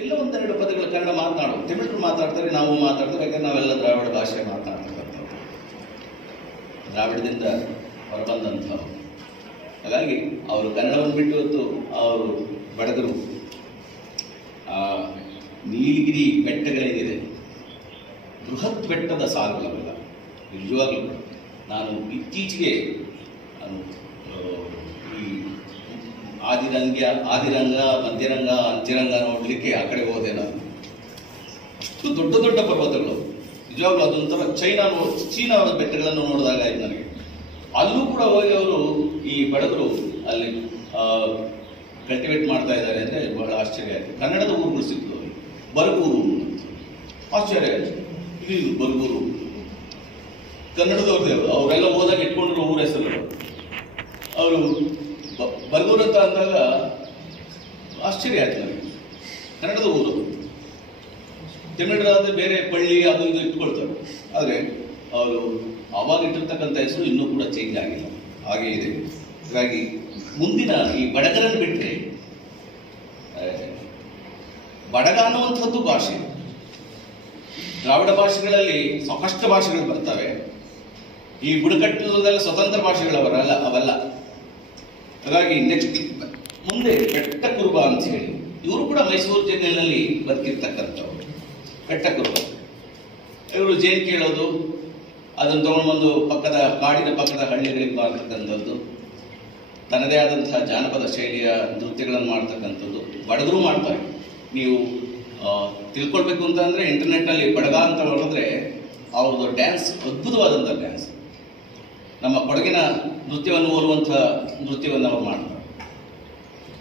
ಎಲ್ಲೋ ಒಂದೆರಡು ಪದಗಳು ಕನ್ನಡ ಮಾತನಾಡೋದು, ತಮಿಳರು ಮಾತಾಡ್ತಾರೆ, ನಾವು ಮಾತಾಡ್ತಾರೆ. ಯಾಕಂದ್ರೆ ನಾವೆಲ್ಲ ದ್ರಾವಿಡ ಭಾಷೆ ಮಾತನಾಡ್ತಕ್ಕಂಥವ್ರು, ದ್ರಾವಿಡದಿಂದ ಹೊರಬಂದಂಥವ್ರು. ಹಾಗಾಗಿ ಅವರು ಕನ್ನಡವನ್ನು ಬಿಟ್ಟು ಇವತ್ತು ಅವರು ಬಡಗರು. ನೀಲಗಿರಿ ಬೆಟ್ಟಗಳೇನಿದೆ, ಬೃಹತ್ ಬೆಟ್ಟದ ಸಾಲುಗಳವೆಲ್ಲ ನಿಜವಾಗ್ಲೂ. ನಾನು ಇತ್ತೀಚೆಗೆ ಈ ಆದಿರಂಗ ಮಧ್ಯರಂಗ ಅಂತ್ಯರಂಗ ನೋಡಲಿಕ್ಕೆ ಆ ಕಡೆ ಹೋದೆ ನಾನು. ಅಷ್ಟು ದೊಡ್ಡ ದೊಡ್ಡ ಪರ್ವತಗಳು, ನಿಜವಾಗ್ಲೂ ಅದೊಂಥರ ಚೀನಾ ಬೆಟ್ಟಗಳನ್ನು ನೋಡಿದಾಗ ಆಯ್ತು ನನಗೆ. ಅಲ್ಲೂ ಕೂಡ ಹೋಗಿ ಅವರು ಈ ಬಡಗರು ಅಲ್ಲಿ ಕಲ್ಟಿವೇಟ್ ಮಾಡ್ತಾ ಇದ್ದಾರೆ ಅಂದರೆ ಬಹಳ ಆಶ್ಚರ್ಯ ಆಯಿತು. ಕನ್ನಡದ ಊರುಗಳು ಸಿಕ್ತು, ಬರಗೂರು, ಆಶ್ಚರ್ಯ ಆಯಿತು. ಇದು ಬರಗೂರು ಕನ್ನಡದವ್ರದ್ದು, ಅವರೆಲ್ಲ ಹೋದಾಗ ಇಟ್ಕೊಂಡ್ರು ಊರ ಹೆಸರು. ಅವರು ಬರಗೂರು ಅಂತ ಅಂದಾಗ ಆಶ್ಚರ್ಯ ಆಯ್ತು ನನಗೆ. ಕನ್ನಡದ ಊರು, ತಮಿಳರಾದ್ರೆ ಬೇರೆ ಪಳ್ಳಿ ಅದು ಇದು ಇಟ್ಕೊಳ್ತಾರೆ, ಆದರೆ ಅವರು ಅವಾಗ ಇಟ್ಟಿರ್ತಕ್ಕಂಥ ಹೆಸರು ಇನ್ನೂ ಕೂಡ ಚೇಂಜ್ ಆಗಿಲ್ಲ, ಹಾಗೇ ಇದೆ. ಹಾಗಾಗಿ ಮುಂದಿನ ಈ ಬಡಗರನ್ನು ಬಿಟ್ಟರೆ, ಬಡಗ ಅನ್ನುವಂಥದ್ದು ಭಾಷೆ, ದ್ರಾವಿಡ ಭಾಷೆಗಳಲ್ಲಿ ಸಾಕಷ್ಟು ಭಾಷೆಗಳು ಬರ್ತವೆ. ಈ ಬುಡಕಟ್ಟುದೆಲ್ಲ ಸ್ವತಂತ್ರ ಭಾಷೆಗಳವರಲ್ಲ, ಅವೆಲ್ಲ. ಹಾಗಾಗಿ ನೆಕ್ಸ್ಟ್ ಮುಂದೆ ಬೆಟ್ಟ ಕುರುಬ ಅಂತ ಹೇಳಿ, ಇವರು ಕೂಡ ಮೈಸೂರು ಜಿಲ್ಲೆಯಲ್ಲಿ ಬದುಕಿರ್ತಕ್ಕಂಥವ್ರು. ಬೆಟ್ಟ ಕುರುಬ ಇವರು ಜೇನು ಕೇಳೋದು, ಅದನ್ನು ತಗೊಂಡ್ಬಂದು ಕಾಡಿನ ಪಕ್ಕದ ಹಳ್ಳಿಗಳಿಗೆ ಮಾಡ್ತಕ್ಕಂಥದ್ದು, ತನ್ನದೇ ಆದಂತಹ ಜಾನಪದ ಶೈಲಿಯ ನೃತ್ಯಗಳನ್ನು ಮಾಡ್ತಕ್ಕಂಥದ್ದು. ಬಡಗರು ಮಾಡ್ತಾರೆ. ನೀವು ತಿಳ್ಕೊಳ್ಬೇಕು ಅಂತ ಅಂದರೆ ಇಂಟರ್ನೆಟ್ನಲ್ಲಿ ಬಡಗ ಅಂತ ಹೊಡೆದ್ರೆ ಅವ್ರದ್ದು ಡ್ಯಾನ್ಸ್ ಅದ್ಭುತವಾದಂಥ ಡ್ಯಾನ್ಸ್. ನಮ್ಮ ಕೊಡಗಿನ ನೃತ್ಯವನ್ನು ಹೋಲುವಂಥ ನೃತ್ಯವನ್ನು ಅವ್ರು ಮಾಡ್ತಾರೆ,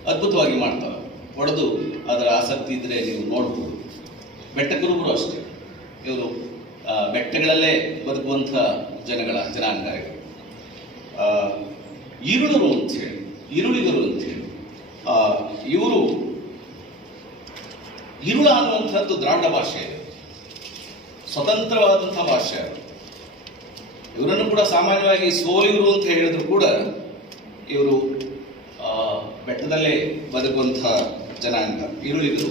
ಅದ್ಭುತವಾಗಿ ಮಾಡ್ತಾರೆ. ಹೊಡೆದು ಅದರ ಆಸಕ್ತಿ ಇದ್ದರೆ ನೀವು ನೋಡ್ಬೋದು. ಬೆಟ್ಟ ಕುರುಬರು ಅಷ್ಟೇ, ಇವರು ಬೆಟ್ಟಗಳಲ್ಲೇ ಬದುಕುವಂಥ ಜನಾಂಗ. ಈರುಳರು ಅಂಥೇಳಿ, ಈರುಳಿಗರು ಅಂಥೇಳಿ, ಇವರು ಈರುಳ ಅನ್ನುವಂಥದ್ದು ದ್ರಾವಿಡ ಭಾಷೆ, ಸ್ವತಂತ್ರವಾದಂಥ ಭಾಷೆ. ಇವರನ್ನು ಕೂಡ ಸಾಮಾನ್ಯವಾಗಿ ಸೋಲಿಗರು ಅಂತ ಹೇಳಿದ್ರು ಕೂಡ ಇವರು ಬೆಟ್ಟದಲ್ಲೇ ಬದುಕುವಂಥ ಜನಾಂಗ ಈರುಳಿಗರು.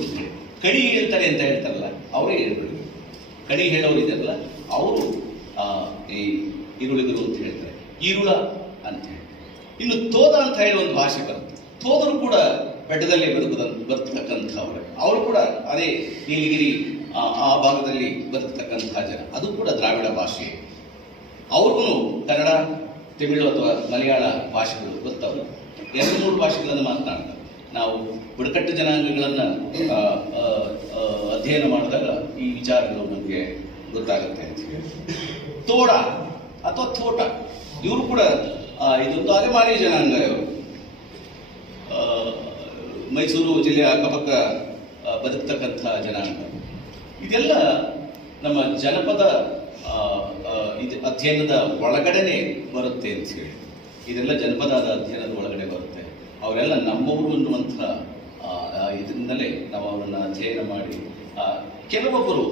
ಕಡಿ ಹೇಳ್ತಾರೆ ಅಂತ ಹೇಳ್ತಾರಲ್ಲ, ಅವರೇ ಈರುಳಿಗರು. ಕಡಿ ಹೇಳೋರು ಇದೆಲ್ಲ ಅವರು ಈ ಈರುಳಿಗರು ಅಂತ ಹೇಳ್ತಾರೆ, ಈರುಳ ಅಂತ ಹೇಳಿ. ಇನ್ನು ತೋದ ಅಂತ ಹೇಳಿ ಒಂದು ಭಾಷೆ ಬರುತ್ತೆ. ತೋದರು ಕೂಡ ಬೆಟ್ಟದಲ್ಲಿ ಬರ್ತಕ್ಕಂಥವ್ರೆ. ಅವರು ಕೂಡ ಅದೇ ನೀಲಗಿರಿ ಆ ಭಾಗದಲ್ಲಿ ಬದುಕತಕ್ಕಂತಹ ಜನ. ಅದು ಕೂಡ ದ್ರಾವಿಡ ಭಾಷೆ. ಅವ್ರಿಗೂ ಕನ್ನಡ, ತಮಿಳು ಅಥವಾ ಮಲಯಾಳ ಭಾಷೆಗಳು ಗೊತ್ತವರು. 2-3 ಭಾಷೆಗಳನ್ನು ಮಾತನಾಡ್ತಾರೆ. ನಾವು ಬುಡಕಟ್ಟು ಜನಾಂಗಗಳನ್ನು ಅಧ್ಯಯನ ಮಾಡಿದಾಗ ಈ ವಿಚಾರಗಳು ನಮಗೆ ಗೊತ್ತಾಗುತ್ತೆ ಅಂತ ಹೇಳಿ. ತೋಡ ಅಥವಾ ತೋಟ, ಇವರು ಕೂಡ ಇದೊಂದು ಅಲೆಮಾರಿ ಜನಾಂಗ. ಇವರು ಮೈಸೂರು ಜಿಲ್ಲೆಯ ಅಕ್ಕಪಕ್ಕ ಬದುಕ್ತಕ್ಕಂಥ ಜನಾಂಗ. ಇದೆಲ್ಲ ನಮ್ಮ ಜನಪದ ಅಧ್ಯಯನದ ಒಳಗಡೆನೆ ಬರುತ್ತೆ ಅಂತ ಹೇಳಿ. ಇದೆಲ್ಲ ಜನಪದದ ಅಧ್ಯಯನದ ಒಳಗಡೆ ಬರುತ್ತೆ. ಅವರೆಲ್ಲ ನಮ್ಮವರು ಅನ್ನುವಂಥ ಇದರಿಂದಲೇ ನಾವು ಅವರನ್ನು ಅಧ್ಯಯನ ಮಾಡಿ, ಕೆಲವೊಬ್ಬರು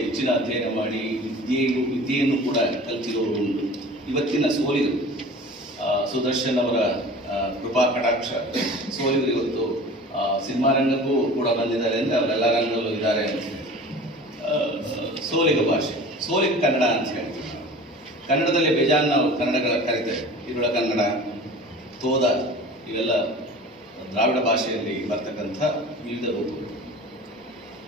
ಹೆಚ್ಚಿನ ಅಧ್ಯಯನ ಮಾಡಿ ವಿದ್ಯೆಯನ್ನು ಕೂಡ ಕಲ್ತಿರೋರು ಉಂಟು. ಇವತ್ತಿನ ಸೋಲಿಗರು, ಸುದರ್ಶನ್ ಅವರ ಕೃಪಾ ಕಟಾಕ್ಷ ಸೋಲಿಗರು ಇವತ್ತು ಸಿನಿಮಾ ರಂಗಕ್ಕೂ ಕೂಡ ಬಂದಿದ್ದಾರೆ ಅಂದರೆ ಅವರೆಲ್ಲ ರಂಗದಲ್ಲೂ ಇದ್ದಾರೆ ಅಂತ ಹೇಳಿ. ಸೋಲಿಗ ಭಾಷೆ, ಸೋಲಿಗ ಕನ್ನಡ ಅಂತ ಹೇಳ್ತೀವಿ ನಾವು. ಕನ್ನಡದಲ್ಲಿ ಬೇಜಾನ್ ನಾವು ಕನ್ನಡಗಳ ಕರಿತೇವೆ. ಈರುಳ ಕನ್ನಡ, ತೋದ, ಇವೆಲ್ಲ ದ್ರಾವಿಡ ಭಾಷೆಯಲ್ಲಿ ಬರ್ತಕ್ಕಂಥ ವಿವಿಧ ರೂಪಗಳು.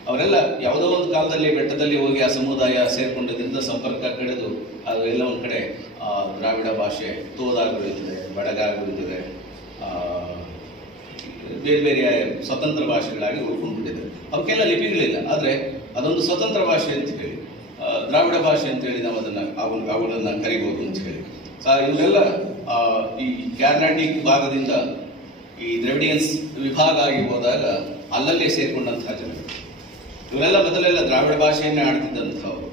ಅವರೆಲ್ಲ ಯಾವುದೋ ಒಂದು ಕಾಲದಲ್ಲಿ ಬೆಟ್ಟದಲ್ಲಿ ಹೋಗಿ ಆ ಸಮುದಾಯ ಸೇರಿಕೊಂಡಿದ್ದರಿಂದ ಸಂಪರ್ಕ ಕಡಿದು ಅದೆಲ್ಲ ಒಂದು ಕಡೆ ದ್ರಾವಿಡ ಭಾಷೆ ತೋದಾಗುಳಿದಿದೆ, ಬಡಗಾಗುಳಿದಿದೆ, ಬೇರೆ ಬೇರೆ ಸ್ವತಂತ್ರ ಭಾಷೆಗಳಾಗಿ ಉಳ್ಕೊಂಡ್ಬಿಟ್ಟಿದ್ದಾರೆ. ಅವಕ್ಕೆಲ್ಲ ಲಿಪಿಗಳಿಲ್ಲ, ಆದರೆ ಅದೊಂದು ಸ್ವತಂತ್ರ ಭಾಷೆ ಅಂತ ಹೇಳಿ, ದ್ರಾವಿಡ ಭಾಷೆ ಅಂತ ಹೇಳಿ ನಾವು ಅವುಗಳನ್ನು ಕರಿಬೋದು ಅಂತ ಹೇಳಿ. ಇವರೆಲ್ಲ ಈ ಕ್ಯಾರ್ನಾಟಿಕ್ ಭಾಗದಿಂದ ಈ ದ್ರವಿಡಿಯನ್ಸ್ ವಿಭಾಗ ಆಗಿ ಹೋದಾಗ ಅಲ್ಲಲ್ಲೇ ಸೇರಿಕೊಂಡಂತಹ ಜನರು. ಇವರೆಲ್ಲ ಮೊದಲೆಲ್ಲ ದ್ರಾವಿಡ ಭಾಷೆಯನ್ನೇ ಆಡ್ತಿದ್ದಂಥವ್ರು.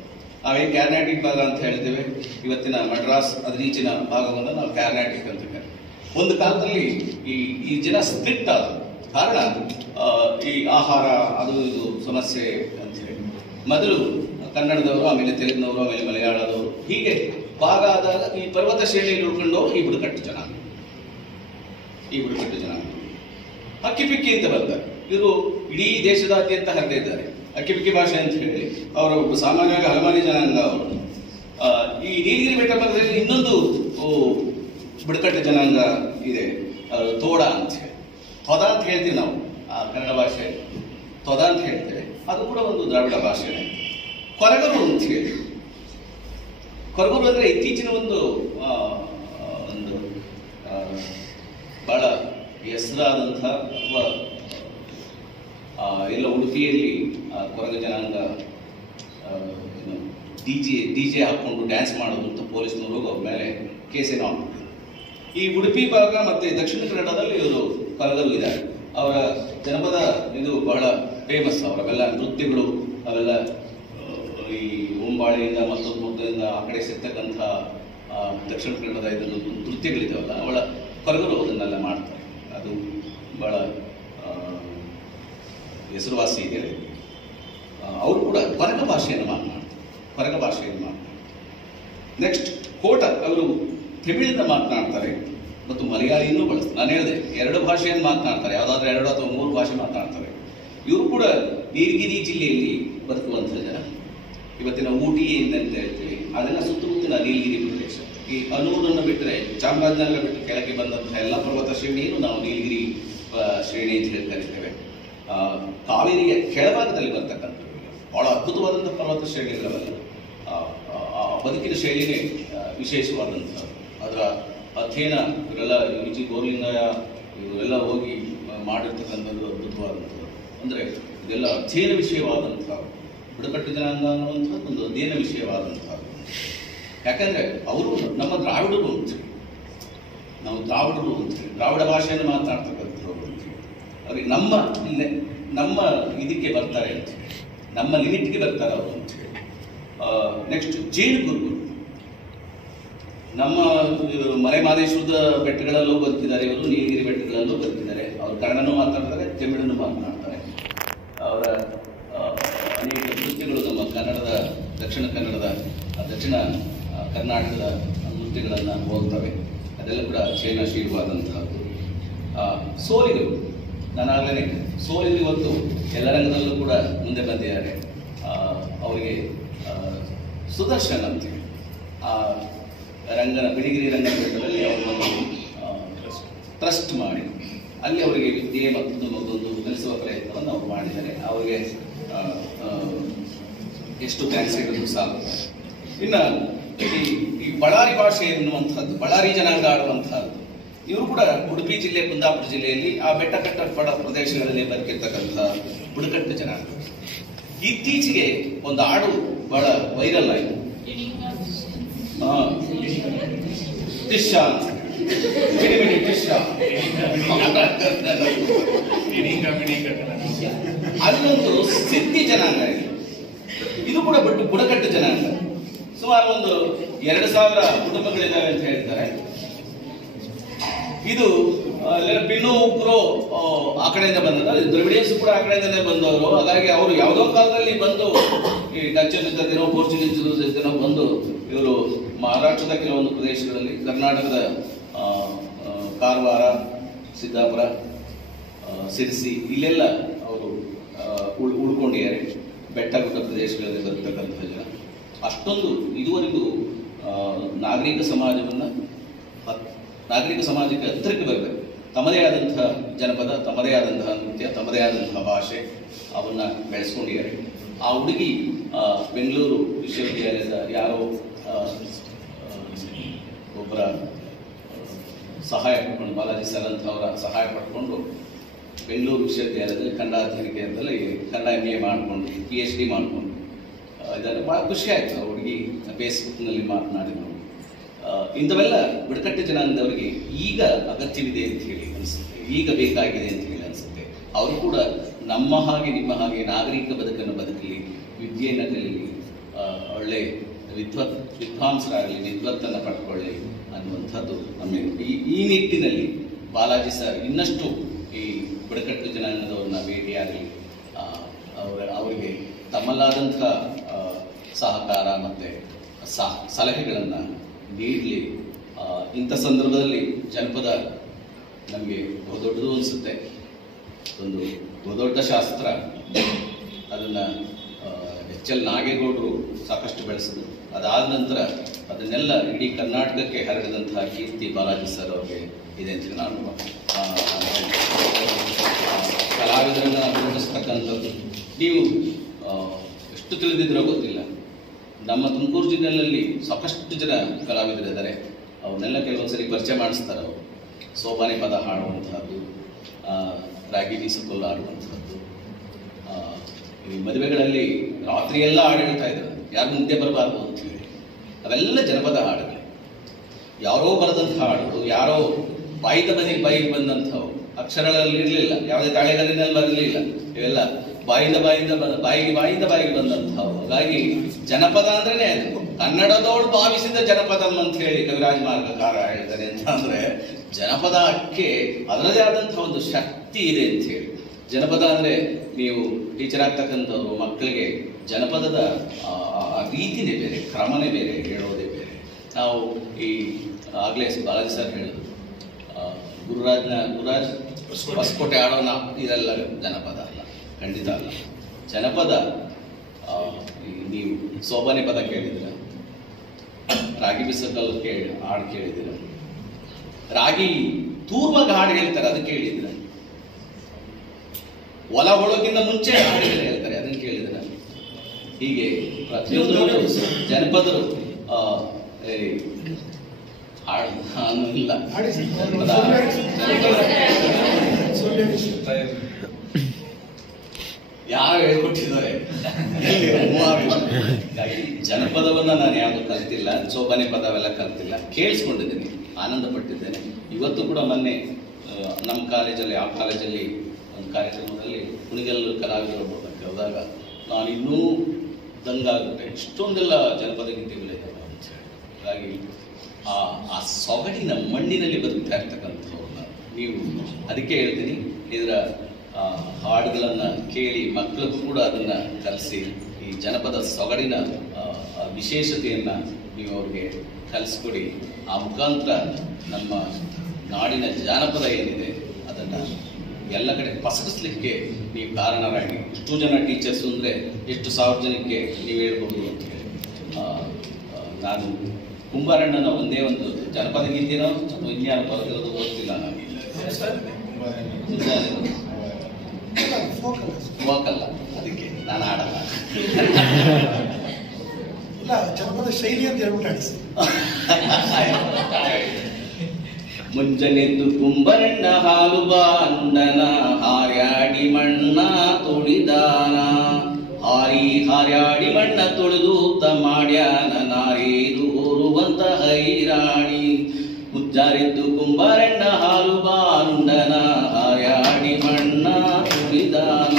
ನಾವೇನು ಕ್ಯಾರ್ನಾಟಿಕ್ ಭಾಗ ಅಂತ ಹೇಳ್ತೇವೆ. ಇವತ್ತಿನ ಮಡ್ರಾಸ್ ಅದರೀಚಿನ ಭಾಗವನ್ನು ನಾವು ಕ್ಯಾರ್ನಾಟಿಕ್ ಅಂತ ಕರೀತೀವಿ. ಒಂದು ಕಾಲದಲ್ಲಿ ಈ ಜನ ಸ್ಪ್ಲಿಟ್ ಆದ ಕಾರಣ ಈ ಆಹಾರ ಅದು ಇದು ಸಮಸ್ಯೆ ಅಂತ ಹೇಳಿ ಮೊದಲು ಕನ್ನಡದವರು, ಆಮೇಲೆ ತೆಲುಗಿನವರು, ಆಮೇಲೆ ಮಲಯಾಳದವರು, ಹೀಗೆ ಭಾಗ ಆದಾಗ ಈ ಪರ್ವತ ಶ್ರೇಣಿಯಲ್ಲಿ ಉಳ್ಕೊಂಡವರು ಈ ಬುಡಕಟ್ಟು ಜನಾಂಗ. ಹಕ್ಕಿ ಪಿಕ್ಕಿ ಅಂತ ಬರ್ತಾರೆ. ಇವರು ಇಡೀ ದೇಶದಾದ್ಯಂತ ಹರಡಿದ್ದಾರೆ. ಅಕ್ಕಿಪಿಕ್ಕಿ ಭಾಷೆ ಅಂತ ಹೇಳಿ ಅವರು ಸಾಮಾನ್ಯವಾಗಿ ಹಲಮಾರಿ ಜನಾಂಗ ಅವರು. ಈ ನೀಲಗಿರಿ ಬೆಟ್ಟ ಭಾಗದಲ್ಲಿ ಇನ್ನೊಂದು ಬುಡಕಟ್ಟು ಜನಾಂಗ ಇದೆ, ತೋಡ ಅಂತ ಹೇಳಿ, ತೊದ ಅಂತ ಹೇಳ್ತೀವಿ ನಾವು ಕನ್ನಡ ಭಾಷೆ, ತೊದ ಅಂತ ಹೇಳ್ತೇವೆ. ಅದು ಕೂಡ ಒಂದು ದ್ರಾವಿಡ ಭಾಷೆನೇ. ಕೊರಗರು ಅಂತ ಹೇಳಿ, ಕೊರಗರು ಅಂದ್ರೆ ಇತ್ತೀಚಿನ ಒಂದು ಬಹಳ ಹೆಸರಾದಂಥ ಅಥವಾ ಎಲ್ಲ ಉಡುಪಿಯಲ್ಲಿ ಕೊರಗ ಜನಾಂಗ ಡಿಜೆ ಹಾಕೊಂಡು ಡ್ಯಾನ್ಸ್ ಮಾಡೋದು ಅಂತ ಪೊಲೀಸ್ನವರು ಅವ್ರ ಮೇಲೆ ಕೇಸೇನೋ ಹಾಕ್ಬಿಟ್ಟು. ಈ ಉಡುಪಿ ಭಾಗ ಮತ್ತೆ ದಕ್ಷಿಣ ಕನ್ನಡದಲ್ಲಿ ಇವರು ಕೊರಗರು ಇದ್ದಾರೆ. ಅವರ ಜನಪದ ಇದು ಬಹಳ ಫೇಮಸ್. ಅವರೆಲ್ಲ ನೃತ್ಯಗಳು ಅವೆಲ್ಲ ಈ ಓಂಬಾಳೆಯಿಂದ ಮತ್ತೊಂದು ಮುದ್ದದಿಂದ ಆ ಕಡೆ ಸಿಗ್ತಕ್ಕಂಥ ದಕ್ಷಿಣ ಕನ್ನಡದ ಇದನ್ನು ನೃತ್ಯಗಳಿದಾವಲ್ಲ, ಅವಳ ಕೊರಗರು ಅದನ್ನೆಲ್ಲ ಮಾಡ್ತಾರೆ. ಅದು ಬಹಳ ಹೆಸರುವಾಸಿ ಇದೆ. ಅವರು ಕೂಡ ಕೊರಗ ಭಾಷೆಯನ್ನು ಮಾತನಾಡ್ತಾರೆ. ನೆಕ್ಸ್ಟ್ ಕೋಟ, ಅವರು ತಮಿಳಿಂದ ಮಾತನಾಡ್ತಾರೆ ಮತ್ತು ಮಲಯಾಳಿಯನ್ನು ಬಳಸ್ತಾರೆ. ನಾನು ಹೇಳಿದೆ 2 ಭಾಷೆಯನ್ನು ಮಾತನಾಡ್ತಾರೆ, ಯಾವುದಾದ್ರೂ 2 ಅಥವಾ 3 ಭಾಷೆ ಮಾತನಾಡ್ತಾರೆ. ಇವರು ಕೂಡ ನೀಲಗಿರಿ ಜಿಲ್ಲೆಯಲ್ಲಿ ಬದುಕುವಂಥ ಜನ. ಇವತ್ತಿನ ಊಟಿ ಅಂತ ಹೇಳ್ತೀವಿ, ಅದೆಲ್ಲ ಸುತ್ತಮುತ್ತಲಿನ ನೀಲಗಿರಿ ಪ್ರದೇಶ. ಈ ಅನೂರನ್ನು ಬಿಟ್ಟರೆ, ಚಾಮರಾಜನಗರ ಬಿಟ್ಟು ಕೆಳಗೆ ಬಂದಂತಹ ಎಲ್ಲ ಪರ್ವತ ಶ್ರೇಣಿಯನ್ನು ನಾವು ನೀಲಗಿರಿ ಶ್ರೇಣಿ ಅಂತ ಹೇಳಿ ಕರಿತೇವೆ. ಕಾವೇರಿಯ ಕೆಳಭಾಗದಲ್ಲಿ ಬರ್ತಕ್ಕಂಥದ್ದು ಬಹಳ ಅದ್ಭುತವಾದಂಥ ಪರ್ವತ ಶ್ರೇಣಿಗಳವೆಲ್ಲ. ಬದುಕಿನ ಶೈಲಿನೇ ವಿಶೇಷವಾದಂಥದ್ದು. ಅದರ ಅಧ್ಯಯನ ಇವರೆಲ್ಲ ವಿಜಿ ಗೋರ್ಲಿಂಗಯ್ಯ ಇವರೆಲ್ಲ ಹೋಗಿ ಮಾಡಿರ್ತಕ್ಕಂಥದ್ದು ಅದ್ಭುತವಾದಂಥದ್ದು. ಅಂದರೆ ಇದೆಲ್ಲ ಅಧ್ಯಯನ ವಿಷಯವಾದಂಥ ಬುಡಕಟ್ಟು ಜನಾಂಗ ಅನ್ನುವಂಥದ್ದು ಒಂದು ಅಧ್ಯಯನ ವಿಷಯವಾದಂಥದ್ದು. ಯಾಕಂದರೆ ಅವರು ನಮ್ಮ ದ್ರಾವಿಡರು ಅಂತೇಳಿ, ನಾವು ದ್ರಾವಿಡರು ಅಂತೇಳಿ ದ್ರಾವಿಡ ಭಾಷೆಯನ್ನು ಮಾತನಾಡ್ತಕ್ಕಂಥವ್ರು ಅಂತೇಳಿ ಅವ್ರಿಗೆ ನಮ್ಮ ಇದಕ್ಕೆ ಬರ್ತಾರೆ ಅಂತೇಳಿ, ನಮ್ಮ ಲಿಮಿಟ್ಗೆ ಬರ್ತಾರೆ ಅವರು ಅಂತೇಳಿ. ನೆಕ್ಸ್ಟ್ ಜೈನ ಗುರುಗಳು ನಮ್ಮ ಮಲೆಮಹದೇಶ್ವರದ ಬೆಟ್ಟಗಳಲ್ಲೂ ಬದುಕಿದ್ದಾರೆ ಇವರು, ನೀಲಗಿರಿ ಬೆಟ್ಟಗಳಲ್ಲೂ ಬದುಕಿದ್ದಾರೆ. ಅವರು ಕನ್ನಡನೂ ಮಾತನಾಡ್ತಾರೆ, ತಮಿಳನ್ನು ಮಾತನಾಡ್ತಾರೆ. ಅವರ ಅನೇಕ ನೃತ್ಯಗಳು ನಮ್ಮ ಕನ್ನಡದ ದಕ್ಷಿಣ ಕರ್ನಾಟಕದ ನೃತ್ಯಗಳನ್ನು ಹೋಲ್ತವೆ. ಅದೆಲ್ಲ ಕೂಡ ಚೈನಾಶೀಲವಾದಂತಹದ್ದು. ಸೋಲಿಗರು, ನಾನಾಗಲೇ ಸೋಲಿಗರು ಇವತ್ತು ಎಲ್ಲ ರಂಗದಲ್ಲೂ ಕೂಡ ಮುಂದೆ ಬಂದಿದ್ದಾರೆ. ಅವರಿಗೆ ಸುದರ್ಶನ್ ಅಂತೇಳಿ ಬಿಳಿಗಿರಿ ರಂಗದಲ್ಲಿ ಅವರನ್ನು ಟ್ರಸ್ಟ್ ಮಾಡಿ ಅಲ್ಲಿ ಅವರಿಗೆ ವಿದ್ಯೆ ಮತ್ತೊಂದು ಕಲಿಸುವ ಪ್ರಯತ್ನವನ್ನು ಅವರು ಮಾಡಿದ್ದಾರೆ. ಅವರಿಗೆ ಎಷ್ಟು ಥ್ಯಾಂಕ್ಸ್ ಹೇಳಿದ್ರು ಸಾಕು. ಇನ್ನು ಈ ಬಳ್ಳಾರಿ ಭಾಷೆ ಎನ್ನುವಂಥದ್ದು, ಬಳ್ಳಾರಿ ಜನಾಂಗ ಆಡುವಂತಹದ್ದು, ಇವರು ಕೂಡ ಉಡುಪಿ ಜಿಲ್ಲೆ, ಕುಂದಾಪುರ ಜಿಲ್ಲೆಯಲ್ಲಿ ಆ ಬೆಟ್ಟ ಪ್ರದೇಶಗಳಲ್ಲಿ ಬದುಕಿರ್ತಕ್ಕಂಥ ಬುಡಕಟ್ಟು ಜನಾಂಗ. ಇತ್ತೀಚೆಗೆ ಒಂದು ಹಾಡು ಬಹಳ ವೈರಲ್ ಆಯಿತು, ಟಿಶ್ಶಾ ಅಲ್ಲೊಂದು ಸಿದ್ಧಿ ಜನಾಂಗ ಇದೆ. ಇದು ಕೂಡ ಬುಡಕಟ್ಟು ಜನಾಂಗ. ಸುಮಾರು ಒಂದು 2000 ಕುಟುಂಬಗಳಿದ್ದಾವೆ ಅಂತ ಹೇಳ್ತಾರೆ. ಇದು ಪಿನ್ನು ಉಗ್ರು ಆ ಕಡೆಯಿಂದ ಬಂದವರು, ದ್ರವಿಡಿಯನ್ಸ್ ಕೂಡ ಆ ಕಡೆಯಿಂದಲೇ ಬಂದವರು. ಹಾಗಾಗಿ ಅವರು ಯಾವುದೋ ಕಾಲದಲ್ಲಿ ಬಂದು ಈ ಡಚ್ ಜೊತೆನೋ ಪೋರ್ಚುಗೀಸ್ ಜೊತೆನೋ ಬಂದು ಇವರು ಮಹಾರಾಷ್ಟ್ರದ ಕೆಲವೊಂದು ಪ್ರದೇಶಗಳಲ್ಲಿ, ಕರ್ನಾಟಕದ ಕಾರವಾರ, ಸಿದ್ದಾಪುರ, ಸಿರ್ಸಿ ಇಲ್ಲೆಲ್ಲ ಅವರು ಉಳ್ಕೊಂಡಿದ್ದಾರೆ. ಬೆಟ್ಟಗುಡ್ಡ ಪ್ರದೇಶಗಳಲ್ಲಿ ಬರ್ತಕ್ಕಂಥ ಜನ. ಅಷ್ಟೊಂದು ಇದುವರೆಗೂ ನಾಗರಿಕ ಸಮಾಜಕ್ಕೆ ಹತ್ತಿರಕ್ಕೆ ಬರಬೇಕು. ತಮ್ಮದೇ ಆದಂತಹ ಜನಪದ, ತಮ್ಮದೇ ಆದಂತಹ ನೃತ್ಯ, ತಮ್ಮದೇ ಆದಂತಹ ಭಾಷೆ ಅವನ್ನ ಬೆಳೆಸ್ಕೊಂಡಿದ್ದಾರೆ. ಆ ಹುಡುಗಿ ಬೆಂಗಳೂರು ವಿಶ್ವವಿದ್ಯಾಲಯದ ಯಾರೋ ಒಬ್ಬರ ಸಹಾಯ ಪಡ್ಕೊಂಡು, ಬಾಲಾಜಿ ಸರ್ ಅಂತ ಅವರ ಸಹಾಯ ಪಡ್ಕೊಂಡು ಬೆಂಗಳೂರು ವಿಶ್ವವಿದ್ಯಾಲಯದಲ್ಲಿ ಕನ್ನಡ ಅಧ್ಯಯನ ಕೇಂದ್ರದಲ್ಲಿ ಕನ್ನಡ MA ಮಾಡಿಕೊಂಡು PhD ಮಾಡಿಕೊಂಡು ಇದನ್ನು ಭಾಳ ಖುಷಿ ಆಯಿತು. ಆ ಹುಡುಗಿ ಫೇಸ್ಬುಕ್ನಲ್ಲಿ ಮಾತನಾಡಿದ್ರು. ಇಂಥವೆಲ್ಲ ಬುಡಕಟ್ಟು ಜನಾಂಗದವರಿಗೆ ಈಗ ಅಗತ್ಯವಿದೆ ಅಂತ ಹೇಳಿ ಅನಿಸುತ್ತೆ, ಈಗ ಬೇಕಾಗಿದೆ ಅಂತ ಹೇಳಿ ಅನಿಸುತ್ತೆ. ಅವರು ಕೂಡ ನಮ್ಮ ಹಾಗೆ ನಿಮ್ಮ ಹಾಗೆ ನಾಗರಿಕ ಬದುಕನ್ನು ಬದುಕಲಿ, ವಿದ್ಯೆಯನ್ನು ಕಲೀಲಿ, ಒಳ್ಳೆ ವಿದ್ವಾಂಸರಾಗಲಿ, ವಿದ್ವತ್ತನ್ನು ಪಡ್ಕೊಳ್ಳಿ ಅನ್ನುವಂಥದ್ದು ನಮ್ಮ ಈ ನಿಟ್ಟಿನಲ್ಲಿ ಬಾಲಾಜಿ ಸರ್ ಇನ್ನಷ್ಟು ಈ ಬುಡಕಟ್ಟು ಜನಾಂಗದವ್ರನ್ನ ಭೇಟಿಯಾಗಲಿ, ಅವರಿಗೆ ತಮ್ಮಲ್ಲಾದಂಥ ಸಹಕಾರ ಮತ್ತು ಸಲಹೆಗಳನ್ನು ನೀಡಲಿ. ಇಂಥ ಸಂದರ್ಭದಲ್ಲಿ ಜನಪದ ನಮಗೆ ಬಹುದೊಡ್ಡದು ಅನಿಸುತ್ತೆ. ಒಂದು ದೊಡ್ಡ ಶಾಸ್ತ್ರ ಅದನ್ನು ಎಚ್ ಎಲ್ ನಾಗೇಗೌಡರು ಸಾಕಷ್ಟು ಬೆಳೆಸಿದ್ರು. ಅದಾದ ನಂತರ ಅದನ್ನೆಲ್ಲ ಇಡೀ ಕರ್ನಾಟಕಕ್ಕೆ ಹರಡಿದಂತಹ ಕೀರ್ತಿ ಬಾಲಾಜಿ ಸರ್ ಅವರಿಗೆ ಇದೆ ಅಂತ ನಾನು ಕಲಾವಿದರನ್ನು ಗುರುತಿಸ್ತಕ್ಕಂಥದ್ದು. ನೀವು ಎಷ್ಟು ತಿಳಿದಿದ್ರೋ ಗೊತ್ತಿಲ್ಲ, ನಮ್ಮ ತುಮಕೂರು ಜಿಲ್ಲೆಯಲ್ಲಿ ಸಾಕಷ್ಟು ಜನ ಕಲಾವಿದರಿದ್ದಾರೆ. ಅವನ್ನೆಲ್ಲ ಕೆಲವೊಂದ್ಸರಿ ಪರಿಚಯ ಮಾಡಿಸ್ತಾರೆ. ಅವರು ಸೋಬಾನೆ ಪದ ಹಾಡುವಂಥದ್ದು, ರಾಗಿ ಬೀಸಕೋಲು ಆಡುವಂಥದ್ದು, ಈ ಮದುವೆಗಳಲ್ಲಿ ರಾತ್ರಿಯೆಲ್ಲ ಹಾಡು ಹೇಳ್ತಾ ಇದ್ರು, ಯಾರು ಮುಂದೆ ಬರಬಾರ್ದು ಅಂತೇಳಿ. ಅವೆಲ್ಲ ಜನಪದ ಹಾಡುಗಳು, ಯಾರೋ ಬರೆದಂಥ ಹಾಡುಗಳು, ಯಾರೋ ಬಾಯಿದ ಬಾಯಿಗೆ ಬಂದಂಥವು, ಅಕ್ಷರಗಳಲ್ಲಿ ಇರಲಿಲ್ಲ, ಯಾವುದೇ ತಾಳೆಗಲ್ಲಿನಲ್ಲಿ ಬರಲಿಲ್ಲ. ಇವೆಲ್ಲ ಬಾಯಿಗೆ ಬಂದಂಥವು. ಹಾಗಾಗಿ ಜನಪದ ಅಂದ್ರೇನೆ ಅದು. ಕನ್ನಡದವಳು ಭಾವಿಸಿದ ಜನಪದಂ ಅಂತ ಹೇಳಿ ಕವಿರಾಜ್ ಮಾರ್ಗಕಾರ ಹೇಳ್ತಾರೆ. ಅಂತ ಅಂದ್ರೆ ಜನಪದಕ್ಕೆ ಅದರದೇ ಆದಂತಹ ಒಂದು ಶಕ್ತಿ ಇದೆ ಅಂತ ಹೇಳಿ. ಜನಪದ ಅಂದ್ರೆ ನೀವು ಟೀಚರ್ ಆಗ್ತಕ್ಕಂಥವ್ರು ಮಕ್ಕಳಿಗೆ ಜನಪದದ ರೀತಿನೇ ಬೇರೆ, ಕ್ರಮನೇ ಬೇರೆ, ಹೇಳೋದೇ ಬೇರೆ. ನಾವು ಈ ಆಗ್ಲೇ ಬಾಲಾಜಿ ಸರ್ ಹೇಳಿದ್ರು, ಗುರುರಾಜ್ ಹೊಸಕೋಟೆ ಆಡೋಣ, ಇದೆಲ್ಲ ಜನಪದ ಅಲ್ಲ, ಖಂಡಿತ ಅಲ್ಲ. ಜನಪದ ನೀವು ಸೋಬಾನೆ ಪದ ಕೇಳಿದ್ರ, ರಾಗಿ ಬಿಸಕಲ್ ಹಾಡು ಕೇಳಿದಿರ, ರಾಗಿ ತೂರ್ವಾಗ ಹಾಡು ಹೇಳ್ತಾರೆ, ಅದು ಕೇಳಿದ್ರ, ಹೊಲ ಹೊಳಗಿಂತ ಮುಂಚೆ ಹಾಡುಗಳು ಹೇಳ್ತಾರೆ, ಅದನ್ನು ಕೇಳಿದ್ರ. ಹೀಗೆ ಪ್ರತಿಯೊಂದು ಜನಪದರು ಹಾಡು ಇಲ್ಲ. ಯಾರು ಹೇಳ್ಕೊಟ್ಟಿದ್ದಾರೆ? ಜನಪದವನ್ನ ನಾನು ಯಾವುದು ಕಲ್ತಿಲ್ಲ, ಸೋಬಾನೆ ಪದವೆಲ್ಲ ಕಲ್ತಿಲ್ಲ, ಕೇಳಿಸ್ಕೊಂಡಿದ್ದೀನಿ, ಆನಂದ ಪಟ್ಟಿದ್ದೇನೆ. ಇವತ್ತು ಕೂಡ ಮೊನ್ನೆ ನಮ್ಮ ಕಾಲೇಜಲ್ಲಿ, ಆ ಕಾಲೇಜಲ್ಲಿ ಒಂದು ಕಾರ್ಯಕ್ರಮದಲ್ಲಿ ಕುಣಿಗಲ್ಲು ಕಲಾವಿದರು ಬೋಧಕ್ಕೆ ಹೋದಾಗ ನಾನು ಇನ್ನೂ ದಂಗಾಗುತ್ತೆ, ಇಷ್ಟೊಂದೆಲ್ಲ ಜನಪದ ಗೀತೆಗಳಿದ್ದಾವೆ ಅಂತ ಹೇಳಿ. ಹಾಗಾಗಿ ಆ ಸೊಗಡಿನ ಮಣ್ಣಿನಲ್ಲಿ ಬದುಕ್ತಾ ಇರ್ತಕ್ಕಂಥವ್ರನ್ನ ನೀವು, ಅದಕ್ಕೆ ಹೇಳ್ತೀನಿ, ಇದರ ಹಾಡುಗಳನ್ನು ಕೇಳಿ ಮಕ್ಕಳಿಗೂ ಕೂಡ ಅದನ್ನು ಕಲಿಸಿ, ಈ ಜನಪದ ಸೊಗಡಿನ ವಿಶೇಷತೆಯನ್ನು ನೀವು ಅವ್ರಿಗೆ ಕಲಿಸ್ಕೊಡಿ. ಆ ಮುಖಾಂತರ ನಮ್ಮ ನಾಡಿನ ಜಾನಪದ ಏನಿದೆ ಅದನ್ನು ಎಲ್ಲ ಕಡೆ ಪಸರಿಸಲಿಕ್ಕೆ ನೀವು ಕಾರಣರಾಗಿ. ಇಷ್ಟು ಜನ ಟೀಚರ್ಸ್ ಅಂದರೆ ಎಷ್ಟು ಸಾರ್ವಜನಿಕಕ್ಕೆ ನೀವು ಹೇಳ್ಬೋದು ಅಂತ ಹೇಳಿ. ನಾನು ಕುಂಬಾರಣ್ಣನ ಒಂದೇ ಒಂದು ಜನಪದ ಗೀತೆನೋ ವಿಜ್ಞಾನ ಬರೆದಿರೋದು ಗೊತ್ತಿಲ್ಲ ನನಗೆ. ವಾಕಲ್ಲ, ಅದಕ್ಕೆ ನಾನು ಹಾಡಲ್ಲ. ಜನಪದ ಶೈಲಿ ಅಂತ ಹೇಳ್ಬಿಟ್ಟು ಮುಂಜಾನೆದ್ದು ಕುಂಬರಣ್ಣ ಹಾಲು ಬಾಂಡನ, ಹಾರ್ಯಾಡಿ ಮಣ್ಣ ತುಳಿದಾನ, ಹಾರ್ಯಾಡಿ ಮಣ್ಣ ತುಳಿದೂತ ಮಾಡ್ಯಾನ, ನಾರೀದು ಓರುವಂತ ಹೈರಾಣಿ. ಮುಂಜಾನೆದ್ದು ಕುಂಬರಣ್ಣ ಹಾಲು ಬಾಂಡನ, ಹಾರ್ಯಾಡಿ ಮಣ್ಣ ತುಳಿದಾನ,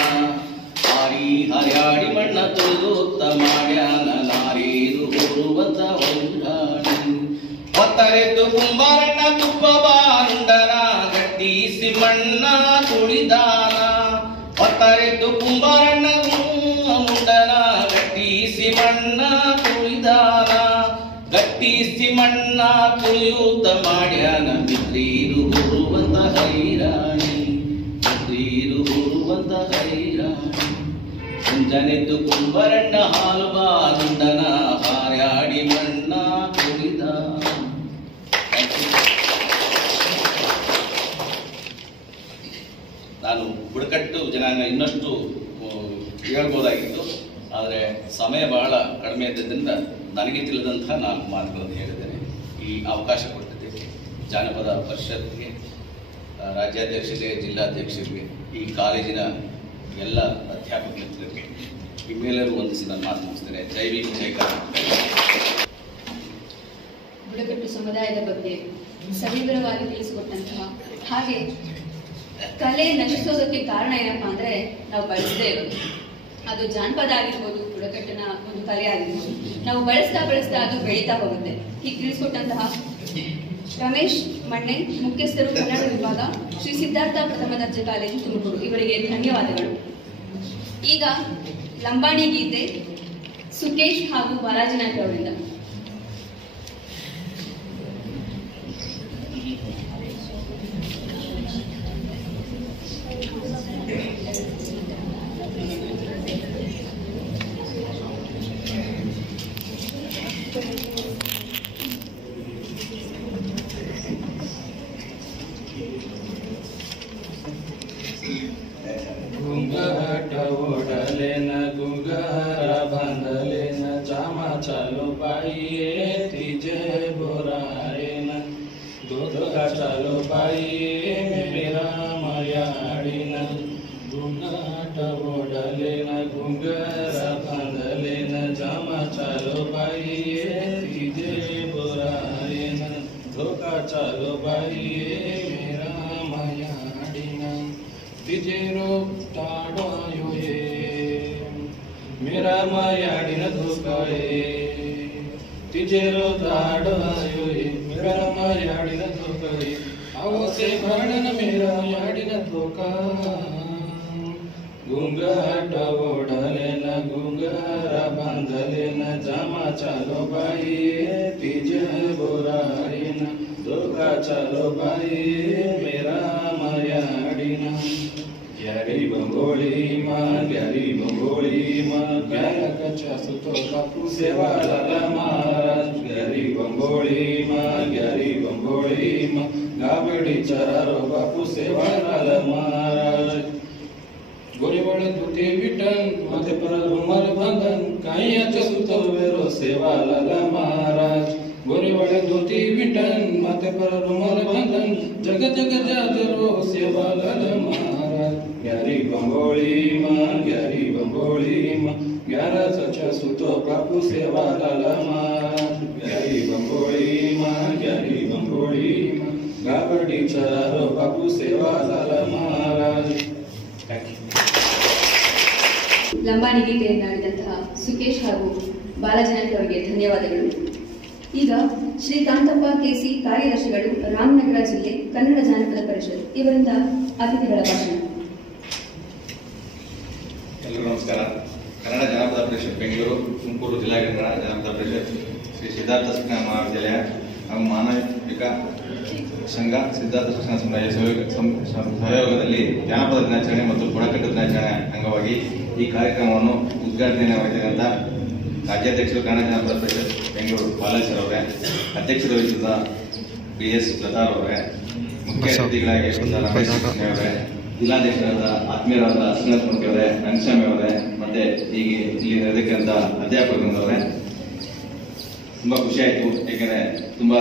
ಹಾರ್ಯಾಡಿ ಮಣ್ಣ ತುಳಿದೂತ ಮಾಡ್ಯಾನ, ನಾರೀದು ಓರುವಂತ ಹೈರಾಣಿ. ಒತ್ತರೆದ್ದು ಕುಂಬಾರಣ್ಣ ತುಪ್ಪ ಬಾಂಡನ, ಗಟ್ಟಿಸಿ ಮಣ್ಣ ತುಳಿದಾನ, ಒತ್ತರೆದ್ದು ಕುಂಬಾರಣ್ಣ ಮುಂಡನ, ಗಟ್ಟಿಸಿ ಮಣ್ಣ ತುಳಿದಾನ, ಗಟ್ಟಿಸಿ ಮಣ್ಣ ತುಳಿಯೂತ ಮಾಡ್ಯಾನ, ಮಿತ್ರೀರು ಹುರುವಂತ ಹೈರಾಣಿ, ಮಿತ್ರೀರು ಹುರುವಂತ ಹೈರಾಣಿ. ಮುಂಜಾನೆದ್ದು ಕುಂಬಾರಣ್ಣ ಹಾಲು ಬಾಂಡನ, ಹಾರ್ಯಾಡಿ ಮಣ್ಣ ತುಳಿದಾನ. ನಾನು ಬುಡಕಟ್ಟು ಜನಾಂಗ ಇನ್ನಷ್ಟು ಹೇಳ್ಬೋದಾಗಿತ್ತು, ಆದರೆ ಸಮಯ ಬಹಳ ಕಡಿಮೆ ಇದ್ದರಿಂದ ನನಗೆ ತಿಳಿದಂತಹ 4 ಮಾತುಗಳನ್ನು ಹೇಳಿದ್ದೇನೆ. ಈ ಅವಕಾಶ ಕೊಟ್ಟಿದ್ದಕ್ಕೆ ಜಾನಪದ ಪರಿಷತ್ಗೆ, ರಾಜ್ಯಾಧ್ಯಕ್ಷರಿಗೆ, ಜಿಲ್ಲಾಧ್ಯಕ್ಷರಿಗೆ, ಈ ಕಾಲೇಜಿನ ಎಲ್ಲ ಅಧ್ಯಾಪಕ ಮಿತ್ರರಿಗೆ ನಿಮ್ಮೆಲ್ಲರೂ ವಂದಿಸಿ ನಾನು ಮಾತು ಮುಗಿಸ್ತೇನೆ. ಜೈ ಭೀಮ್, ಜೈ ಕರ್ನಾಟಕ. ಬುಡಕಟ್ಟು ಸಮುದಾಯದ ಬಗ್ಗೆ ಸವಿವರವಾಗಿ ತಿಳಿಸಿಕೊಟ್ಟಂತಹ, ಹಾಗೆ ಕಲೆ ನಶಿಸೋದಕ್ಕೆ ಕಾರಣ ಏನಪ್ಪಾ ಅಂದ್ರೆ ನಾವು ಬಳಸದೇ ಇರೋದು. ಅದು ಜಾನಪದ ಆಗಿರ್ಬೋದು, ಬುಡಕಟ್ಟಿನ ಒಂದು ಕಲೆ ಆಗಿರ್ಬೋದು, ನಾವು ಬಳಸ್ತಾ ಅದು ಬೆಳೀತಾ ಹೋಗುತ್ತೆ. ಹೀಗೆ ತಿಳಿಸ್ಕೊಟ್ಟಂತಹ ರಮೇಶ್ ಮಣ್ಣೆ, ಮುಖ್ಯಸ್ಥರು ಕನ್ನಡ ವಿಭಾಗ, ಶ್ರೀ ಸಿದ್ಧಾರ್ಥ ಪ್ರಥಮ ದರ್ಜೆ ಕಾಲೇಜು ತುಮಕೂರು, ಇವರಿಗೆ ಧನ್ಯವಾದಗಳು. ಈಗ ಲಂಬಾಣಿ ಗೀತೆ ಸುಕೇಶ್ ಹಾಗೂ ಬಾಲಾಜಿನಾಥ್ ಅವರಿಂದ. ओढलेन गुंगार बांधलेन जामा चालो बाईये तिजे बोरारेन दोघा चालो बाईये मेरा मयाडीन गुंगाट ओढलेन गुंगार बांधलेन जामा चालो बाईये तिजे बोरारेन दोघा चालो बाईये मेरा मयाडीन तिजे रोग ताड़ायो ये मेरा मायाडिन धोकाए तिजे रो ताड़ायो ये मेरा मायाडिन धोकाए आओ से भाड़न मेरा याडिन धोका गुंगाट ओढलेन गुंगार बांधलेन जामा चालो बाई तिजे बोरारेन धोका चालो बाई मेरा मायाडिन ग्यारी बंगोली माँ ग्यारी ग्यारा कच्चा सुतो बापू सेवा लाला महाराज ग्यारी बंगोली माँ गाबड़ी चरारो बापू सेवा लाला महाराज गोरेवाड़े धोती विटन माथे पर रुमाल बांधन काइयाचे सुतो वेरो सेवा लाला महाराज गोरेवाड़े धोती विटन माथे पर रुमाल बांधन जग जग जाजरो सेवा लाला महाराज ग्यारी बंगोली माँ ग्यारा सचा सुतो बापू सेवा लाला महाराज ग्यारी बंगोली माँ गाबड़ी चरारो बापू सेवा लाला महाराज ಲಂಬಾಣಿ ಗೀತೆಯನ್ನು ಆಡಿದಂತಹ ಸುಕೇಶ್ ಹಾಗೂ ಬಾಲಜನಕ್ ಅವರಿಗೆ ಧನ್ಯವಾದಗಳು. ಈಗ ಶ್ರೀ ಕಾಂತಪ್ಪ ಕೆಸಿ ಕಾರ್ಯದರ್ಶಿಗಳು ರಾಮನಗರ ಜಿಲ್ಲೆ ಕನ್ನಡ ಜಾನಪದ ಪರಿಷತ್ ಇವರಿಂದ ಅತಿಥಿಗಳ ಭಾಷಣ. ಎಲ್ಲರಿಗೂ ನಮಸ್ಕಾರ. ಕನ್ನಡ ಜಾನಪದ ಪರಿಷತ್ ಬೆಂಗಳೂರು ತುಮಕೂರು ಜಿಲ್ಲಾ ಕನ್ನಡ ಜಾನಪದ ಪರಿಷತ್ ಶ್ರೀ ಸಿದ್ಧಾರ್ಥ ಶಿಕ್ಷಣ ಮಹಾವಿದ್ಯಾಲಯ ಹಾಗೂ ಮಾನವಿಕ ಸಂಘ ಸಿದ್ಧಾರ್ಥ ಶಿಕ್ಷಣ ಸಮುದಾಯ ಸಹಯೋಗದಲ್ಲಿ ಜಾನಪದ ದಿನಾಚರಣೆ ಮತ್ತು ಬುಡಕಟ್ಟು ದಿನಾಚರಣೆ ಅಂಗವಾಗಿ ಈ ಕಾರ್ಯಕ್ರಮವನ್ನು ಉದ್ಘಾಟನೆ ಮಾಡಿದಂತ ರಾಜ್ಯಾಧ್ಯಕ್ಷರು ಕನ್ನಡ ಜಾನಪದ ಪರಿಷತ್ ಬೆಂಗಳೂರು ಬಾಲಸರ್ ಅವರೇ, ಅಧ್ಯಕ್ಷರು ವಹಿಸಿದ BS ಲತಾರ್ ಅವರೇ, ಮುಖ್ಯ ಅತಿಥಿಗಳಾಗಿ ರಮೇಶ್ ಅವರೇ, ಜಿಲ್ಲಾಧ್ಯಕ್ಷರಾದ ಆತ್ಮೀಯರಾದ ಶ್ರೀನಾಥ್ ಮುಖಿ ಅವರೇ, ರಂಗಸ್ವಾಮಿ ಅವರೇ, ಮತ್ತೆ ಈಗ ಇಲ್ಲಿ ನೆರೆದಕ್ಕಂತ ಅಧ್ಯಾಪಕರವರೇ, ತುಂಬಾ ಖುಷಿ ಆಯಿತು. ಏಕೆಂದರೆ ತುಂಬಾ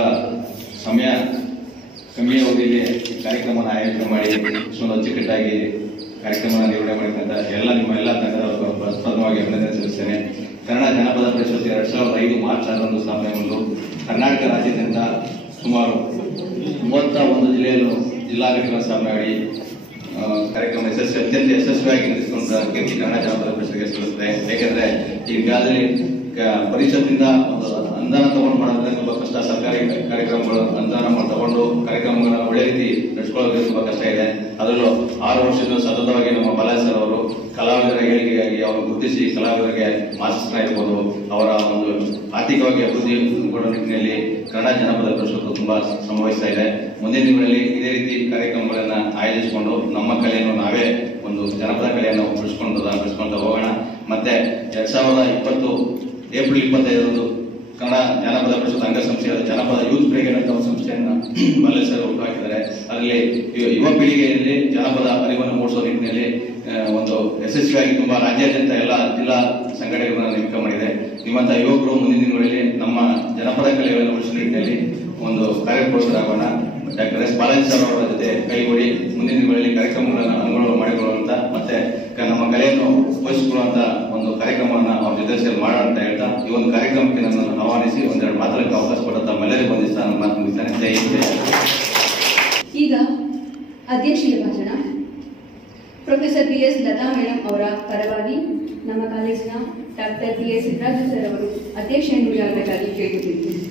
ಸಮಯ ಕಮ್ಮಿ ಅವಧಿಯಲ್ಲಿ ಕಾರ್ಯಕ್ರಮವನ್ನು ಆಯೋಜನೆ ಮಾಡಿ ಇಷ್ಟೊಂದು ಅಚ್ಚುಕಟ್ಟಾಗಿ ಕಾರ್ಯಕ್ರಮ ನಿರ್ವಹಣೆ ಮಾಡಿದಂತ ನಿಮ್ಮ ಎಲ್ಲ ತಂಡದವರು ಪ್ರಥಮವಾಗಿ ಅಭಿನಂದನೆ ಸಲ್ಲಿಸುತ್ತೇನೆ. ಕನ್ನಡ ಜಾನಪದ ಪರಿಷತ್ 2005 ಮಾರ್ಚ್ 6ರಂದು ಸ್ಥಾಪನೆಗೊಂಡು ಕರ್ನಾಟಕ ರಾಜ್ಯಾದ್ಯಂತ ಸುಮಾರು 31 ಜಿಲ್ಲೆಯಲ್ಲೂ ಜಿಲ್ಲಾ ಘಟಕ ಸ್ಥಾಪನೆ ಮಾಡಿ ಕಾರ್ಯಕ್ರಮ ಅತ್ಯಂತ ಯಶಸ್ವಿಯಾಗಿ ನಡೆಸಿಕೊಂಡ ಕೀರ್ತಿ ಕನ್ನಡ ಜಾನಪದ ಪರಿಷತ್ಗೆ ಸಲ್ಲಿಸುತ್ತೆ. ಏಕೆಂದರೆ ಈಗಾಗಲೇ ಪರಿಷತ್ತಿಂದ ಒಂದು ಅನುದಾನ ತಗೊಂಡು ಮಾಡೋದ್ರೆ ತುಂಬಾ ಕಷ್ಟ. ಸರ್ಕಾರಿ ಕಾರ್ಯಕ್ರಮಗಳು ಅನುದಾನ ತಗೊಂಡು ಕಾರ್ಯಕ್ರಮಗಳನ್ನ ಒಳ್ಳೆ ರೀತಿ ನಡೆಸ್ಕೊಳ್ಳೋದು ತುಂಬಾ ಕಷ್ಟ ಇದೆ. ಅದರಲ್ಲೂ 6 ವರ್ಷದಿಂದ ಸತತವಾಗಿ ನಮ್ಮ ಬಾಲಸರ್ ಅವರು ಕಲಾವಿದರ ಏಳಿಗೆಗಾಗಿ ಅವರು ಗುರುತಿಸಿ ಕಲಾವಿದರಿಗೆ ಮಾರ್ಗದರ್ಶನ ಇರ್ಬೋದು, ಅವರ ಒಂದು ಆರ್ಥಿಕವಾಗಿ ಅಭಿವೃದ್ಧಿ ಕೊಡುವ ನಿಟ್ಟಿನಲ್ಲಿ ಕನ್ನಡ ಜಾನಪದ ಪರಿಷತ್ತು ತುಂಬಾ ಶ್ರಮವಹಿಸ್ತಾ ಇದೆ. ಮುಂದಿನ ದಿನಗಳಲ್ಲಿ ಇದೇ ರೀತಿ ಕಾರ್ಯಕ್ರಮಗಳನ್ನ ಆಯೋಜಿಸಿಕೊಂಡು ನಮ್ಮ ಕಲೆಯನ್ನು ನಾವೇ ಒಂದು ಜನಪದ ಕಲೆಯನ್ನು ಬೆಳೆಸ್ಕೊಂಡು ಹೋಗೋಣ. ಮತ್ತೆ 2020 ಏಪ್ರಿಲ್ 25ರಂದು ಕನ್ನಡ ಜಾನಪದ ಪರಿಷತ್ ಅಂಗಸಂಸ್ಥೆಯಾದ ಜನಪದ ಯೂತ್ ಬ್ರಿಗೇಡ್ ಅಂತ ಒಂದು ಸಂಸ್ಥೆಯನ್ನ ಬಾಲಸರ್ ಹುಟ್ಟುಹಾಕಿದ್ದಾರೆ. ಅದರಲ್ಲಿ ಯುವ ಪೀಳಿಗೆಯಲ್ಲಿ ಜನಪದ ಅರಿವನ್ನು ಮೂಡಿಸುವ ನಿಟ್ಟಿನಲ್ಲಿ ಒಂದು ಯಶಸ್ವಿಯಾಗಿ ತುಂಬಾ ರಾಜ್ಯಾದ್ಯಂತ ಎಲ್ಲ ಜಿಲ್ಲಾ ಸಂಘಟನೆಗಳನ್ನ ನೇಮಕ ಮಾಡಿದೆ. ನಿಮ್ಮಂತ ಯುವಕರು ಮುಂದಿನ ದಿನಗಳಲ್ಲಿ ನಮ್ಮ ಜನಪದ ಕಲೆಗಳನ್ನು ಉಳಿಸುವ ನಿಟ್ಟಿನಲ್ಲಿ ಒಂದು ಕಾರ್ಯಪ್ರವೃತ್ತರಾಗೋಣ. ಡಾಕ್ಟರ್ ಎಸ್ ಬಾಲಾಜಿ ಸರ್ ಅವರ ಜೊತೆ ಕೈಗೂಡಿ ಮುಂದಿನ ದಿನಗಳಲ್ಲಿ ಕಾರ್ಯಕ್ರಮಗಳನ್ನು ಅನುಗುಣ ಮಾಡಿಕೊಳ್ಳುವಂತ ಮತ್ತೆ ನಮ್ಮ ಕಲೆಯನ್ನು ಉಳಿಸಿಕೊಳ್ಳುವಂತ ಒಂದು ಕಾರ್ಯಕ್ರಮವನ್ನು ಅವ್ರ ಜೊತೆ ಸೇರಿ ಮಾಡೋಣ ಅಂತ ಹೇಳ್ತಾ ಈ ಒಂದು ಕಾರ್ಯಕ್ರಮಕ್ಕೆ ನನ್ನನ್ನು ಆಹ್ವಾನಿಸಿ ಒಂದೆರಡು ಮಾತಾಡಕ್ಕೆ ಅವಕಾಶ ಕೊಡುತ್ತಾ ಎಲ್ಲರಿಗೂ ಬಂದಿಸ್ತಾ ನನ್ನ ಮಾತು ಮುಗಿಸ್ತಾನೆ. ಜೈ ಹಿಂದ್. ಈಗ ಅಧ್ಯಕ್ಷೀಯ ಭಾಷಣ ಪ್ರೊಫೆಸರ್ BS ಲತಾ ಮೇಡಮ್ ಅವರ ಪರವಾಗಿ ನಮ್ಮ ಕಾಲೇಜಿನ ಡಾಕ್ಟರ್ BS ಸಿದ್ದರಾಜು ಸರ್ ಅವರು ಅಧ್ಯಕ್ಷೆಯನ್ನು ನುಡಿಯಾಗಬೇಕಾಗಿ ಕೇಳುತ್ತಿದ್ದೇನೆ.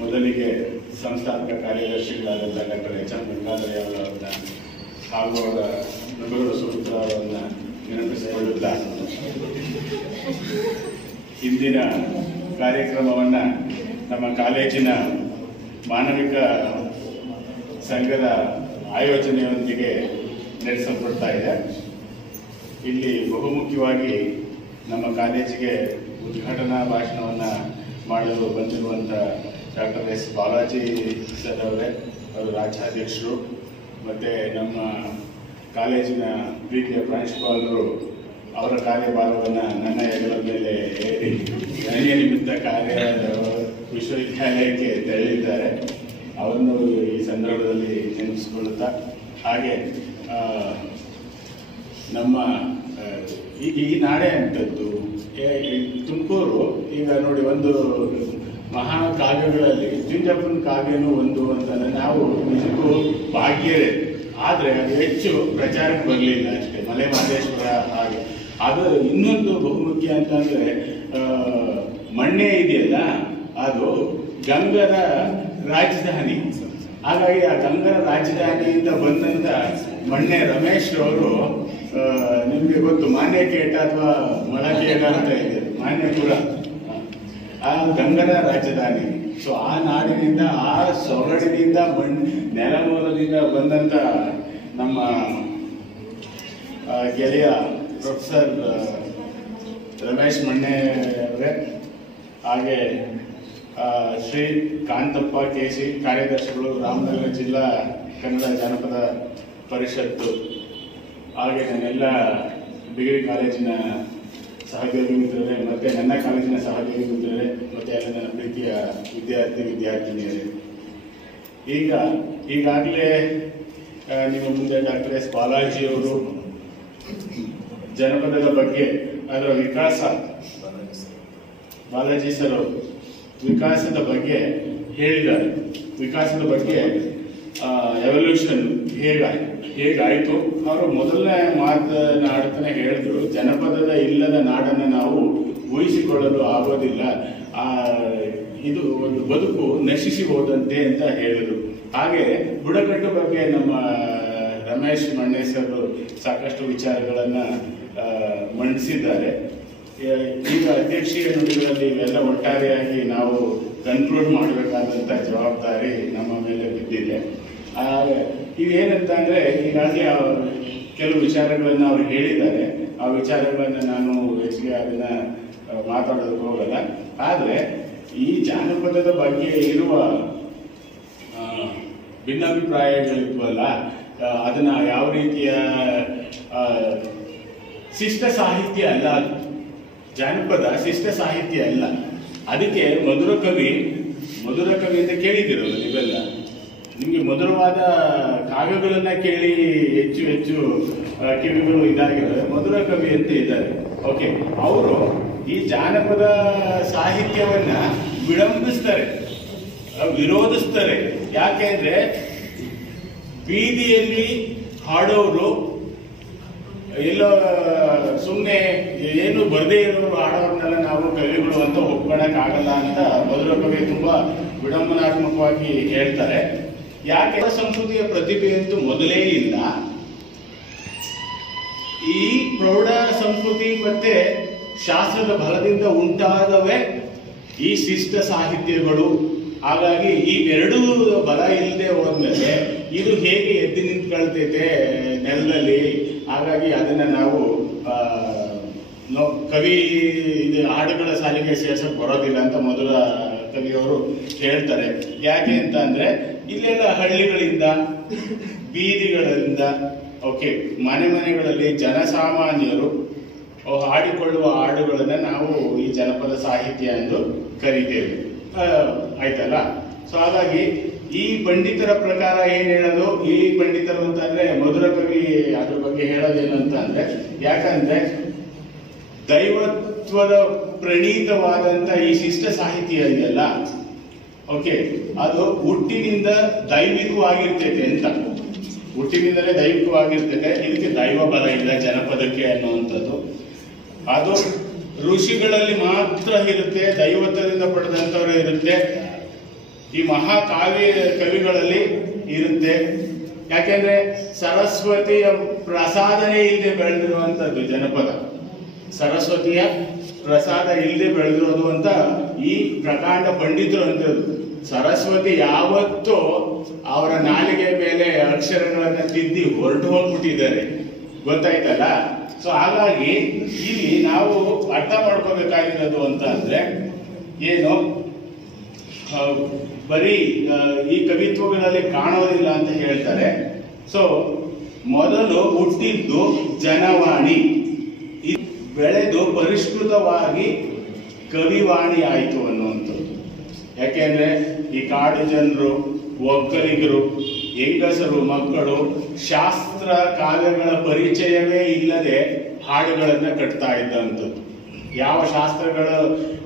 ಮೊದಲಿಗೆ ಸಂಸ್ಥಾಪಕ ಕಾರ್ಯದರ್ಶಿಗಳಾದಂಥ ಡಾಕ್ಟರ್ H.M. ಗಂಗಾಧರಯ್ಯ ಅವರನ್ನ ಹಾಗೂ ಅವರ ನಗರ ಸುಪುತ್ರ ಅವರನ್ನ ನೆನಪಿಸಿಕೊಳ್ಳುತ್ತಾ ಇಂದಿನ ಕಾರ್ಯಕ್ರಮವನ್ನು ನಮ್ಮ ಕಾಲೇಜಿನ ಮಾನವಿಕ ಸಂಘದ ಆಯೋಜನೆಯೊಂದಿಗೆ ನಡೆಸಲ್ಪಡ್ತಾ ಇದೆ. ಇಲ್ಲಿ ಬಹುಮುಖ್ಯವಾಗಿ ನಮ್ಮ ಕಾಲೇಜಿಗೆ ಉದ್ಘಾಟನಾ ಭಾಷಣವನ್ನು ಮಾಡಲು ಬಂದಿರುವಂಥ ಡಾಕ್ಟರ್ ಎಸ್ ಬಾಲಾಜಿ ಸರ್ ಅವರೇ, ಅವರು ರಾಜ್ಯಾಧ್ಯಕ್ಷರು, ಮತ್ತು ನಮ್ಮ ಕಾಲೇಜಿನ ಪ್ರೀತಿಯ ಪ್ರಾಂಶುಪಾಲರು ಅವರ ಕಾರ್ಯಭಾರವನ್ನು ನನ್ನ ಹೆಗಲ ಮೇಲೆ ಏರಿ ಗಣ್ಯ ನಿಮಿತ್ತ ಕಾರ್ಯ ವಿಶ್ವವಿದ್ಯಾಲಯಕ್ಕೆ ತೆರಳಿದ್ದಾರೆ. ಅವರನ್ನು ಈ ಸಂದರ್ಭದಲ್ಲಿ ನೆನಪಿಸಿಕೊಳ್ಳುತ್ತಾ, ಹಾಗೆ ನಮ್ಮ ಈ ನಾಡೆ ಅಂತದ್ದು ತುಮಕೂರು ಈಗ ನೋಡಿ, ಒಂದು ಮಹಾಕಾವ್ಯಗಳಲ್ಲಿ ಜುಂಜಪ್ಪನ ಕಾವ್ಯನೂ ಒಂದು ಅಂತಂದರೆ ನಾವು ನಿಜಕ್ಕೂ ಭಾಗ್ಯರೇ. ಆದರೆ ಅದು ಹೆಚ್ಚು ಪ್ರಚಾರಕ್ಕೆ ಬರಲಿಲ್ಲ ಅಷ್ಟೇ, ಮಲೆ ಮಹದೇಶ್ವರ ಹಾಗೆ. ಅದು ಇನ್ನೊಂದು ಬಹುಮುಖ್ಯ ಅಂತಂದರೆ ಮಣ್ಣೆ ಇದೆಯಲ್ಲ, ಅದು ಗಂಗರ ರಾಜಧಾನಿ. ಹಾಗಾಗಿ ಆ ಗಂಗರ ರಾಜಧಾನಿಯಿಂದ ಬಂದಂಥ ಮಣ್ಣೆ ರಮೇಶ್ ಅವರು, ನಿಮಗೆ ಗೊತ್ತು ಮಾನ್ಯಕೇಟ ಅಥವಾ ಮೊಳಕೇಟ ಅಂತ ಇದೆ, ಮಾನ್ಯಪುರ, ಆ ಗಂಗರ ರಾಜಧಾನಿ. ಸೊ ಆ ನಾಡಿನಿಂದ, ಆ ಸೊಗಡಿನಿಂದ, ನೆಲಮೂಲದಿಂದ ಬಂದಂಥ ನಮ್ಮ ಗೆಳೆಯ ಪ್ರೊಫೆಸರ್ ರಮೇಶ್ ಮಣ್ಣೆ ಅವರೇ, ಹಾಗೆ ಶ್ರೀ ಕಾಂತಪ್ಪ ಕೆಸಿ, ಕಾರ್ಯದರ್ಶಿಗಳು, ರಾಮನಗರ ಜಿಲ್ಲಾ ಕನ್ನಡ ಜಾನಪದ ಪರಿಷತ್ತು, ಹಾಗೆ ನನ್ನೆಲ್ಲ ಡಿಗ್ರಿ ಕಾಲೇಜಿನ ಸಹೋದ್ಯೋಗಿ ಮಿತ್ರರೇ, ಮತ್ತು ನನ್ನ ಕಾಲೇಜಿನ ಸಹೋದ್ಯೋಗಿ ಮಿತ್ರರೇ, ಮತ್ತು ಎಲ್ಲ ನನ್ನ ಪ್ರೀತಿಯ ವಿದ್ಯಾರ್ಥಿನಿಯರೇ. ಈಗಾಗಲೇ ನಿಮ್ಮ ಮುಂದೆ ಡಾಕ್ಟರ್ ಎಸ್ ಬಾಲಾಜಿಯವರು ಜನಪದದ ಬಗ್ಗೆ, ಅದರ ವಿಕಾಸ, ಬಾಲಾಜಿ ಸರ್ ಅವರು ವಿಕಾಸದ ಬಗ್ಗೆ ಹೇಳಿದ್ದಾರೆ. ವಿಕಾಸದ ಬಗ್ಗೆ ಎವಲ್ಯೂಷನ್ ಹೇಗಾಯಿತು ಅವರು ಮೊದಲನೇ ಮಾತನಾಡ್ತಾನೆ ಹೇಳಿದ್ರು, ಜನಪದದ ಇಲ್ಲದ ನಾಡನ್ನು ನಾವು ಊಹಿಸಿಕೊಳ್ಳಲು ಆಗೋದಿಲ್ಲ, ಇದು ಒಂದು ಬದುಕು ನಶಿಸಿ ಹೋದಂತೆ ಅಂತ ಹೇಳಿದ್ರು. ಹಾಗೆ ಬುಡಕಟ್ಟು ಬಗ್ಗೆ ನಮ್ಮ ರಮೇಶ್ ಮಣ್ಣೆ ಸರ್ ಸಾಕಷ್ಟು ವಿಚಾರಗಳನ್ನು ಮಂಡಿಸಿದ್ದಾರೆ. ಈಗ ಅಧ್ಯಕ್ಷೀಯ ನುಡಿಗಳಲ್ಲಿ ಇವೆಲ್ಲ ಒಟ್ಟಾರೆಯಾಗಿ ನಾವು ಕನ್ಕ್ಲೂಡ್ ಮಾಡಬೇಕಾದಂಥ ಜವಾಬ್ದಾರಿ ನಮ್ಮ ಮೇಲೆ ಬಿದ್ದಿದೆ. ಇವೇನಂತ ಅಂದರೆ, ಈಗಾಗಲೇ ಕೆಲವು ವಿಚಾರಗಳನ್ನು ಅವರು ಹೇಳಿದ್ದಾರೆ. ಆ ವಿಚಾರಗಳನ್ನು ನಾನು ಹೆಚ್ಚಿಗೆ ಅದನ್ನು ಮಾತಾಡೋದಕ್ಕೆ ಹೋಗಲ್ಲ. ಆದರೆ ಈ ಜಾನಪದದ ಬಗ್ಗೆ ಇರುವ ಭಿನ್ನಾಭಿಪ್ರಾಯಗಳಿದ್ವಲ್ಲ, ಅದನ್ನು ಯಾವ ರೀತಿಯ ಶಿಷ್ಟ ಸಾಹಿತ್ಯ ಅಲ್ಲ, ಜಾನಪದ ಶಿಷ್ಟ ಸಾಹಿತ್ಯ ಅಲ್ಲ. ಅದಕ್ಕೆ ಮಧುರ ಕವಿ ಅಂತ ಕೇಳಿದಿರಲ್ಲ ನೀವೆಲ್ಲ. ನಿಮಗೆ ಮಧುರವಾದ ಕಾವ್ಯಗಳನ್ನ ಕೇಳಿ ಹೆಚ್ಚು ಕಿವಿಗಳು ಇದಾಗಿರೋದು ಮಧುರ ಕವಿ ಅಂತ ಇದ್ದಾರೆ. ಓಕೆ, ಅವರು ಈ ಜಾನಪದ ಸಾಹಿತ್ಯವನ್ನ ವಿಡಂಬಿಸ್ತಾರೆ, ವಿರೋಧಿಸ್ತಾರೆ. ಯಾಕೆಂದ್ರೆ ಬೀದಿಯಲ್ಲಿ ಹಾಡೋರು ಎಲ್ಲೋ ಸುಮ್ಮನೆ ಏನು ಬರದೇ ಇರೋರು ಹಾಡೋರ್ನೆಲ್ಲ ನಾವು ಕವಿಗಳು ಅಂತ ಒಪ್ಕೊಳಕ್ ಆಗಲ್ಲ ಅಂತ ಮಧುರ ಕವಿ ತುಂಬಾ ವಿಡಂಬನಾತ್ಮಕವಾಗಿ ಹೇಳ್ತಾರೆ. ಯಾಕೆ ಸಂಸ್ಕೃತಿಯ ಪ್ರತಿಭೆ ಅಂತೂ ಮೊದಲೇ ಇಲ್ಲ. ಈ ಪ್ರೌಢ ಸಂಸ್ಕೃತಿ ಮತ್ತೆ ಶಾಸ್ತ್ರದ ಬಲದಿಂದ ಉಂಟಾದವೇ ಈ ಶಿಷ್ಟ ಸಾಹಿತ್ಯಗಳು. ಹಾಗಾಗಿ ಇವೆರಡೂ ಬಲ ಇಲ್ಲದೆ ಹೋದ್ಮೇಲೆ ಇದು ಹೇಗೆ ಎದ್ದು ನಿಂತ್ಕೊಳ್ತೈತೆ ನೆಲದಲ್ಲಿ. ಹಾಗಾಗಿ ಅದನ್ನ ನಾವು ಕವಿ ಇದು ಹಾಡುಗಳ ಸಾಲಿಗೆ ಸೇರ್ಸಕ್ ಬರೋದಿಲ್ಲ ಅಂತ ಮೊದಲ ಕವಿಯವರು ಹೇಳ್ತಾರೆ. ಯಾಕೆ ಅಂತ ಅಂದ್ರೆ ಇಲ್ಲೆಲ್ಲ ಹಳ್ಳಿಗಳಿಂದ, ಬೀದಿಗಳಿಂದ, ಓಕೆ, ಮನೆಗಳಲ್ಲಿ ಜನಸಾಮಾನ್ಯರು ಹಾಡಿಕೊಳ್ಳುವ ಹಾಡುಗಳನ್ನ ನಾವು ಈ ಜನಪದ ಸಾಹಿತ್ಯ ಎಂದು ಕರೀತೇವೆ. ಆಯ್ತಲ್ಲ. ಸೊ ಹಾಗಾಗಿ ಈ ಪಂಡಿತರ ಪ್ರಕಾರ ಏನ್ ಹೇಳೋದು, ಈ ಪಂಡಿತರು ಅಂತಂದ್ರೆ ಮಧುರ ಕವಿ ಅದ್ರ ಬಗ್ಗೆ ಹೇಳೋದೇನು ಅಂತ ಅಂದ್ರೆ, ಯಾಕಂದ್ರೆ ದೈವತ್ವದ ಪ್ರಣೀತವಾದಂತ ಈ ಶಿಷ್ಟ ಸಾಹಿತ್ಯ ಇದೆಯಲ್ಲ, ಓಕೆ, ಅದು ಹುಟ್ಟಿನಿಂದ ದೈವಿಕವಾಗಿರ್ತೈತೆ ಅಂತ. ಹುಟ್ಟಿನಿಂದಲೇ ದೈವಿಕವಾಗಿರ್ತೈತೆ. ಇದಕ್ಕೆ ದೈವ ಬಲ ಇಲ್ಲ ಜನಪದಕ್ಕೆ ಅನ್ನುವಂಥದ್ದು. ಅದು ಋಷಿಗಳಲ್ಲಿ ಮಾತ್ರ ಇರುತ್ತೆ, ದೈವತ್ವದಿಂದ ಪಡೆದಂಥವ್ರು ಇರುತ್ತೆ. ಈ ಮಹಾಕಾವ್ಯ ಕವಿಗಳಲ್ಲಿ ಇರುತ್ತೆ. ಯಾಕೆಂದ್ರೆ ಸರಸ್ವತಿಯ ಪ್ರಸಾದನೆ ಇಲ್ಲದೆ ಬೆಳೆದಿರುವಂತದ್ದು ಜನಪದ. ಸರಸ್ವತಿಯ ಪ್ರಸಾದ ಇಲ್ಲದೆ ಬೆಳೆದಿರೋದು ಅಂತ ಈ ಪ್ರಕಾಂಡ ಪಂಡಿತರು ಅಂತದ್ದು. ಸರಸ್ವತಿ ಯಾವತ್ತೂ ಅವರ ನಾಲಿಗೆ ಮೇಲೆ ಅಕ್ಷರಗಳನ್ನ ತಿದ್ದಿ ಹೊರಟು ಹೋಗ್ಬಿಟ್ಟಿದ್ದಾರೆ, ಗೊತ್ತಾಯ್ತಲ್ಲ. ಸೊ ಹಾಗಾಗಿ ಇಲ್ಲಿ ನಾವು ಅರ್ಥ ಮಾಡ್ಕೋಬೇಕಾಗಿರೋದು ಅಂತ ಅಂದ್ರೆ ಏನು ಬರೀ ಈ ಕವಿತ್ವಗಳಲ್ಲಿ ಕಾಣೋದಿಲ್ಲ ಅಂತ ಹೇಳ್ತಾರೆ. ಸೊ ಮೊದಲು ಹುಟ್ಟಿದ್ದು ಜನವಾಣಿ, ಬೆಳೆದು ಪರಿಷ್ಕೃತವಾಗಿ ಕವಿವಾಣಿ ಆಯಿತು ಅನ್ನುವಂಥದ್ದು. ಯಾಕೆಂದ್ರೆ ಈ ಕಾಡು ಜನರು, ಒಕ್ಕಲಿಗರು, ಹೆಂಗಸರು, ಮಕ್ಕಳು ಶಾಸ್ತ್ರ ಕಾವ್ಯಗಳ ಪರಿಚಯವೇ ಇಲ್ಲದೆ ಹಾಡುಗಳನ್ನ ಕಟ್ತಾ ಇದ್ದಂಥದ್ದು. ಯಾವ ಶಾಸ್ತ್ರಗಳು,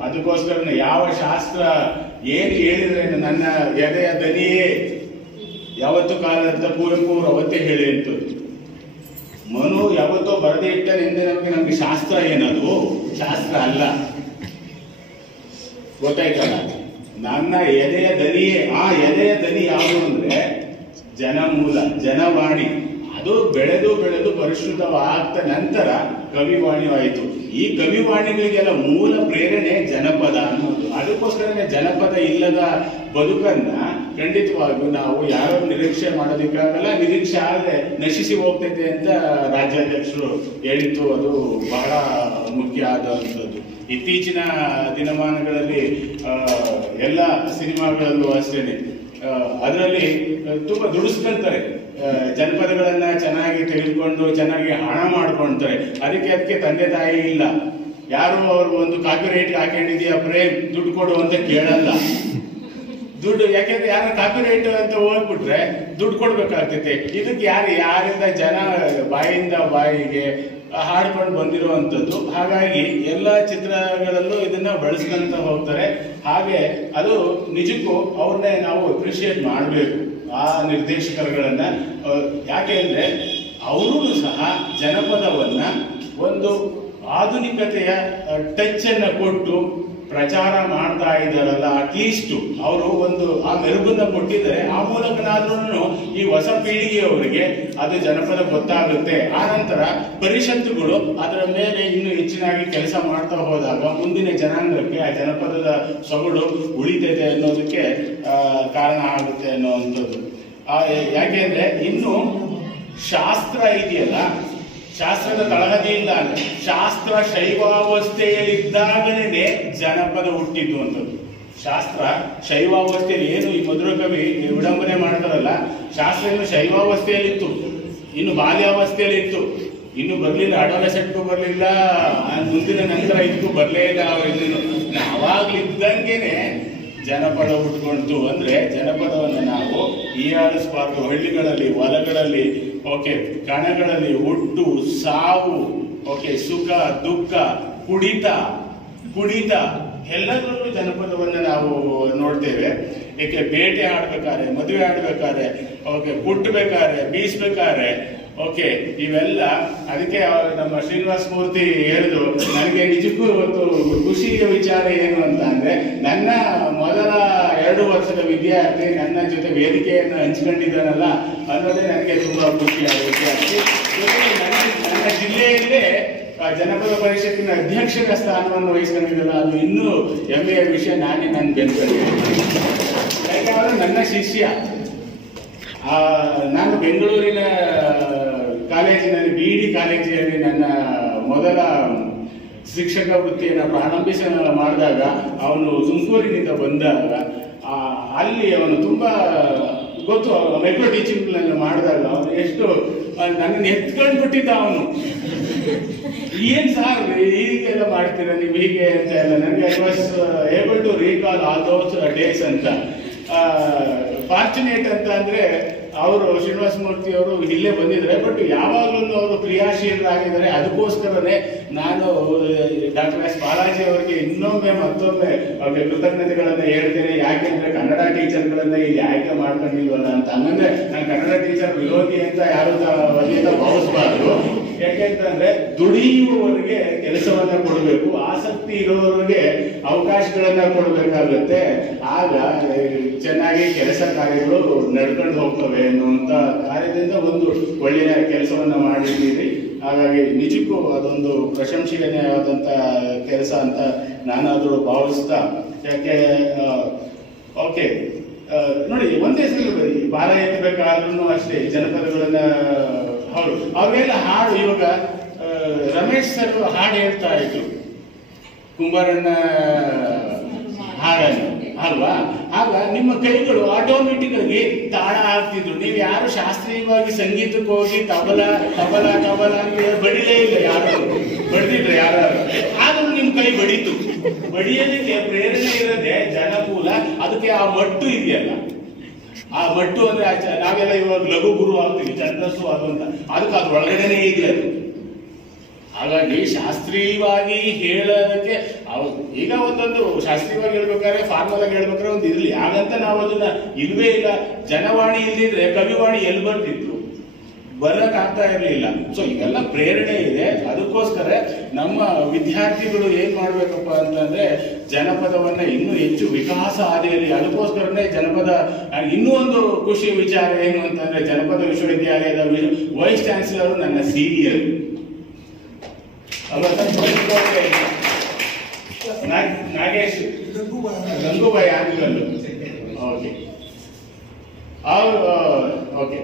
ಅದಕ್ಕೋಸ್ಕರ ಯಾವ ಶಾಸ್ತ್ರ ಏನು ಹೇಳಿದ್ರೆ ನನ್ನ ಎದೆಯ ದನಿಯೇ ಯಾವತ್ತು ಕಾಲ ಅಂತ ಕುವೆಂಪು ಅವತ್ತೇ ಹೇಳಿ ಅಂತದ್ದು. ಮನು ಯಾವತ್ತೋ ಬರದೇ ಇಟ್ಟನೆಂದೇ ನಮಗೆ ಶಾಸ್ತ್ರ ಏನದು? ಶಾಸ್ತ್ರ ಅಲ್ಲ, ಗೊತ್ತಾಯ್ತಲ್ಲ. ನನ್ನ ಎದೆಯ ದನಿಯೇ, ಆ ಎದೆಯ ದನಿ ಯಾವುದು ಅಂದ್ರೆ ಜನಮೂಲ, ಜನವಾಣಿ. ಅದು ಬೆಳೆದು ಬೆಳೆದು ಪರಿಷ್ಕೃತವಾದ ನಂತರ ಕವಿವಾಣಿ ಆಯಿತು. ಈ ಕವಿವಾಣಿಗಳಿಗೆಲ್ಲ ಮೂಲ ಪ್ರೇರಣೆ ಜನಪದ ಅನ್ನೋದು. ಅದಕ್ಕೋಸ್ಕರ ಜನಪದ ಇಲ್ಲದ ಬದುಕನ್ನ ಖಂಡಿತವಾಗಿಯೂ ನಾವು ಯಾರು ನಿರೀಕ್ಷೆ ಮಾಡೋದಕ್ಕಾಗಲ್ಲ. ನಿರೀಕ್ಷೆ ಆದ್ರೆ ನಶಿಸಿ ಹೋಗ್ತೈತೆ ಅಂತ ರಾಜ್ಯಾಧ್ಯಕ್ಷರು ಹೇಳಿತ್ತು. ಅದು ಬಹಳ ಮುಖ್ಯ ಆದಂಥದ್ದು. ಇತ್ತೀಚಿನ ದಿನಮಾನಗಳಲ್ಲಿ ಎಲ್ಲ ಸಿನಿಮಾಗಳಲ್ಲೂ ಅಷ್ಟೇನೆ ಅದರಲ್ಲಿ ತುಂಬಾ ದುಡಿಸ್ಕೊಂತಾರೆ, ಜನಪದಗಳನ್ನ ಚೆನ್ನಾಗಿ ತೆಗೆದುಕೊಂಡು ಚೆನ್ನಾಗಿ ಹಣ ಮಾಡ್ಕೊಳ್ತಾರೆ. ಅದಕ್ಕೆ ತಂದೆ ತಾಯಿ ಇಲ್ಲ, ಯಾರು ಅವ್ರು ಒಂದು ಕಾಪಿರೈಟ್ ಹಾಕೊಂಡಿದ್ಯಾ ಪ್ರೇಮ್ ದುಡ್ಡು ಕೊಡು ಅಂತ ಕೇಳಲ್ಲ. ದುಡ್ಡು ಯಾಕೆಂದ್ರೆ ಯಾರ ಕಾಪಿರೈಟ್ ಅಂತ ಹೋಗ್ಬಿಟ್ರೆ ದುಡ್ಡು ಕೊಡ್ಬೇಕಾಗ್ತೈತೆ. ಇದಕ್ಕೆ ಯಾರಿಂದ ಜನ ಬಾಯಿಂದ ಬಾಯಿಗೆ ಹಾಡ್ಕೊಂಡು ಬಂದಿರುವಂಥದ್ದು. ಹಾಗಾಗಿ ಎಲ್ಲ ಚಿತ್ರಗಳಲ್ಲೂ ಇದನ್ನ ಬಳಸ್ಕೊಂತ ಹೋಗ್ತಾರೆ. ಹಾಗೆ ಅದು ನಿಜಕ್ಕೂ ಅವ್ರನ್ನೇ ನಾವು ಅಪ್ರಿಷಿಯೇಟ್ ಮಾಡಬೇಕು, ಆ ನಿರ್ದೇಶಕರುಗಳನ್ನ. ಯಾಕೆ ಅಂದ್ರೆ ಅವರೂ ಸಹ ಜನಪದವನ್ನ ಒಂದು ಆಧುನಿಕತೆಯ ಟಚ್ ಅನ್ನ ಕೊಟ್ಟು ಪ್ರಚಾರ ಮಾಡ್ತಾ ಇದ್ದಾರಲ್ಲ. ಅಟ್ಲೀಸ್ಟ್ ಅವರು ಒಂದು ಆ ಮೆರುಗನ್ನ ಕೊಟ್ಟಿದ್ದಾರೆ. ಆ ಮೂಲಕನಾದ್ರೂ ಈ ಹೊಸ ಪೀಳಿಗೆಯವರಿಗೆ ಅದು ಜನಪದ ಗೊತ್ತಾಗುತ್ತೆ. ಆ ನಂತರ ಪರಿಷತ್ತುಗಳು ಅದರ ಮೇಲೆ ಇನ್ನು ಹೆಚ್ಚಿನಾಗಿ ಕೆಲಸ ಮಾಡ್ತಾ ಹೋದಾಗ ಮುಂದಿನ ಜನಾಂಗಕ್ಕೆ ಆ ಜನಪದದ ಸೊಗಡು ಉಳಿತೈತೆ ಅನ್ನೋದಕ್ಕೆ ಕಾರಣ ಆಗುತ್ತೆ ಅನ್ನುವಂಥದ್ದು. ಯಾಕೆಂದ್ರೆ ಇನ್ನು ಶಾಸ್ತ್ರ ಇದೆಯಲ್ಲ, ಶಾಸ್ತ್ರದ ತಳಹದಿ ಇಲ್ಲ ಅಂದ್ರೆ ಶಾಸ್ತ್ರ ಶೈವಾವಸ್ಥೆಯಲ್ಲಿದ್ದಾಗಲೇ ಜನಪದ ಹುಟ್ಟಿದ್ದು ಅಂತದ್ದು. ಶಾಸ್ತ್ರ ಶೈವಾವಸ್ಥೆಯಲ್ಲಿ ಏನು ಈ ಮಧುರ ಕವಿ ವಿಡಂಬನೆ ಮಾಡ್ತಾರಲ್ಲ, ಶಾಸ್ತ್ರ ಇನ್ನು ಶೈವಾವಸ್ಥೆಯಲ್ಲಿತ್ತು, ಇನ್ನು ಬಾಲ್ಯಾವಸ್ಥೆಯಲ್ಲಿತ್ತು, ಇನ್ನು ಬರ್ಲಿಲ್ಲ, ಅಡೋಲೆಸೆಂಟ್ಗೂ ಬರ್ಲಿಲ್ಲ, ಮುಂದಿನ ನಂತರ ಇದಕ್ಕೂ ಬರ್ಲೇ ಇಲ್ಲ. ಅವ್ರಿನ್ನು ಅವಾಗ್ಲಿದ್ದಂಗೆನೆ ಜನಪದ ಹುಟ್ಕೊಂತು. ಅಂದ್ರೆ ಜನಪದವನ್ನು ನಾವು ಹೀಯಾಳಿಸಬಾರ್ದು. ಹಳ್ಳಿಗಳಲ್ಲಿ, ಹೊಲಗಳಲ್ಲಿ, ಓಕೆ, ಕಣಗಳಲ್ಲಿ ಹುಟ್ಟು ಸಾವು, ಓಕೆ, ಸುಖ ದುಃಖ, ಕುಡಿತ ಎಲ್ಲದರಲ್ಲೂ ಜನಪದವನ್ನು ನಾವು ನೋಡ್ತೇವೆ. ಏಕೆ ಬೇಟೆ ಆಡ್ಬೇಕಾದ್ರೆ, ಮದುವೆ ಆಡ್ಬೇಕಾದ್ರೆ, ಓಕೆ, ಕುಟ್ಟಬೇಕಾದ್ರೆ, ಬೀಸ್ಬೇಕಾದ್ರೆ, ಓಕೆ, ಇವೆಲ್ಲ. ಅದಕ್ಕೆ ನಮ್ಮ ಶ್ರೀನಿವಾಸ ಮೂರ್ತಿ ಹೇಳಿದ್ರು, ನನಗೆ ನಿಜಕ್ಕೂ ಇವತ್ತು ಖುಷಿಯ ವಿಚಾರ ಏನು ಅಂತ ಅಂದ್ರೆ, ನನ್ನ ಮೊದಲ 2 ವರ್ಷದ ವಿದ್ಯಾರ್ಥಿ ನನ್ನ ಜೊತೆ ವೇದಿಕೆಯನ್ನು ಹಂಚ್ಕೊಂಡಿದ್ದಾನಲ್ಲ ಅನ್ನೋದೇ ನನಗೆ ತುಂಬಾ ಖುಷಿಯಾದ ವಿದ್ಯಾರ್ಥಿ. ನನ್ನ ಜಿಲ್ಲೆಯಲ್ಲೇ ಜನಪದ ಪರಿಷತ್ತಿನ ಅಧ್ಯಕ್ಷರ ಸ್ಥಾನವನ್ನು ವಹಿಸ್ಕೊಂಡಿದ್ದಲ್ಲ, ಅದು ಇನ್ನೂ ಹೆಮ್ಮೆಯ ವಿಷಯ. ನಾನೇ ನನ್ನ ಬೆಂಬಲಿಗೆ, ಯಾಕಂದ್ರೆ ನನ್ನ ಶಿಷ್ಯ. ನಾನು ಬೆಂಗಳೂರಿನ ಕಾಲೇಜಿನಲ್ಲಿ, BED ಕಾಲೇಜಿನಲ್ಲಿ ನನ್ನ ಮೊದಲ ಶಿಕ್ಷಕ ವೃತ್ತಿಯನ್ನು ಪ್ರಾರಂಭಿಸ ಮಾಡಿದಾಗ, ಅವನು ತುಮಕೂರಿನಿಂದ ಬಂದಾಗ ಅಲ್ಲಿ ಅವನು ತುಂಬಾ ಗೊತ್ತು, ಮೈಕ್ರೋ ಟೀಚಿಂಗ್ ಮಾಡಿದಾಗ ಅವನು ಎಷ್ಟು ನನ್ನನ್ನು ಎತ್ಕೊಂಡು ಬಿಟ್ಟಿದ್ದ. ಅವನು ಏನ್ ಸಾರ್ ಹೀಗೆಲ್ಲ ಮಾಡ್ತೀರಾ ನೀವು, ಹೀಗೆ ಅಂತ ಎಲ್ಲ. ನನಗೆ I was able to recall all those days ಅಂತ. ಫಾರ್ಚುನೇಟ್ ಅಂತ ಅಂದ್ರೆ ಅವರು ಶ್ರೀನಿವಾಸ ಮೂರ್ತಿ ಅವರು ಇಲ್ಲೇ ಬಂದಿದ್ದಾರೆ, ಬಟ್ ಯಾವಾಗಲೂ ಅವರು ಕ್ರಿಯಾಶೀಲರಾಗಿದ್ದಾರೆ. ಅದಕ್ಕೋಸ್ಕರನೇ ನಾನು ಡಾಕ್ಟರ್ ಎಸ್ ಬಾಲಾಜಿ ಅವರಿಗೆ ಮತ್ತೊಮ್ಮೆ ಅವ್ರಿಗೆ ಕೃತಜ್ಞತೆಗಳನ್ನ ಹೇಳ್ತೇನೆ. ಯಾಕೆಂದ್ರೆ ಕನ್ನಡ ಟೀಚರ್ಗಳನ್ನ ಇಲ್ಲಿ ಆಯ್ಕೆ ಮಾಡ್ಕೊಂಡಿಲ್ವಲ್ಲ ಅಂತ. ಹಂಗಂದ್ರೆ ನಾನು ಕನ್ನಡ ಟೀಚರ್ ವಿರೋಧಿ ಅಂತ ಯಾರು ಭಾವಿಸಬಾರ್ದು. ಯಾಕೆಂತಂದ್ರೆ ದುಡಿಯುವವರಿಗೆ ಕೆಲಸವನ್ನ ಕೊಡಬೇಕು, ಆಸಕ್ತಿ ಇರೋರಿಗೆ ಅವಕಾಶಗಳನ್ನ ಕೊಡಬೇಕಾಗುತ್ತೆ. ಆಗ ಚೆನ್ನಾಗಿ ಕೆಲಸ ಕಾರ್ಯಗಳು ನಡ್ಕೊಂಡು ಹೋಗ್ತವೆ ಅನ್ನುವಂತ ಕಾರ್ಯದಿಂದ ಒಂದು ಒಳ್ಳೆಯ ಕೆಲಸವನ್ನ ಮಾಡಿದ್ದೀರಿ. ಹಾಗಾಗಿ ನಿಜಕ್ಕೂ ಅದೊಂದು ಪ್ರಶಂಸನೀಯವಾದಂತ ಕೆಲಸ ಅಂತ ನಾನಾದ್ರೂ ಭಾವಿಸ್ತಾ. ಯಾಕೆ ಓಕೆ ನೋಡಿ, ಒಂದೇ ಸಲ ಭಾರ ಎತ್ತಬೇಕಾದ್ರೂ ಅಷ್ಟೇ ಜನಪದಗಳನ್ನ ಅವ್ರಿಗೆಲ್ಲ ಹಾಡು. ಇವಾಗ ರಮೇಶ್ ಸರ್ ಹಾಡು ಹೇಳ್ತಾ ಇದ್ರು, ಕುಂಬಾರಣ್ಣ ಹಾಡನ್ನು ಅಲ್ವಾ. ಆಗ ನಿಮ್ಮ ಕೈಗಳು ಆಟೋಮೆಟಿಕ್ ಆಗಿ ತಾಳ ಆಗ್ತಿದ್ರು. ನೀವು ಯಾರು ಶಾಸ್ತ್ರೀಯವಾಗಿ ಸಂಗೀತಕ್ಕೆ ಹೋಗಿ ತಬಲ ತಬಲ ತಬಲ ಅಂತ ಬಡಿಲೇ ಇಲ್ಲ, ಯಾರು ಬಡಿದಿದ್ರೆ ಯಾರು, ಆದರೂ ನಿಮ್ಮ ಕೈ ಬಡೀತು. ಬಡಿಯೋದಕ್ಕೆ ಪ್ರೇರಣೆ ಇರೋದೇ ಜನಮೂಲ. ಅದಕ್ಕೆ ಆ ಮಟ್ಟು ಇದೆಯಲ್ಲ, ಆ ಮಟ್ಟು ಅಂದ್ರೆ ನಾವೆಲ್ಲ ಇವಾಗ ಲಘು ಗುರು ಆಗ್ತೀವಿ, ಛಂದಸ್ಸು ಅದು ಅಂತ, ಅದಕ್ಕೆ ಅದ್ರ ಒಳಗಡೆನೇ ಇದೆ ಅದು. ಹಾಗಾಗಿ ಶಾಸ್ತ್ರೀಯವಾಗಿ ಹೇಳೋದಕ್ಕೆ ಈಗ ಒಂದೊಂದು ಶಾಸ್ತ್ರೀಯವಾಗಿ ಹೇಳ್ಬೇಕಾದ್ರೆ ಫಾರ್ಮಲ್ ಆಗಿ ಹೇಳ್ಬೇಕಾದ್ರೆ ಒಂದು ಇರ್ಲಿ, ಹಾಗಂತ ನಾವು ಅದನ್ನ ಇಲ್ವೇ ಇಲ್ಲ. ಜನವಾಣಿ ಇಲ್ದಿದ್ರೆ ಕವಿವಾಣಿ ಎಲ್ಲಿ ಬರ್ತಿತ್ತು, ಬರಕ್ ಆಗ್ತಾ ಇರ್ಲಿಲ್ಲ. ಸೊ ಇವೆಲ್ಲ ಪ್ರೇರಣೆ ಇದೆ. ಅದಕ್ಕೋಸ್ಕರ ನಮ್ಮ ವಿದ್ಯಾರ್ಥಿಗಳು ಏನ್ ಮಾಡ್ಬೇಕಪ್ಪ ಅಂತಂದ್ರೆ ಜನಪದವನ್ನ ಇನ್ನೂ ಹೆಚ್ಚು ವಿಕಾಸ ಹಾದಿಯಲ್ಲಿ, ಅದಕ್ಕೋಸ್ಕರನೇ ಜನಪದ. ಇನ್ನೂ ಒಂದು ಖುಷಿ ವಿಚಾರ ಏನು ಅಂತಂದ್ರೆ ಜನಪದ ವಿಶ್ವವಿದ್ಯಾಲಯದ ವೈಸ್ ಚಾನ್ಸಲರ್ ನನ್ನ senior Nagesh Gangubai Hangal. Okay okay.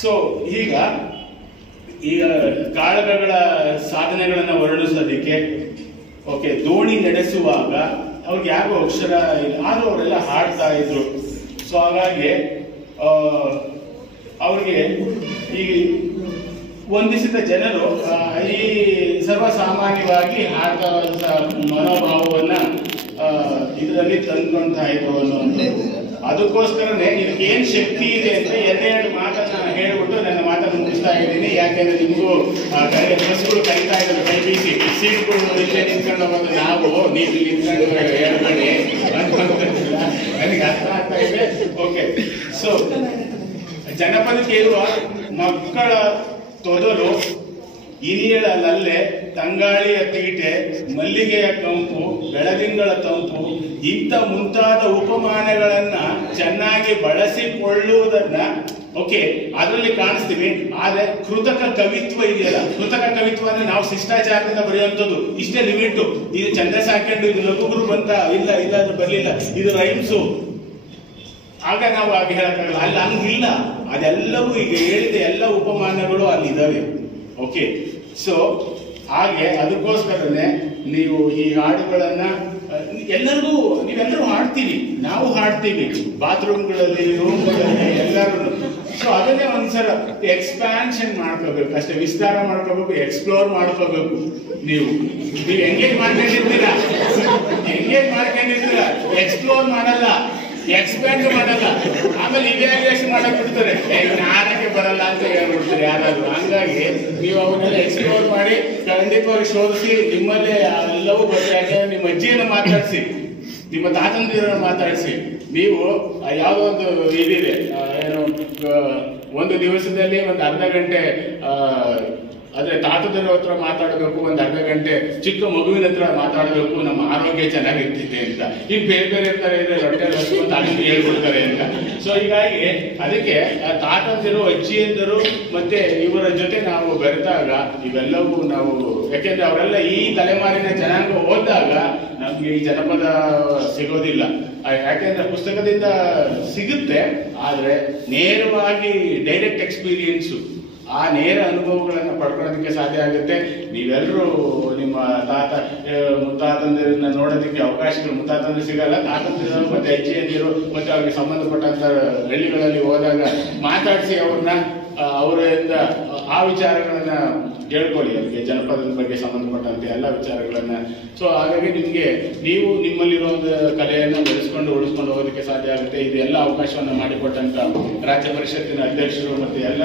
So ಈಗ ಕಾಳಗಗಳ ಸಾಧನೆಗಳನ್ನ ವರ್ಣಿಸೋದಕ್ಕೆ, ಓಕೆ, ದೋಣಿ ನಡೆಸುವಾಗ ಅವ್ರಿಗೆ ಯಾರಿಗೂ ಅಕ್ಷರ ಇಲ್ಲ, ಆದ್ರೂ ಅವರೆಲ್ಲ ಹಾಡ್ತಾ ಇದ್ರು. ಸೊ ಹಾಗಾಗಿ ಅವ್ರಿಗೆ ಈ ವಂದಿಸಿದ ಜನರು ಈ ಸರ್ವಸಾಮಾನ್ಯವಾಗಿ ಹಾಡ್ತಾ ಮನೋಭಾವವನ್ನ ಇದರಲ್ಲಿ ತಂದ್ಕೊಂತಾ ಇದ್ರು ಅನ್ನೋದು. ಅದಕ್ಕೋಸ್ಕರನೇ ಇದಕ್ಕೆ ಏನ್ ಶಕ್ತಿ ಇದೆ ಅಂತ ಎರಡೆರಡು ಮಾತನ್ನ ಹೇಳ್ಬಿಟ್ಟು ನನ್ನ ಮಾತನ್ನು ಮುಗಿಸ್ತಾ ಇದ್ದೀನಿ. ಯಾಕೆಂದ್ರೆ ನಿಮಗೂ ಬಸ್ಗಳು ಕರೀತಾ ಇದ್ದಾರೆ, ಕೈ ಬೀಸಿ ಸೀಟ್ಗಳು ಇಲ್ಲೇ ನಿಂತ್ಕೊಂಡು ಹೋಗೋದು, ನಾವು ನೀವು ನಿಂತ್ಕೊಂಡು ಹೇಳ್ಬೇಡಿ ಅನ್ಕೊಂತಿಲ್ಲ, ನನಗೆ ಅರ್ಥ ಆಗ್ತಾ ಇದೆ. ಓಕೆ. ಸೊ ಜನಪದಕ್ಕೆ ಇರುವ ಮಕ್ಕಳ ತೊದಲು, ಇನಿಯಳ ಲಲ್ಲೆ, ತಂಗಾಳಿಯ ತೀಟೆ, ಮಲ್ಲಿಗೆಯ ಕಂಪು, ಬೆಳದಿಂಗಳ ತಂಪು, ಇಂಥ ಮುಂತಾದ ಉಪಮಾನಗಳನ್ನ ಚೆನ್ನಾಗಿ ಬಳಸಿಕೊಳ್ಳುವುದನ್ನ ಓಕೆ ಅದರಲ್ಲಿ ಕಾಣಿಸ್ತೀವಿ. ಆದ್ರೆ ಕೃತಕ ಕವಿತ್ವ ಇದೆಯಲ್ಲ, ಕೃತಕ ಕವಿತ್ವ ಅಂದ್ರೆ ನಾವು ಶಿಷ್ಟಾಚಾರದಿಂದ ಬರೆಯುವಂಥದ್ದು, ಇಷ್ಟೇ ಲಿಮಿಟ್. ಇದು ಛಂದಸ್ ಹಾಕೊಂಡು ಇದು ಲಘುಗುರು ಬಂತ, ಇಲ್ಲ ಇಲ್ಲ ಅದು ಬರ್ಲಿಲ್ಲ, ಇದು ರೈಮ್ಸು, ಆಗ ನಾವು ಆಗ ಹೇಳಕ್ಕಾಗಲ್ಲ. ಅಲ್ಲಿ ಹಂಗಿಲ್ಲ, ಅದೆಲ್ಲವೂ ಈಗ ಹೇಳಿದ ಎಲ್ಲ ಉಪಮಾನಗಳು ಅಲ್ಲಿ ಇದಾವೆ. ಓಕೆ. ಸೊ ಹಾಗೆ ಅದಕ್ಕೋಸ್ಕರನೇ ನೀವು ಈ ಹಾಡುಗಳನ್ನ ಎಲ್ಲರಿಗೂ ನೀವೆಲ್ಲರೂ ಹಾಡ್ತೀವಿ, ನಾವು ಹಾಡ್ತೀವಿ, ಬಾತ್ರೂಮ್ಗಳಲ್ಲಿ, ರೂಮ್ಗಳಲ್ಲಿ, ಎಲ್ಲರೂ. ಸೊ ಅದನ್ನೇ ಒಂದ್ಸಲ ಎಕ್ಸ್ಪ್ಯಾನ್ಷನ್ ಮಾಡ್ಕೋಬೇಕು, ಅಷ್ಟೇ, ವಿಸ್ತಾರ ಮಾಡ್ಕೋಬೇಕು, ಎಕ್ಸ್ಪ್ಲೋರ್ ಮಾಡ್ಕೋಬೇಕು. ನೀವು ಎಂಗೇಜ್ ಮಾಡ್ಕೊಂಡಿರ್ತೀರಾ, ಎಕ್ಸ್ಪ್ಲೋರ್ ಮಾಡಲ್ಲ, ಎಕ್ಸ್ಪ್ಯಾಂಡ್ ಮಾಡಲ್ಲ, ಆಮೇಲೆ ಇವ್ಯಾಲ್ಯೂಯೇಷನ್ ಮಾಡಕ್ ಬಿಡ್ತಾರೆ, ಯಾರಕ್ಕೆ ಬರಲ್ಲ ಅಂತ ಹೇಳ್ಬಿಡ್ತಾರೆ ಯಾರಾದ್ರು. ಹಂಗಾಗಿ ನೀವು ಅವನ್ನೆಲ್ಲ ಎಕ್ಸ್ಪ್ಲೋರ್ ಮಾಡಿ ಖಂಡಿತವಾಗಿ ಶೋಧಿಸಿ, ನಿಮ್ಮಲ್ಲೇ ಎಲ್ಲವೂ ಬರುತ್ತೆ. ಯಾಕಂದ್ರೆ ನಿಮ್ಮ ಅಜ್ಜಿಯನ್ನು ಮಾತಾಡಿಸಿ, ನಿಮ್ಮ ತಾತಂದಿರನ್ನು ಮಾತಾಡಿಸಿ, ನೀವು ಯಾವುದೋ ಒಂದು ಇದಿದೆ ಏನು, ಒಂದು ದಿವಸದಲ್ಲಿ ಒಂದು ಅರ್ಧ ಗಂಟೆ ಆದ್ರೆ ತಾತದರ ಹತ್ರ ಮಾತಾಡಬೇಕು, ಒಂದು ಅರ್ಧ ಗಂಟೆ ಚಿಕ್ಕ ಮಗುವಿನ ಹತ್ರ ಮಾತಾಡಬೇಕು, ನಮ್ಮ ಆರೋಗ್ಯ ಚೆನ್ನಾಗಿರ್ತಿದೆ ಅಂತ. ಈಗ ಬೇರೆ ಬೇರೆ ಇರ್ತಾರೆ ಇದ್ರೆ ಹೊಟ್ಟೆ ಅಂತ ಅದನ್ನು ಹೇಳ್ಬಿಡ್ತಾರೆ ಅಂತ. ಸೊ ಹೀಗಾಗಿ ಅದಕ್ಕೆ ತಾತಂದಿರು, ಅಜ್ಜಿಯಂದರು ಮತ್ತೆ ಇವರ ಜೊತೆ ನಾವು ಬೆರೆತಾಗ ಇವೆಲ್ಲವೂ ನಾವು, ಯಾಕೆಂದ್ರೆ ಅವರೆಲ್ಲ ಈ ತಲೆಮಾರಿನ ಜನಾಂಗ ಓದಿದಾಗ ನಮ್ಗೆ ಈ ಜನಪದ ಸಿಗೋದಿಲ್ಲ. ಯಾಕೆಂದ್ರೆ ಪುಸ್ತಕದಿಂದ ಸಿಗುತ್ತೆ, ಆದ್ರೆ ನೇರವಾಗಿ ಡೈರೆಕ್ಟ್ ಎಕ್ಸ್ಪೀರಿಯನ್ಸು, ಆ ನೇರ ಅನುಭವಗಳನ್ನು ಪಡ್ಕೊಳ್ಳೋದಕ್ಕೆ ಸಾಧ್ಯ ಆಗುತ್ತೆ. ನೀವೆಲ್ಲರೂ ನಿಮ್ಮ ಮುತ್ತಾತಂದಿರನ್ನ ನೋಡೋದಕ್ಕೆ ಅವಕಾಶಗಳು, ಮುತ್ತಾತಂದ್ರೆ ಸಿಗಲ್ಲ, ತಾತಂದಿರು ಮತ್ತೆ ಅಜ್ಜಿಯಂದಿರು ಮತ್ತೆ ಅವ್ರಿಗೆ ಸಂಬಂಧಪಟ್ಟಂತ ಹಳ್ಳಿಗಳಲ್ಲಿ ಹೋದಾಗ ಮಾತಾಡಿಸಿ ಅವ್ರನ್ನ, ಅವರಿಂದ ಆ ವಿಚಾರಗಳನ್ನ ಹೇಳ್ಕೊಳ್ಳಿ, ಅವ್ರಿಗೆ ಜನಪದದ ಬಗ್ಗೆ ಸಂಬಂಧಪಟ್ಟಂತೆ ಎಲ್ಲ ವಿಚಾರಗಳನ್ನ. ಸೊ ಹಾಗಾಗಿ ನಿಮ್ಗೆ ನೀವು ನಿಮ್ಮಲ್ಲಿರೋ ಒಂದು ಕಲೆಯನ್ನು ಬೆಳೆಸ್ಕೊಂಡು ಉಳಿಸ್ಕೊಂಡು ಹೋಗೋದಕ್ಕೆ ಸಾಧ್ಯ ಆಗುತ್ತೆ. ಇದೆಲ್ಲ ಅವಕಾಶವನ್ನ ಮಾಡಿಕೊಟ್ಟಂತ ರಾಜ್ಯ ಪರಿಷತ್ತಿನ ಅಧ್ಯಕ್ಷರು ಮತ್ತೆ ಎಲ್ಲ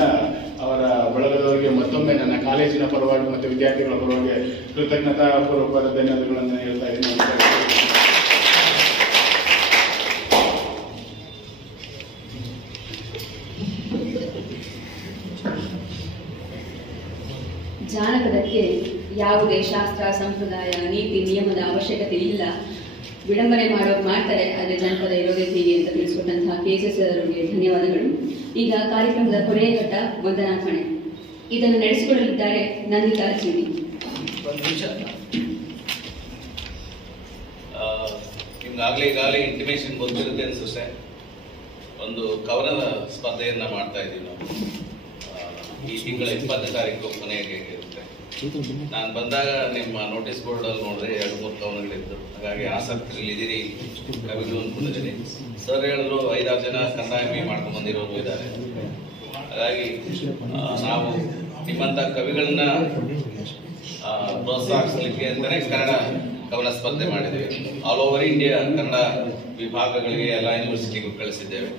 ಅವರ ಬಳಗದವರಿಗೆ ಮತ್ತೊಮ್ಮೆ ನನ್ನ ಕಾಲೇಜಿನ ಪರವಾಗಿ ಮತ್ತು ವಿದ್ಯಾರ್ಥಿಗಳ ಪರವಾಗಿ ಕೃತಜ್ಞತಾ ಪೂರ್ವಕ ಧನ್ಯವಾದಗಳನ್ನು ಹೇಳ್ತಾ ಇದ್ದೀನಿ. ಜಾನಪದಕ್ಕೆ ಯಾವುದೇ ಶಾಸ್ತ್ರ, ಸಂಪ್ರದಾಯ, ನೀತಿ, ನಿಯಮದ ಅವಶ್ಯಕತೆ ಇಲ್ಲ. ವಿಡಂಬನೆ ಮಾಡೋರು ಮಾಡ್ತಾರೆ, ಆದರೆ ಜನಪದ ಇರೋದೇ ಹೀಗೆ ಅಂತ ತಿಳಿಸ್ಕೊಟ್ಟಂತಹ KSS ಅವರಿಗೆ ಧನ್ಯವಾದಗಳು. ಈಗ ಕಾರ್ಯಕ್ರಮದ ಕೊನೆಯ ಘಟ್ಟ ವಂದನಾರ್ಪಣೆ. ಇದನ್ನು ನಡೆಸಿಕೊಳ್ಳಲಿದ್ದಾರೆ ನಂದಿತಾ ಜೀವಿ. ಈಗಾಗಲೇ ಇಂಟಿಮೇಷನ್ ಗೊತ್ತಿರುತ್ತೆ ಅನ್ಸುತ್ತೆ. ಒಂದು ಕವನದ ಸ್ಪರ್ಧೆಯನ್ನ ಮಾಡ್ತಾ ಇದ್ದೀವಿ ನಾವು. ಈ ತಿಂಗಳ 20ನೇ ತಾರೀಕು ಕೊನೆಗೆ ಇರುತ್ತೆ. ನಾನು ಬಂದಾಗ ನಿಮ್ಮ ನೋಟಿಸ್ ಬೋರ್ಡ್ ಅಲ್ಲಿ ನೋಡಿದ್ರೆ 2-3 ಕವನಗಳಿತ್ತು. ಹಾಗಾಗಿ ಆಸಕ್ತಿಯಲ್ಲಿ ಇದೀರಿ ಕವಿಗಳು ಅಂದ್ಕೊಂಡಿದ್ದೀನಿ. ಸರ್ ಹೇಳಿದ್ರು 5-6 ಜನ ಕನ್ನಡ MA ಮಾಡ್ಕೊಂಡು ಬಂದಿರೋರು ಇದ್ದಾರೆ. ಹಾಗಾಗಿ ನಾವು ನಿಮ್ಮಂತ ಕವಿಗಳನ್ನ ಪ್ರೋತ್ಸಾಹಿಸಲಿಕ್ಕೆ ಅಂತಾನೆ ಕನ್ನಡ ಕವನ ಸ್ಪರ್ಧೆ ಮಾಡಿದ್ದೇವೆ. ಆಲ್ ಓವರ್ ಇಂಡಿಯಾ ಕನ್ನಡ ವಿಭಾಗಗಳಿಗೆ ಎಲ್ಲ ಯೂನಿವರ್ಸಿಟಿಗೂ ಕಳಿಸಿದ್ದೇವೆ.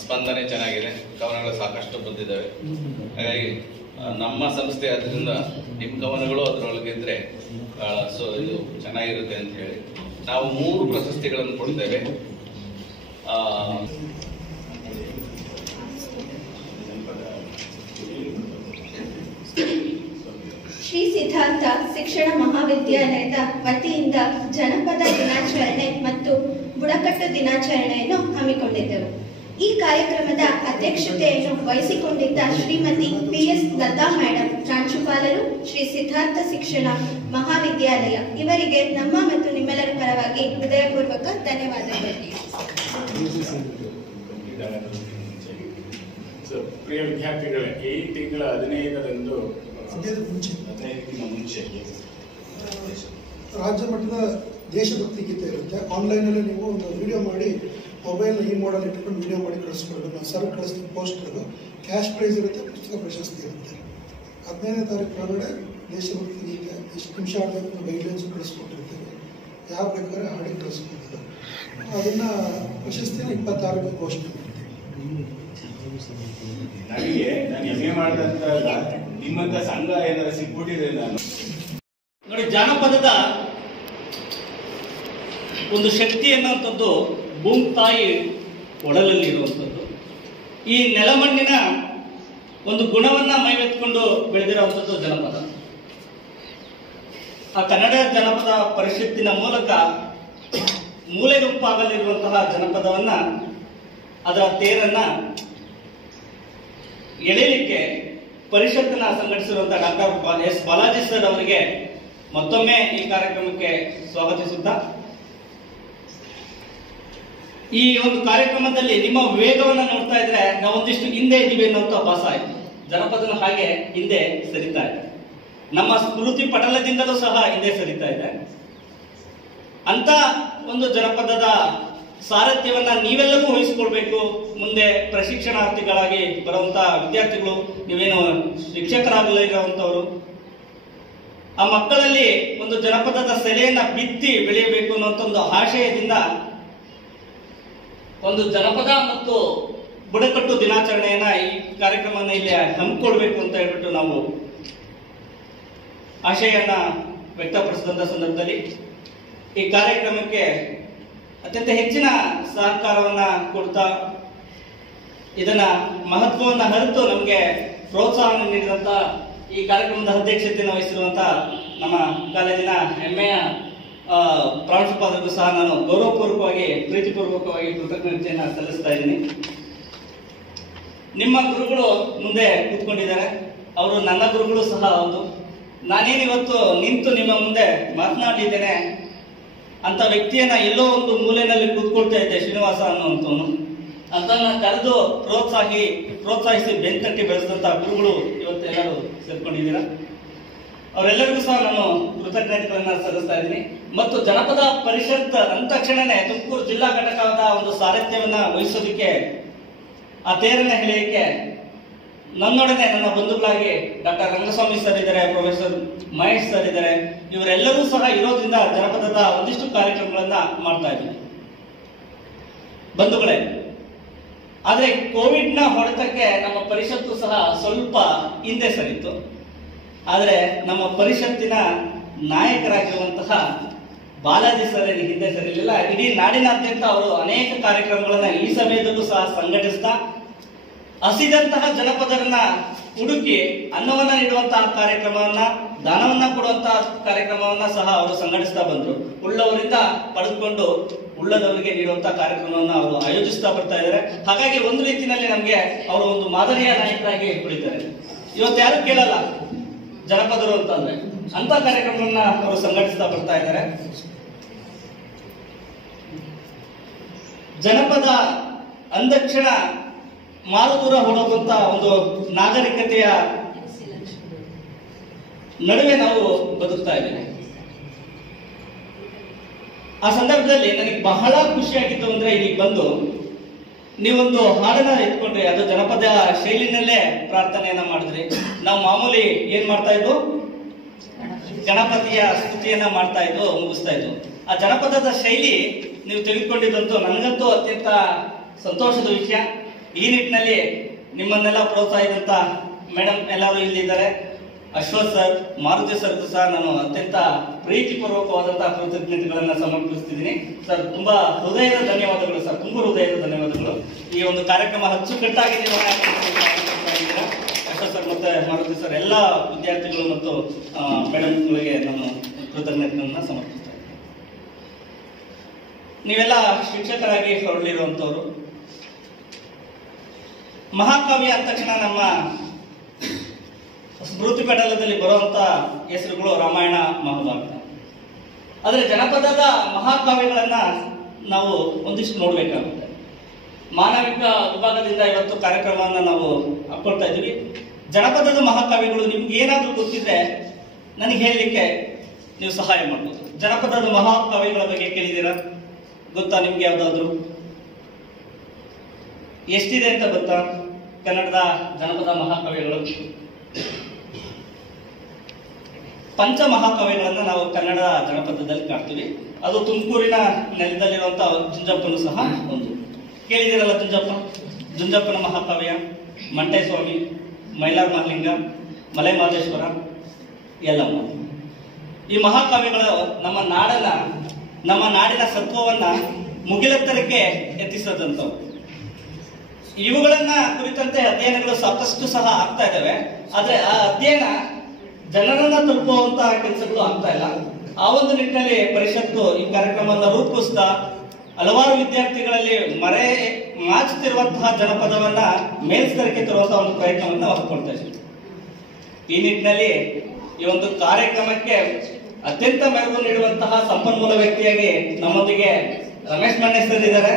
ಸ್ಪಂದನೆ ಚೆನ್ನಾಗಿದೆ, ಕವನಗಳು ಸಾಕಷ್ಟು ಬಂದಿದ್ದಾವೆ. ಹಾಗಾಗಿ ನಮ್ಮ ಸಂಸ್ಥೆ ಅದರಿಂದ ನಿಮ್ಮ ಕವನಗಳು ಅದರೊಳಗೆ ಇದ್ರೆ ಸೊ ಇದು ಚೆನ್ನಾಗಿರುತ್ತೆ ಅಂತ ಹೇಳಿ ನಾವು 3 ಪ್ರಶಸ್ತಿಗಳನ್ನು ಕೊಡ್ತೇವೆ. ಶ್ರೀ ಸಿದ್ಧಾರ್ಥ ಶಿಕ್ಷಣ ಮಹಾವಿದ್ಯಾಲಯದ ವತಿಯಿಂದ ಜನಪದ ದಿನಾಚರಣೆ ಮತ್ತು ಬುಡಕಟ್ಟು ದಿನಾಚರಣೆಯನ್ನು ಹಮ್ಮಿಕೊಂಡಿದ್ದೆವು. ಈ ಕಾರ್ಯಕ್ರಮದ ಅಧ್ಯಕ್ಷತೆಯನ್ನು ವಹಿಸಿಕೊಂಡಿದ್ದ ಶ್ರೀಮತಿ PS ಲತಾ ಮೇಡಮ್, ಪ್ರಾಂಶುಪಾಲರು, ಶ್ರೀ ಸಿದ್ಧಾರ್ಥ ಶಿಕ್ಷಣ ಮಹಾವಿದ್ಯಾಲಯ ಇವರಿಗೆ ನಮ್ಮ ಮತ್ತು ನಿಮ್ಮೆಲ್ಲರ ಪರವಾಗಿ ಹೃದಯಪೂರ್ವಕ ಧನ್ಯವಾದಗಳು. ಪ್ರಿಯ ವಿದ್ಯಾರ್ಥಿಗಳೇ, ಈ ತಿಂಗಳ 15ರಂದು ಅದಕ್ಕಿಂತ ಮುಂಚೆ ರಾಜ್ಯ ಮಟ್ಟದ ದೇಶಭಕ್ತಿ ಗೀತೆ ಇರುತ್ತೆ. ಆನ್ಲೈನಲ್ಲಿ ನೀವು ಒಂದು ವಿಡಿಯೋ ಮಾಡಿ ಮೊಬೈಲ್ ಈ ಮಾಡಲ್ ಇಟ್ಕೊಂಡು ವಿಡಿಯೋ ಮಾಡಿ ಕಳಿಸ್ಕೊಳ್ಬೇಕು. ನಾವು ಸರ್ ಕಳಿಸ್ತೀವಿ ಪೋಸ್ಟರ್ದು. ಕ್ಯಾಶ್ ಪ್ರೈಸ್ ಇರುತ್ತೆ, ಪುಸ್ತಕ ಪ್ರಶಸ್ತಿ ಇರುತ್ತೆ. 15ನೇ ತಾರೀಕು ಒಳಗಡೆ ದೇಶಭಕ್ತಿ ಗೀತೆ ಎಷ್ಟು ನಿಮಿಷ ಆಡಬೇಕು ಗೈಡ್ಲೈನ್ಸ್ ಕಳಿಸ್ಕೊಟ್ಟಿರ್ತೀವಿ. ಯಾವ ಬೇಕಾದ್ರೆ ಹಾಡಿ ಕಳಿಸ್ಕೊಡ್ತೀವಿ. ಅದನ್ನು ಪ್ರಶಸ್ತಿನ 26ಕ್ಕೆ ಘೋಷಣೆ ಮಾಡ್ತೀವಿ. ನಾನು MA ಮಾಡಿದಂತ ನಿಮ್ಮಂತ ಸಂಘ ಏನಾದ್ರು ಸಿಕ್ಬಿಟ್ಟಿದೆ ನಾನು ನೋಡಿ. ಜಾನಪದದ ಒಂದು ಶಕ್ತಿ ಅನ್ನುವಂಥದ್ದು ಭೂಮಿ ತಾಯಿ ಒಡಲಲ್ಲಿ ಇರುವಂಥದ್ದು. ಈ ನೆಲಮಣ್ಣಿನ ಒಂದು ಗುಣವನ್ನ ಮೈವೆತ್ಕೊಂಡು ಬೆಳೆದಿರುವಂಥದ್ದು ಜನಪದ. ಆ ಕನ್ನಡ ಜನಪದ ಪರಿಷತ್ತಿನ ಮೂಲಕ ಮೂಲೆಗುಂಪಾಗಲಿರುವಂತಹ ಜನಪದವನ್ನ, ಅದರ ತೇರನ್ನ ಎಳೆಯಲಿಕ್ಕೆ ಪರಿಷತ್ತನ್ನ ಸಂಘಟಿಸಿರುವಂತಹ ಡಾಕ್ಟರ್ S ಬಾಲಾಜಿ ಸರ್ ಅವರಿಗೆ ಮತ್ತೊಮ್ಮೆ ಈ ಕಾರ್ಯಕ್ರಮಕ್ಕೆ ಸ್ವಾಗತಿಸುತ್ತಾ, ಈ ಒಂದು ಕಾರ್ಯಕ್ರಮದಲ್ಲಿ ನಿಮ್ಮ ವೇಗವನ್ನು ನೋಡ್ತಾ ಇದ್ರೆ ನಾವು ಒಂದಿಷ್ಟು ಹಿಂದೆ ಇದ್ದೀವಿ ಅನ್ನುವಂಥ ಭಾಸ ಆಯ್ತು. ಜನಪದನು ಹಾಗೆ ಹಿಂದೆ ಸರಿತಾ ಇದೆ, ನಮ್ಮ ಸ್ಮೃತಿ ಪಟಲದಿಂದಲೂ ಸಹ ಹಿಂದೆ ಸರಿತಾ ಇದೆ. ಅಂತ ಒಂದು ಜನಪದದ ಸಾರಥ್ಯವನ್ನ ನೀವೆಲ್ಲರೂ ವಹಿಸಿಕೊಳ್ಬೇಕು. ಮುಂದೆ ಪ್ರಶಿಕ್ಷಣಾರ್ಥಿಗಳಾಗಿ ಬರುವಂತ ವಿದ್ಯಾರ್ಥಿಗಳು, ನೀವೇನು ಶಿಕ್ಷಕರಾಗಲಿರುವಂತವರು, ಆ ಮಕ್ಕಳಲ್ಲಿ ಒಂದು ಜನಪದದ ಸೆಲೆಯನ್ನ ಬಿತ್ತಿ ಬೆಳೆಯಬೇಕು ಅನ್ನುವಂಥ ಒಂದು ಆಶಯದಿಂದ ಒಂದು ಜನಪದ ಮತ್ತು ಬುಡಕಟ್ಟು ದಿನಾಚರಣೆಯನ್ನ ಈ ಕಾರ್ಯಕ್ರಮನ ಇಲ್ಲಿ ಹಮ್ಮಿಕೊಳ್ಬೇಕು ಅಂತ ಹೇಳ್ಬಿಟ್ಟು ನಾವು ಆಶಯವನ್ನ ವ್ಯಕ್ತಪಡಿಸಿದಂತ ಸಂದರ್ಭದಲ್ಲಿ ಈ ಕಾರ್ಯಕ್ರಮಕ್ಕೆ ಅತ್ಯಂತ ಹೆಚ್ಚಿನ ಸಹಕಾರವನ್ನ ಕೊಡ್ತಾ, ಇದನ್ನ ಮಹತ್ವವನ್ನು ಅರಿತು ನಮಗೆ ಪ್ರೋತ್ಸಾಹವನ್ನು ನೀಡಿದಂತ ಈ ಕಾರ್ಯಕ್ರಮದ ಅಧ್ಯಕ್ಷತೆಯನ್ನು ವಹಿಸಿರುವಂತ ನಮ್ಮ ಕಾಲೇಜಿನ ಹೆಮ್ಮೆಯ ಪ್ರಾಂಶುಪಾಲರಿಗೂ ಸಹ ನಾನು ಗೌರವಪೂರ್ವಕವಾಗಿ, ಪ್ರೀತಿಪೂರ್ವಕವಾಗಿ ಕೃತಜ್ಞತೆಯನ್ನು ಸಲ್ಲಿಸ್ತಾ ಇದ್ದೀನಿ. ನಿಮ್ಮ ಗುರುಗಳು ಮುಂದೆ ಕೂತ್ಕೊಂಡಿದ್ದಾರೆ, ಅವರು ನನ್ನ ಗುರುಗಳು ಸಹ ಹೌದು. ನಾನೇನಿವತ್ತು ನಿಂತು ನಿಮ್ಮ ಮುಂದೆ ಮಾತನಾಡಿದ್ದೇನೆ ಅಂತ ವ್ಯಕ್ತಿಯನ್ನ ಎಲ್ಲೋ ಒಂದು ಮೂಲೆಯಲ್ಲಿ ಕೂತ್ಕೊಳ್ತಾ ಇದ್ದೆ, ಶ್ರೀನಿವಾಸ ಅನ್ನುವಂಥವನು. ಅದನ್ನ ಕರೆದು ಪ್ರೋತ್ಸಾಹಿಸಿ ಬೆಂತಟ್ಟಿ ಬೆಳೆಸಿದಂತ ಗುರುಗಳು ಇವತ್ತೆಲ್ಲರೂ ಸೇರ್ಕೊಂಡಿದ್ದೀರಾ. ಅವರೆಲ್ಲರಿಗೂ ಸಹ ನಾನು ಕೃತಜ್ಞತೆಗಳನ್ನ ಸಲ್ಲಿಸ್ತಾ ಇದ್ದೀನಿ. ಮತ್ತು ಜನಪದ ಪರಿಷತ್ ಅಂದ ತಕ್ಷಣನೇ ತುಮಕೂರು ಜಿಲ್ಲಾ ಘಟಕದ ಒಂದು ಸಾರಥ್ಯವನ್ನ ವಹಿಸೋದಕ್ಕೆ, ಆ ತೇರನ್ನ ಎಳೆಯಕ್ಕೆ ನನ್ನೊಡನೆ ನನ್ನ ಬಂಧುಗಳಾಗಿ ಡಾಕ್ಟರ್ ರಂಗಸ್ವಾಮಿ ಸರ್ ಇದ್ದಾರೆ, ಪ್ರೊಫೆಸರ್ ಮಹೇಶ್ ಸರ್ ಇದ್ದಾರೆ. ಇವರೆಲ್ಲರೂ ಸಹ ಇರೋದ್ರಿಂದ ಜನಪದದ ಒಂದಿಷ್ಟು ಕಾರ್ಯಕ್ರಮಗಳನ್ನ ಮಾಡ್ತಾ ಇದ್ದೀನಿ ಬಂಧುಗಳೇ. ಆದ್ರೆ ಕೋವಿಡ್ ನ ಹೊಡೆತಕ್ಕೆ ನಮ್ಮ ಪರಿಷತ್ತು ಸಹ ಸ್ವಲ್ಪ ಹಿಂದೆ ಸರಿತು. ಆದ್ರೆ ನಮ್ಮ ಪರಿಷತ್ತಿನ ನಾಯಕರಾಗಿರುವಂತಹ ಬಾಲಾಜಿ ಸರ್ ಹಿಂದೆ ಸರಿಲಿಲ್ಲ. ಇಡೀ ನಾಡಿನಾದ್ಯಂತ ಅವರು ಅನೇಕ ಕಾರ್ಯಕ್ರಮಗಳನ್ನ ಈ ಸಮಯದಲ್ಲೂ ಸಹ ಸಂಘಟಿಸ್ತಾ, ಹಸಿದಂತಹ ಜನಪದರನ್ನ ಹುಡುಕಿ ಅನ್ನವನ್ನ ನೀಡುವಂತಹ ಕಾರ್ಯಕ್ರಮವನ್ನ, ದಾನವನ್ನ ಕೊಡುವಂತಹ ಕಾರ್ಯಕ್ರಮವನ್ನ ಸಹ ಅವರು ಸಂಘಟಿಸ್ತಾ ಬಂದ್ರು. ಉಳ್ಳವರಿಂದ ಪಡೆದುಕೊಂಡು ಉಳ್ಳದವರಿಗೆ ನೀಡುವಂತಹ ಕಾರ್ಯಕ್ರಮವನ್ನ ಅವರು ಆಯೋಜಿಸ್ತಾ ಬರ್ತಾ ಇದ್ದಾರೆ. ಹಾಗಾಗಿ ಒಂದು ರೀತಿಯಲ್ಲಿ ನಮ್ಗೆ ಅವರು ಒಂದು ಮಾದರಿಯ ನಾಯಕರಾಗಿ ಉಳಿತಾರೆ. ಇವತ್ತು ಯಾರು ಕೇಳಲ್ಲ ಜನಪದರು ಅಂತಂದ್ರೆ, ಅಂತ ಕಾರ್ಯಕ್ರಮವನ್ನ ಅವರು ಸಂಘಟಿಸ್ತಾ ಬರ್ತಾ ಇದ್ದಾರೆ. ಜನಪದ ಅಂದಕ್ಷಣ ಮಾರು ದೂರ ಹೊರಡುವಂತ ಒಂದು ನಾಗರಿಕತೆಯ ನಡುವೆ ನಾವು ಬದುಕ್ತಾ ಇದ್ದೇವೆ. ಆ ಸಂದರ್ಭದಲ್ಲಿ ನನಗೆ ಬಹಳ ಖುಷಿಯಾಗಿತ್ತು ಅಂದ್ರೆ ಇಲ್ಲಿಗೆ ಬಂದು ನೀವೊಂದು ಹಾಡನ್ನ ಎತ್ಕೊಂಡ್ರಿ, ಅದು ಜನಪದ ಶೈಲಿನಲ್ಲೇ ಪ್ರಾರ್ಥನೆಯನ್ನ ಮಾಡಿದ್ರಿ. ನಾವು ಮಾಮೂಲಿ ಏನ್ ಮಾಡ್ತಾ ಇದ್ವು, ಗಣಪತಿಯ ಸ್ತುತಿಯನ್ನ ಮಾಡ್ತಾ ಇದ್ವು, ಮುಗಿಸ್ತಾ ಇದ್ವು. ಆ ಜನಪದದ ಶೈಲಿ ನೀವು ತೆಗೆದುಕೊಂಡಿದ್ದಂತೂ ನನಗಂತೂ ಅತ್ಯಂತ ಸಂತೋಷದ ವಿಷಯ. ಈ ನಿಟ್ಟಿನಲ್ಲಿ ನಿಮ್ಮನ್ನೆಲ್ಲ ಪ್ರೋತ್ಸಾಹಿಸಿದಂತ ಮೇಡಮ್ ಎಲ್ಲರೂ ಇಲ್ಲಿದ್ದಾರೆ. ಅಶ್ವಥ್ ಸರ್, ಮಾರುತಿ ಸರ್ ಸಹ ನಾನು ಅತ್ಯಂತ ಪ್ರೀತಿಪೂರ್ವಕವಾದಂತಹ ಕೃತಜ್ಞತೆಗಳನ್ನ ಸಮರ್ಪಿಸ್ತಿದ್ದೀನಿ. ಸರ್ ತುಂಬಾ ಹೃದಯದ ಧನ್ಯವಾದಗಳು ಸರ್, ತುಂಬಾ ಹೃದಯದ ಧನ್ಯವಾದಗಳು. ಈ ಒಂದು ಕಾರ್ಯಕ್ರಮ ಅಚ್ಚುಕಟ್ಟಾಗಿ ನಿರ್ವಹಣೆ ಅಶ್ವಥ್ ಸರ್ ಮತ್ತೆ ಮಾರುತಿ ಸರ್ ಎಲ್ಲ ವಿದ್ಯಾರ್ಥಿಗಳು ಮತ್ತು ಮೇಡಮ್ಗಳಿಗೆ ನಾನು ಕೃತಜ್ಞತೆಗಳನ್ನ ಸಮರ್ಪಿಸ್ತೇನೆ. ನೀವೆಲ್ಲ ಶಿಕ್ಷಕರಾಗಿ ಹೊರಳಿರುವಂತವ್ರು. ಮಹಾಕಾವ್ಯ ಅಂದ ತಕ್ಷಣ ನಮ್ಮ ಸ್ಮೃತಿ ಪಟಲದಲ್ಲಿ ಬರುವಂತ ಹೆಸರುಗಳು ರಾಮಾಯಣ, ಮಹಾಭಾರತ. ಆದ್ರೆ ಜನಪದದ ಮಹಾಕಾವ್ಯಗಳನ್ನ ನಾವು ಒಂದಿಷ್ಟು ನೋಡ್ಬೇಕಾಗುತ್ತೆ. ಮಾನವಿಕ ವಿಭಾಗದಿಂದ ಇವತ್ತು ಕಾರ್ಯಕ್ರಮವನ್ನ ನಾವು ಹಾಕೊಳ್ತಾ ಇದ್ದೀವಿ. ಜನಪದದ ಮಹಾಕಾವ್ಯಗಳು ನಿಮ್ಗೆ ಏನಾದ್ರೂ ಗೊತ್ತಿದ್ರೆ ನನಗೆ ಹೇಳಲಿಕ್ಕೆ ನೀವು ಸಹಾಯ ಮಾಡ್ಬೋದು. ಜನಪದದ ಮಹಾಕಾವ್ಯಗಳ ಬಗ್ಗೆ ಕೇಳಿದ್ದೀರಾ? ಗೊತ್ತಾ ನಿಮ್ಗೆ ಯಾವ್ದಾದ್ರು? ಎಷ್ಟಿದೆ ಅಂತ ಗೊತ್ತಾ ಕನ್ನಡದ ಜನಪದ ಮಹಾಕಾವ್ಯಗಳು? ಪಂಚ ಮಹಾಕಾವ್ಯಗಳನ್ನ ನಾವು ಕನ್ನಡ ಜನಪದದಲ್ಲಿ ಕಾಡ್ತೀವಿ. ಅದು ತುಮಕೂರಿನ ನೆಲದಲ್ಲಿರುವಂತಹ ಜುಂಜಪ್ಪನು ಸಹ ಒಂದು. ಕೇಳಿದಿರಲ್ಲ ಜುಂಜಪ್ಪನ ಮಹಾಕಾವ್ಯ, ಮಂಟೇಸ್ವಾಮಿ, ಮೈಲಾರ ಮಹಾಲಿಂಗ, ಮಲೆ ಮಹದೇಶ್ವರ, ಯಲ್ಲಮ್ಮ. ಈ ಮಹಾಕಾವ್ಯಗಳು ನಮ್ಮ ನಾಡಿನ ಸತ್ವವನ್ನ ಮುಗಿಲೆತ್ತರಕ್ಕೆ ಎತ್ತಿಸದಂತವು. ಇವುಗಳನ್ನ ಕುರಿತಂತೆ ಅಧ್ಯಯನಗಳು ಸಾಕಷ್ಟು ಸಹ ಆಗ್ತಾ ಇದ್ದಾವೆ. ಆದ್ರೆ ಆ ಅಧ್ಯಯನ ಜನರನ್ನ ತಲುಪುವಂತಹ ಕೆಲಸಗಳು ಆಗ್ತಾ ಇಲ್ಲ. ಆ ಒಂದು ನಿಟ್ಟಿನಲ್ಲಿ ಪರಿಷತ್ತು ಈ ಕಾರ್ಯಕ್ರಮವನ್ನು ರೂಪಿಸ್ತಾ ಹಲವಾರು ವಿದ್ಯಾರ್ಥಿಗಳಲ್ಲಿ ಮರೆ ಮಾಚುತ್ತಿರುವಂತಹ ಜನಪದವನ್ನ ಮೇಲ್ಸ್ತರಕ್ಕೆ ತರುವಂತಹ ಒಂದು ಪ್ರಯತ್ನವನ್ನ ಹಾಕೊಳ್ತಾ ಇದ್ದೀವಿ. ಈ ನಿಟ್ಟಿನಲ್ಲಿ ಈ ಒಂದು ಕಾರ್ಯಕ್ರಮಕ್ಕೆ ಅತ್ಯಂತ ಮೆರುಗು ನೀಡುವಂತಹ ಸಂಪನ್ಮೂಲ ವ್ಯಕ್ತಿಯಾಗಿ ನಮ್ಮೊಂದಿಗೆ ರಮೇಶ್ ಮಣ್ಣೆ ಸರ್ ಇದ್ದಾರೆ.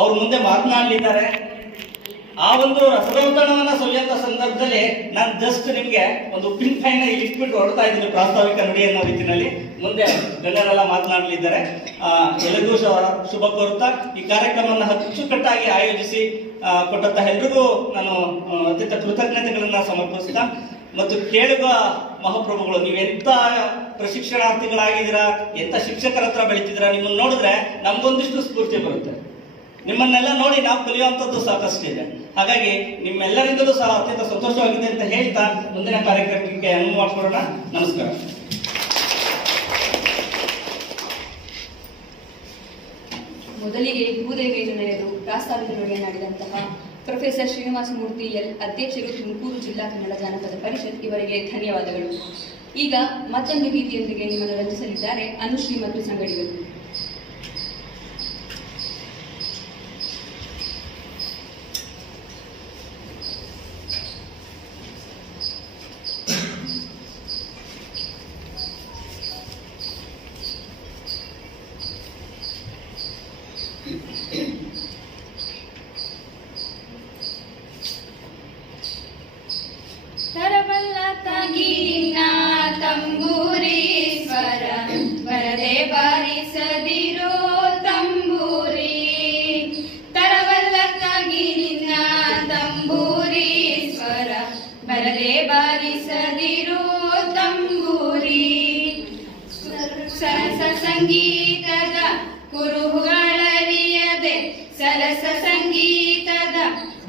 ಅವ್ರ ಮುಂದೆ ಮಾತನಾಡಲಿದ್ದಾರೆ. ಆ ಒಂದು ರಸದೌತಣವನ್ನ ಸವಿಯುವಂತ ಸಂದರ್ಭದಲ್ಲಿ ನಾನು ಜಸ್ಟ್ ನಿಮ್ಗೆ ಒಂದು ಉಪ್ಪಿನಕಾಯಿನ ಇಲ್ಲಿ ಇಟ್ಬಿಟ್ಟು ಹೊರಡ್ತಾ ಇದ್ದೀನಿ ಪ್ರಾಸ್ತಾವಿಕ ನುಡಿ ಅನ್ನೋ ರೀತಿಯಲ್ಲಿ. ಮುಂದೆ ಗಣ್ಯರೆಲ್ಲ ಮಾತನಾಡಲಿದ್ದಾರೆ. ಎಲ್ಲರಿಗೂ ಶುಭ ಕೋರುತ್ತಾ ಈ ಕಾರ್ಯಕ್ರಮವನ್ನು ಅಚ್ಚುಕಟ್ಟಾಗಿ ಆಯೋಜಿಸಿ ಕೊಟ್ಟಂತಹ ಎಲ್ರಿಗೂ ನಾನು ಅತ್ಯಂತ ಕೃತಜ್ಞತೆಗಳನ್ನ ಸಮರ್ಪಿಸ್ತಾ, ಮತ್ತು ಕೇಳುವ ಮಹಾಪ್ರಭುಗಳು, ನೀವೆಂತ ಪ್ರಶಿಕ್ಷಣಾರ್ಥಿಗಳಾಗಿದ್ದೀರಾ, ಎಂತ ಶಿಕ್ಷಕರ ಹತ್ರ ಬೆಳೀತಿದ್ದೀರಾ, ನಿಮ್ಮನ್ನ ನೋಡಿದ್ರೆ ನಮ್ಗೊಂದಿಷ್ಟು ಸ್ಫೂರ್ತಿ ಬರುತ್ತೆ. ನಿಮ್ಮನ್ನೆಲ್ಲ ನೋಡಿ ನಾವು ಕಲಿಯುವಂಥದ್ದು ಸಾಕಷ್ಟು ಇದೆ. ಹಾಗಾಗಿ ನಿಮ್ಮೆಲ್ಲರಿಂದಲೂ ಸಹ ಅತ್ಯಂತ ಸಂತೋಷವಾಗಿದೆ ಅಂತ ಹೇಳ್ತಾ ಮುಂದಿನ ಕಾರ್ಯಕ್ರಮಕ್ಕೆ ಅನುವು ಮಾಡಿಕೊಡೋಣ. ನಮಸ್ಕಾರ. ಮೊದಲಿಗೆ ಭೂದೇವೇಂದ್ರನೆಯರು ಪ್ರಾಸ್ತಾವಿಕ ನುಡಿಯನ್ನಾಡಿದಂತಹ ಪ್ರೊಫೆಸರ್ ಶ್ರೀನಿವಾಸ ಮೂರ್ತಿ ಎಲ್, ಅಧ್ಯಕ್ಷರು, ತುಮಕೂರು ಜಿಲ್ಲಾ ಕನ್ನಡ ಜಾನಪದ ಪರಿಷತ್, ಇವರಿಗೆ ಧನ್ಯವಾದಗಳು. ಈಗ ಮತ್ತೊಂದು ಗೀತೆಯೊಂದಿಗೆ ನಿಮ್ಮನ್ನು ರಂಜಿಸಲಿದ್ದಾರೆ ಅನುಶ್ರೀ ಮತ್ತು ಸಂಗಡಿಗರು. ತರಬಲ್ಲ ತಗಿನ ತಂಬೂರಿ ಸ್ವರ ಬರದೆ ಬಾರಿಸದಿರೋ ತಂಬೂರಿ. ತರಬಲ್ಲ ತಗಿನ ತಂಬೂರಿ ಸ್ವರ ಬರದೆ ಬಾರಿಸದಿರೋ ತಂಬೂರಿ. ಸರಸ ಸಂಗೀತದ ಕುರುಹುಗಳರಿಯದೆ, ಸರಸ ಸಂಗೀತದ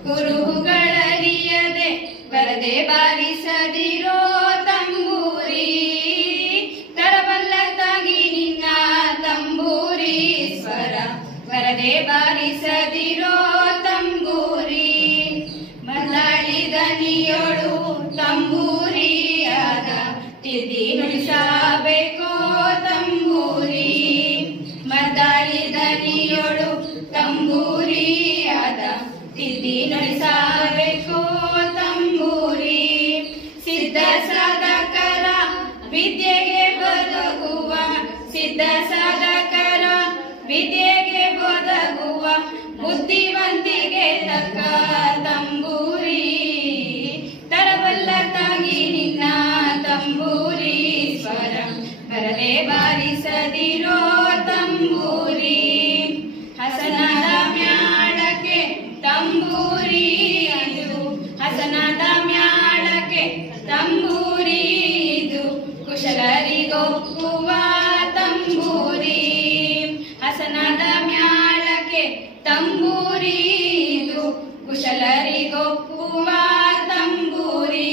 ಕುರುಹುಗಳರಿಯದೆ ಬರದೆ ಬಾರಿಸದಿರೋ ತಂಬೂರಿ. ತರಬಲ್ಲ ತಗಿ ನಿನ್ನ ತಂಬೂರಿ ಸ್ವರ ಬರದೆ ಬಾರಿಸದಿರೋ ತಂಬೂರಿ. ಮರಳಿ ದನಿಯೊಳು ತಂಬೂರಿಯಾದ ತಿದ್ದಿ ನುಡಿಸಬೇಕೋ ತಂಬೂರಿ. ಮರಳಿ ದನಿಯೊಳು ತಂಬೂರಿಯಾದ ತಿದ್ದಿ ನುಡಿಸಬೇಕೋ ತಂಬೂರಿ. ಸಿದ್ಧ ಸಾಧಕರ ವಿದ್ಯೆಗೆ ಬದಗುವ, ಸಿದ್ಧ ಸಾಧಕರ ವಿದ್ಯೆಗೆ ಬದಗುವ ಬುದ್ಧಿವಂತಿಗೆ ತಕ್ಕ ತಂಬೂರಿ. ತರಬಲ್ಲ ತಾಗಿ ನಿನ್ನ ಬರದೆ ಬಾರಿಸದಿರೋ ತಂಬೂರಿ ಹಸನದ ಮ್ಯಾಳಕ್ಕೆ ತಂಬೂರಿ ಇದು ಹಸನದ ಮ್ಯಾಳಕ್ಕೆ ತಂಬೂರಿ ಇದು ಕುಶಲರಿಗೊಪ್ಪುವ ತಂಬೂರಿ ಹಸನದ ಮ್ಯಾಳಕ್ಕೆ ತಂಬೂರಿ ಇದು ಕುಶಲರಿಗೊಪ್ಪುವ ತಂಬೂರಿ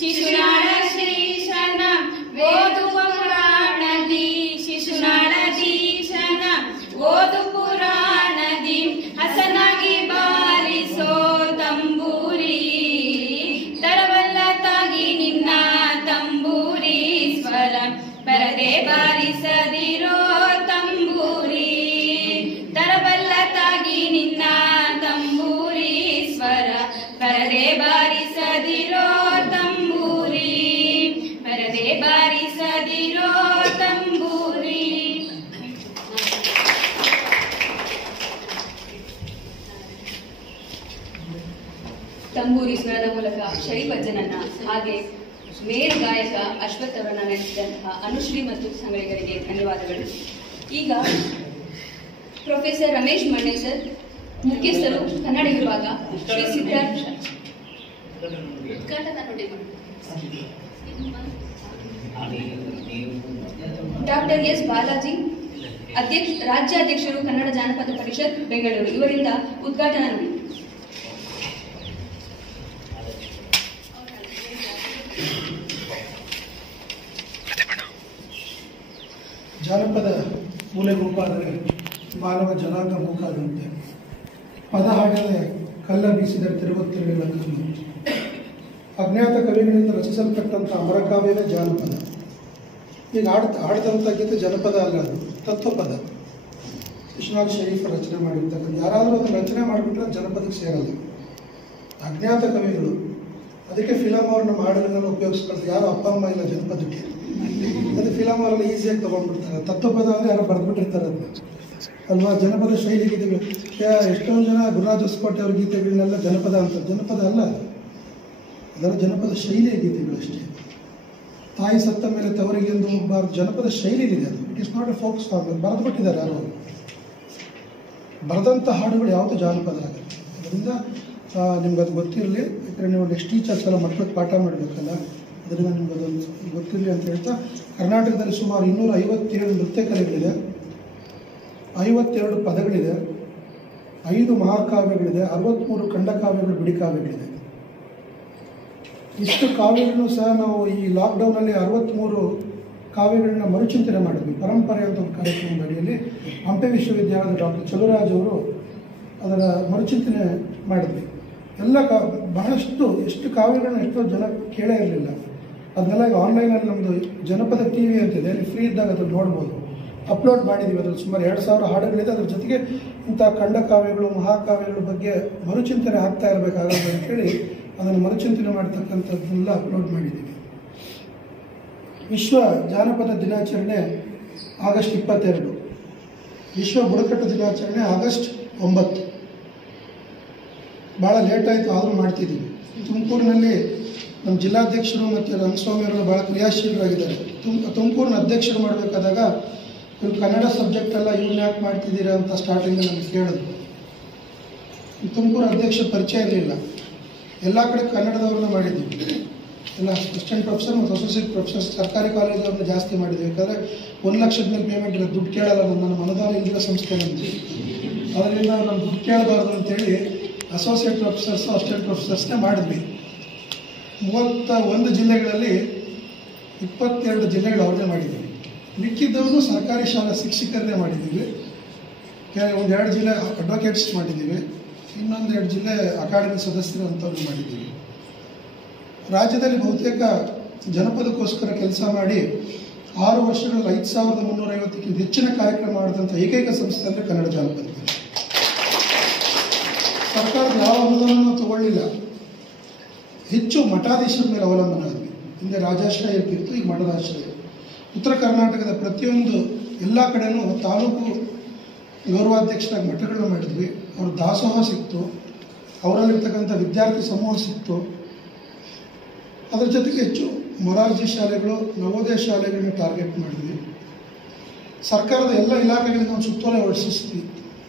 ಶಿಶುನಾಳ ಶ್ರೀಶನ ಓದುವ ಪುರಾಣದಿ ಶಿಶುನಾಳ ಶ್ರೀಶನ ಓದು ಪುರಾಣದಿ ಹಸನಾಗಿ ಬಾರಿಸೋ ತಂಬೂರಿ ತರವಲ್ಲ ತಾಗಿ ನಿನ್ನ ತಂಬೂರಿ ಸ್ವರ ಬರದೆ ಬಾರಿಸದಿರೋ ತಂಬೂರಿ ತರವಲ್ಲ ತಾಗಿ ನಿನ್ನ ತಂಬೂರಿ ಸ್ವರ ಬರದೆ ಬಾರಿಸದಿರೋ ತಂಬೂರಿ ಬರದೆ ಬಾರಿಸದಿರೋ ತಂಬೂರಿ. ತಂಬೂರಿ ಸ್ವರದ ಮೂಲಕ ಶರೀಫಜ್ಜನನ್ನ ಹಾಗೆ ಮೇರು ಗಾಯಕ ಅಶ್ವಥ್ ಅವರನ್ನ ನಡೆಸಿದಂತಹ ಅನುಶ್ರೀ ಮತ್ತು ಸಂಗಳಿಗರಿಗೆ ಧನ್ಯವಾದಗಳು. ಈಗ ಪ್ರೊಫೆಸರ್ ರಮೇಶ್ ಮಣ್ಣೆ ಸರ್, ಮುಖ್ಯಸ್ಥರು ಕನ್ನಡ ವಿಭಾಗ, ಶ್ರೀ ಸಿದ್ಧಾರ್ಥ ಡಾಕ್ಟರ್ ಎಸ್ ಬಾಲಾಜಿ, ರಾಜ್ಯಾಧ್ಯಕ್ಷರು ಕನ್ನಡ ಜಾನಪದ ಪರಿಷತ್ ಬೆಂಗಳೂರು, ಇವರಿಂದ ಉದ್ಘಾಟನಾ ನುಡಿ. ಜಾನಪದ ಮೂಲೆಗುಂಪಾದರೆ ಮಾನವ ಜನಾಂಗ ಮೂಕಾದಂತೆ, ಪದ ಹಾಡದೆ ಕಲ್ಲ ಬೀಸಿದರೆ ತಿರುಗುತ್ತಿರಲಿಲ್ಲ ಕಲ್ಲು. ಅಜ್ಞಾತ ಕವಿಗಳಿಂದ ರಚಿಸಲ್ಪಟ್ಟಂಥ ಅಮರಕಾವ್ಯವೇ ಜಾನಪದ. ಈಗ ಹಾಡಿದಂಥ ಗೀತೆ ಜನಪದ ಅಲ್ಲ, ಅದು ತತ್ವಪದ. ವಿಶ್ವನಾಥ್ ಶರೀಫ್ ರಚನೆ ಮಾಡಿರ್ತಕ್ಕಂಥ, ಯಾರಾದರೂ ಅದನ್ನು ರಚನೆ ಮಾಡಿಬಿಟ್ರೆ ಜನಪದಕ್ಕೆ ಸೇರಲ್ಲ. ಅಜ್ಞಾತ ಕವಿಗಳು, ಅದಕ್ಕೆ ಫಿಲಮ್ ಅವ್ರು ನಮ್ಮ ಹಾಡುಗಳನ್ನೆಲ್ಲ ಉಪಯೋಗಿಸ್ಕೊಳ್ತಾರೆ. ಯಾರು ಅಪ್ಪ ಅಮ್ಮ ಇಲ್ಲ ಜನಪದಕ್ಕೆ, ಅದು ಫಿಲಮ್ ಅವರೆಲ್ಲ ಈಸಿಯಾಗಿ ತೊಗೊಂಡ್ಬಿಡ್ತಾರೆ. ತತ್ವಪದ ಅಂದರೆ ಯಾರೋ ಬರೆದ್ಬಿಟ್ಟಿರ್ತಾರೆ ಅದನ್ನ ಅಲ್ವಾ. ಜನಪದ ಶೈಲಿ ಗೀತೆಗಳು, ಎಷ್ಟೊಂದು ಜನ ಗುರುರಾಜ್ ಹೊಸಕೋಟೆ ಅವ್ರ ಗೀತೆಗಳನ್ನೆಲ್ಲ ಜನಪದ ಅಂತಾರೆ. ಜನಪದ ಅಲ್ಲ, ಅದರ ಜನಪದ ಶೈಲಿಯ ಗೀತೆಗಳಷ್ಟೇ. ತಾಯಿ ಸತ್ತ ಮೇಲೆ ತವರಿಗೆ ಎಂದು ಹೋಗಬಾರ್ದು, ಜನಪದ ಶೈಲಿಯಿದೆ ಅದು. It is not a folk song. ಬರೆದ್ಬಿಟ್ಟಿದ್ದಾರೆ ಯಾರೋ, ಬರೆದಂಥ ಹಾಡುಗಳು ಯಾವುದು ಜಾನಪದ ಆಗುತ್ತೆ. ಅದರಿಂದ ನಿಮ್ಗೆ ಅದು ಗೊತ್ತಿರಲಿ. ಯಾಕಂದರೆ ನೀವು ನೆಕ್ಸ್ಟ್ ಟೀಚರ್ಸ್ ಎಲ್ಲ ಮಕ್ಕಳಿಗೆ ಪಾಠ ಮಾಡಬೇಕಲ್ಲ, ಅದರಿಂದ ನಿಮ್ಗೆ ಅದೊಂದು ಗೊತ್ತಿರಲಿ ಅಂತ ಹೇಳ್ತಾ, ಕರ್ನಾಟಕದಲ್ಲಿ ಸುಮಾರು 257 ನೃತ್ಯ ಕಲೆಗಳಿದೆ, 52 ಪದಗಳಿದೆ, 5 ಮಹಾಕಾವ್ಯಗಳಿದೆ, 63 ಖಂಡಕಾವ್ಯಗಳು, ಬಿಡಿಕಾವ್ಯಗಳಿದೆ. ಇಷ್ಟು ಕಾವ್ಯಗಳನ್ನು ಸಹ ನಾವು ಈ ಲಾಕ್ಡೌನಲ್ಲಿ 63 ಕಾವ್ಯಗಳನ್ನ ಮರುಚಿಂತನೆ ಮಾಡಿದ್ವಿ. ಪರಂಪರೆ ಅಂತ ಒಂದು ಕಾರ್ಯಕ್ರಮದ ಅಡಿಯಲ್ಲಿ ಹಂಪೆ ವಿಶ್ವವಿದ್ಯಾಲಯದ ಡಾಕ್ಟರ್ ಚಲುವರಾಜ್ ಅವರು ಅದರ ಮರುಚಿಂತನೆ ಮಾಡಿದ್ವಿ. ಎಲ್ಲ ಬಹಳಷ್ಟು ಎಷ್ಟು ಕಾವ್ಯಗಳನ್ನ ಎಷ್ಟೋ ಜನ ಕೇಳೇ ಇರಲಿಲ್ಲ. ಅದನ್ನೆಲ್ಲ ಈಗ ಆನ್ಲೈನಲ್ಲಿ ನಮ್ಮದು ಜನಪದ TV ಅಂತಿದೆ, ಅಲ್ಲಿ ಫ್ರೀ ಇದ್ದಾಗ ಅದನ್ನು ನೋಡ್ಬೋದು. ಅಪ್ಲೋಡ್ ಮಾಡಿದ್ದೀವಿ. ಅದರಲ್ಲಿ ಸುಮಾರು 2000 ಹಾಡುಗಳಿದೆ. ಅದ್ರ ಜೊತೆಗೆ ಇಂಥ ಖಂಡಕಾವ್ಯಗಳು, ಮಹಾಕಾವ್ಯಗಳ ಬಗ್ಗೆ ಮರುಚಿಂತನೆ ಆಗ್ತಾ ಇರಬೇಕಾಗಲ್ಲ ಅಂತೇಳಿ ಅದನ್ನು ಮರುಚಿಂತನೆ ಮಾಡ್ತಕ್ಕಂಥದ್ದನ್ನೆಲ್ಲ ಅಪ್ಲೋಡ್ ಮಾಡಿದ್ದೀವಿ. ವಿಶ್ವ ಜಾನಪದ ದಿನಾಚರಣೆ ಆಗಸ್ಟ್ 22, ವಿಶ್ವ ಬುಡಕಟ್ಟು ದಿನಾಚರಣೆ ಆಗಸ್ಟ್ 9. ಭಾಳ ಲೇಟ್ ಆಯಿತು, ಆದರೂ ಮಾಡ್ತಿದ್ದೀವಿ. ತುಮಕೂರಿನಲ್ಲಿ ನಮ್ಮ ಜಿಲ್ಲಾಧ್ಯಕ್ಷರು ಮತ್ತು ರಂಗಸ್ವಾಮಿಯವರು ಭಾಳ ಕ್ರಿಯಾಶೀಲರಾಗಿದ್ದಾರೆ. ತುಮಕೂರಿನ ಅಧ್ಯಕ್ಷರು ಮಾಡಬೇಕಾದಾಗ ಇವ್ರು ಕನ್ನಡ ಸಬ್ಜೆಕ್ಟೆಲ್ಲ ಇವ್ರನ್ನ ಯಾಕೆ ಮಾಡ್ತಿದ್ದೀರಾ ಅಂತ ಸ್ಟಾರ್ಟಿಂಗಲ್ಲಿ ನಮಗೆ ಕೇಳಿದ್ರು. ತುಮಕೂರು ಅಧ್ಯಕ್ಷ ಪರಿಚಯ ಇರಲಿಲ್ಲ. ಎಲ್ಲ ಕಡೆ ಕನ್ನಡದವ್ರನ್ನ ಮಾಡಿದ್ದೀವಿ. ಎಲ್ಲ ಅಸಿಸ್ಟೆಂಟ್ ಪ್ರೊಫೆಸರ್ ಮತ್ತು ಅಸೋಸಿಯೇಟ್ ಪ್ರೊಫೆಸರ್ ಸರ್ಕಾರಿ ಕಾಲೇಜವ್ರನ್ನ ಜಾಸ್ತಿ ಮಾಡಿದ್ದೀವಿ. ಯಾಕಂದರೆ 1 ಲಕ್ಷದ ಮೇಲೆ ಪೇಮೆಂಟ್ ಇಲ್ಲ, ದುಡ್ಡು ಕೇಳಲ್ಲ. ನನ್ನ ಅನುದಾನ ಇಲ್ಲದ ಸಂಸ್ಥೆ ನಂದು, ಅದರಿಂದ ನಮ್ಮ ದುಡ್ಡು ಕೇಳಬಾರ್ದು ಅಂತೇಳಿ ಅಸೋಸಿಯೇಟ್ ಪ್ರೊಫೆಸರ್ಸು ಅಸಿಸ್ಟೆಂಟ್ ಪ್ರೊಫೆಸರ್ಸ್ನೇ ಮಾಡಿದ್ವಿ. 31 ಜಿಲ್ಲೆಗಳಲ್ಲಿ 22 ಜಿಲ್ಲೆಗಳು ಅವ್ರನ್ನೇ ಮಾಡಿದ್ದೀವಿ. ಮಿಕ್ಕಿದ್ದವರು ಸರ್ಕಾರಿ ಶಾಲಾ ಶಿಕ್ಷಕರನ್ನೇ ಮಾಡಿದ್ದೀವಿ. 1-2 ಜಿಲ್ಲೆ ಅಡ್ವೊಕೇಟ್ಸ್ ಮಾಡಿದ್ದೀವಿ, ಇನ್ನೊಂದು 2 ಜಿಲ್ಲೆ ಅಕಾಡೆಮಿ ಸದಸ್ಯರು ಅಂತವ್ರು ಮಾಡಿದ್ದೀವಿ. ರಾಜ್ಯದಲ್ಲಿ ಬಹುತೇಕ ಜನಪದಕ್ಕೋಸ್ಕರ ಕೆಲಸ ಮಾಡಿ 6 ವರ್ಷಗಳಲ್ಲಿ 5350ಕ್ಕಿಂತ ಹೆಚ್ಚಿನ ಕಾರ್ಯಕ್ರಮ ಮಾಡಿದಂಥ ಏಕೈಕ ಸಂಸ್ಥೆ ಅಂದರೆ ಕನ್ನಡ ಜಾನಪದ. ಸರ್ಕಾರದ ಯಾವ ಅನುದಾನವೂ ತಗೊಳ್ಳಿಲ್ಲ. ಹೆಚ್ಚು ಮಠಾಧೀಶರ ಮೇಲೆ ಅವಲಂಬನ ಆದ್ವಿ. ಹಿಂದೆ ರಾಜಾಶ್ರಯ ಇರ್ತಿತ್ತು, ಈಗ ಮಠದಾಶ್ರಯ. ಉತ್ತರ ಕರ್ನಾಟಕದ ಪ್ರತಿಯೊಂದು ಎಲ್ಲ ಕಡೆನೂ ತಾಲೂಕು ಗೌರವಾಧ್ಯಕ್ಷರಾಗಿ ಮಠಗಳನ್ನ ಮಾಡಿದ್ವಿ. ಅವ್ರ ದಾಸೋಹ ಸಿಕ್ತು, ಅವರಲ್ಲಿರ್ತಕ್ಕಂಥ ವಿದ್ಯಾರ್ಥಿ ಸಮೂಹ ಸಿಕ್ತು. ಅದರ ಜೊತೆಗೆ ಹೆಚ್ಚು ಮೊರಾರ್ಜಿ ಶಾಲೆಗಳು, ನವೋದಯ ಶಾಲೆಗಳನ್ನ ಟಾರ್ಗೆಟ್ ಮಾಡಿದ್ವಿ. ಸರ್ಕಾರದ ಎಲ್ಲ ಇಲಾಖೆಗಳಿಂದ ಒಂದು ಸುತ್ತೋಲೆ ಹೊರಡಿಸ್ತೀವಿ.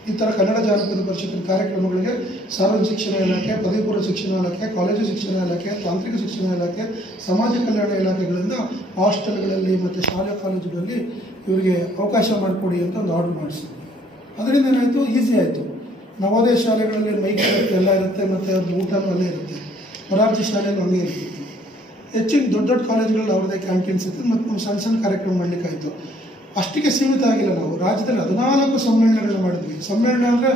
ಈ ಥರ ಕನ್ನಡ ಜಾನಪದ ಪರಿಷತ್ತಿನ ಕಾರ್ಯಕ್ರಮಗಳಿಗೆ ಸಾರ್ವಜನಿಕ ಶಿಕ್ಷಣ ಇಲಾಖೆ, ಪದವಿ ಪೂರ್ವ ಶಿಕ್ಷಣ ಇಲಾಖೆ, ಕಾಲೇಜು ಶಿಕ್ಷಣ ಇಲಾಖೆ, ತಾಂತ್ರಿಕ ಶಿಕ್ಷಣ ಇಲಾಖೆ, ಸಮಾಜ ಕಲ್ಯಾಣ ಇಲಾಖೆಗಳಿಂದ ಹಾಸ್ಟೆಲ್ಗಳಲ್ಲಿ ಮತ್ತು ಶಾಲಾ ಕಾಲೇಜುಗಳಲ್ಲಿ ಇವರಿಗೆ ಅವಕಾಶ ಮಾಡಿಕೊಡಿ ಅಂತ ಒಂದು ಆರ್ಡರ್ ಮಾಡಿಸಿ. ಅದರಿಂದ ಏನಾಯಿತು, ಈಸಿ ಆಯಿತು. ನವೋದಯ ಶಾಲೆಗಳಲ್ಲಿ ಮೈಕ್ ಎಲ್ಲ ಇರುತ್ತೆ ಮತ್ತು ಅವ್ರದ್ದು ಊಟನೂ ಅಲ್ಲೇ ಇರುತ್ತೆ. ಮೊರಾರ್ಜಿ ಶಾಲೆಯಲ್ಲಿ ಹಂಗೆ ಇರ್ತಿತ್ತು. ಹೆಚ್ಚಿನ ದೊಡ್ಡ ದೊಡ್ಡ ಕಾಲೇಜುಗಳಲ್ಲಿ ಅವ್ರದ್ದೇ ಕ್ಯಾಂಟೀನ್ಸ್ ಇರ್ತದೆ ಮತ್ತು ನಾವು ಸಣ್ಣ ಸಣ್ಣ ಕಾರ್ಯಕ್ರಮ ಮಾಡಲಿಕ್ಕಾಯಿತು. ಅಷ್ಟಕ್ಕೆ ಸೀಮಿತ ಆಗಿಲ್ಲ. ನಾವು ರಾಜ್ಯದಲ್ಲಿ 14 ಸಮ್ಮೇಳನಗಳನ್ನ ಮಾಡಿದ್ವಿ. ಸಮ್ಮೇಳನ ಅಂದರೆ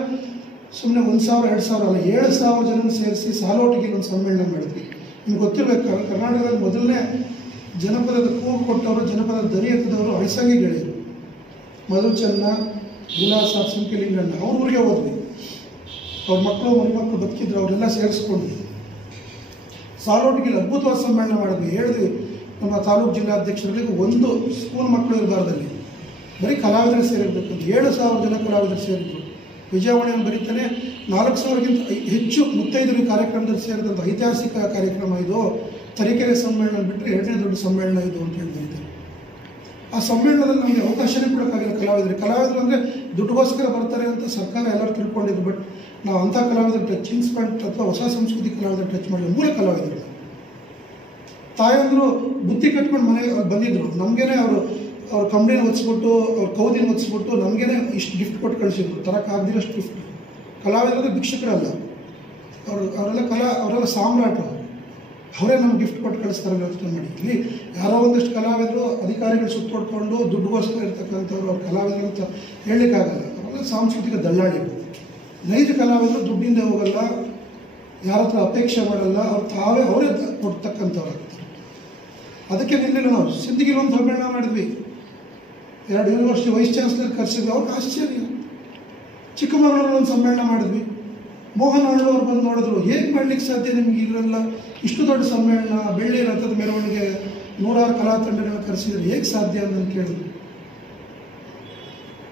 ಸುಮ್ಮನೆ 1,000 2,000 ಅಲ್ಲ, 7,000 ಜನ ಸೇರಿಸಿ ಸಾಲೋಟಿಗೆ ಒಂದು ಸಮ್ಮೇಳನ ಮಾಡಿದ್ವಿ. ನಿಮ್ಗೆ ಗೊತ್ತಿರಬೇಕು, ಕರ್ನಾಟಕದಲ್ಲಿ ಮೊದಲನೇ ಜನಪದದ ಕೂಗು ಕೊಟ್ಟವರು, ಜನಪದದ ದನಿ ಎತ್ತದವರು ಅಳಸಂಗಿ ಗೆಳೆಯರು. ಮಧು ಚೆನ್ನ, ಗುಲಾಸ, ಸುಂಕಿಲಿಂಗಣ್ಣ ಅವ್ರ ಊರಿಗೆ ಹೋದ್ವಿ. ಅವ್ರ ಮಕ್ಕಳು ಮರಿಮಕ್ಕಳು ಬದುಕಿದ್ರು, ಅವರೆಲ್ಲ ಸೇರಿಸ್ಕೊಂಡ್ವಿ. ಸಾಲೋಟಿಗೆ ಅದ್ಭುತವಾದ ಸಮ್ಮೇಳನ ಮಾಡಿದ್ವಿ. ಹೇಳಿದ್ವಿ ನಮ್ಮ ತಾಲೂಕು ಜಿಲ್ಲಾಧ್ಯಕ್ಷರಿಗೆ, ಒಂದು ಸ್ಕೂಲ್ ಮಕ್ಕಳು ಇರಬಾರ್ದಲ್ಲಿ, ಬರೀ ಕಲಾವಿದರು ಸೇರಿರ್ಬೇಕಂತ. 7,000 ಜನ ಕಲಾವಿದರು ಸೇರಿದ್ರು. ವಿಜಯವಾಣಿಯನ್ನು ಬರೀತಾನೆ 4,000ಗಿಂತ ಹೆಚ್ಚು ಮುತ್ತೈದರು ಕಾರ್ಯಕ್ರಮದಲ್ಲಿ ಸೇರಿದಂಥ ಐತಿಹಾಸಿಕ ಕಾರ್ಯಕ್ರಮ ಇದು. ತರೀಕೆರೆ ಸಮ್ಮೇಳನ ಬಿಟ್ಟರೆ 2ನೇ ದೊಡ್ಡ ಸಮ್ಮೇಳನ ಇದು ಅಂತ ಹೇಳಿ ಬರೀತಾರೆ. ಆ ಸಮ್ಮೇಳನದಲ್ಲಿ ನಮಗೆ ಅವಕಾಶನೇ ಕೊಡೋಕ್ಕಾಗಿಲ್ಲ ಕಲಾವಿದರು ಅಂದರೆ ದುಡ್ಡುಗೋಸ್ಕರ ಬರ್ತಾರೆ ಅಂತ ಸರ್ಕಾರ ಎಲ್ಲರೂ ತಿಳ್ಕೊಂಡಿದ್ರು. ಬಟ್ ನಾವು ಅಂಥ ಕಲಾವಿದರು ಟಚ್ ಇನ್ಸ್ಪೆಂಟ್ ಅಥವಾ ಹೊಸ ಸಂಸ್ಕೃತಿ ಕಲಾವಿದರು ಟಚ್ ಮಾಡಿ ಮೂಲ ಕಲಾವಿದರು. ತಾಯಂದರು ಬುದ್ಧಿ ಕಟ್ಕೊಂಡು ಮನೆಗೆ ಬಂದಿದ್ರು. ನಮಗೇನೆ ಅವ್ರ ಕಂಪ್ನಿನ ಒದಿಸ್ಬಿಟ್ಟು, ಅವ್ರ ಕೌದಿನ ಒದಿಸ್ಬಿಟ್ಟು ನಮಗೇನೆ ಇಷ್ಟು ಗಿಫ್ಟ್ ಕೊಟ್ಟು ಕಳಿಸಿದ್ರು. ತರಕ್ಕಾಗದಿರೋಷ್ಟು ಗಿಫ್ಟ್. ಕಲಾವಿದರಲ್ಲಿ ಭಿಕ್ಷಕರಲ್ಲ, ಅವರೆಲ್ಲ ಸಾಮ್ರಾಟರು. ಅವರೇ ನಮ್ಗೆ ಗಿಫ್ಟ್ ಕೊಟ್ಟು ಕಳಿಸ್ತಾರೆ ಯೋಚನೆ ಮಾಡಿ. ಇಲ್ಲಿ ಯಾರೋ ಒಂದಷ್ಟು ಕಲಾವಿದರು ಅಧಿಕಾರಿಗಳು ಸುತ್ತೊಡ್ಕೊಂಡು ದುಡ್ಡುಗೋಸ್ಕರ ಇರ್ತಕ್ಕಂಥವ್ರು ಅವ್ರ ಕಲಾವಿದರು ಅಂತ ಹೇಳಲಿಕ್ಕಾಗಲ್ಲ. ಅವರೆಲ್ಲ ಸಾಂಸ್ಕೃತಿಕ ದಳ್ಳಾಳಿಗಳು. ನೈಜ ಕಲಾವಿದರು ದುಡ್ಡಿಂದ ಹೋಗಲ್ಲ, ಯಾರ ಹತ್ರ ಅಪೇಕ್ಷೆ ಮಾಡಲ್ಲ, ಅವರೇ ಕೊಡ್ತಕ್ಕಂಥವ್ರು ಆಗ್ತಾರೆ. ಅದಕ್ಕೆ ನಿನ್ನೆ ನಾವು ಸಿಂದಗಿಲಿ ಒಂದು ಸಮ್ಮೇಳನ ಮಾಡಿದ್ವಿ. 2 ಯೂನಿವರ್ಸಿಟಿ ವೈಸ್ ಚಾನ್ಸಲರ್ ಕರೆಸಿದ್ವಿ. ಅವ್ರಿಗೆ ಆಶ್ಚರ್ಯ. ಚಿಕ್ಕಮಗಳೂರಲ್ಲಿ ಒಂದು ಸಮ್ಮೇಳನ ಮಾಡಿದ್ವಿ. ಮೋಹನ್ ಅಳ್ಳುವರು ಬಂದು ನೋಡಿದ್ರು, ಹೇಗೆ ಮಾಡ್ಲಿಕ್ಕೆ ಸಾಧ್ಯ ನಿಮ್ಗೆ ಇರಲ್ಲ, ಇಷ್ಟು ದೊಡ್ಡ ಸಮ್ಮೇಳನ, ಬೆಳ್ಳಿ ರಥದ ಮೆರವಣಿಗೆ, 100 ಕಲಾ ತಂಡಗಳನ್ನ ಕರೆಸಿದ್ರೆ ಹೇಗೆ ಸಾಧ್ಯ ಅಂತ ಕೇಳಿದ್ರು.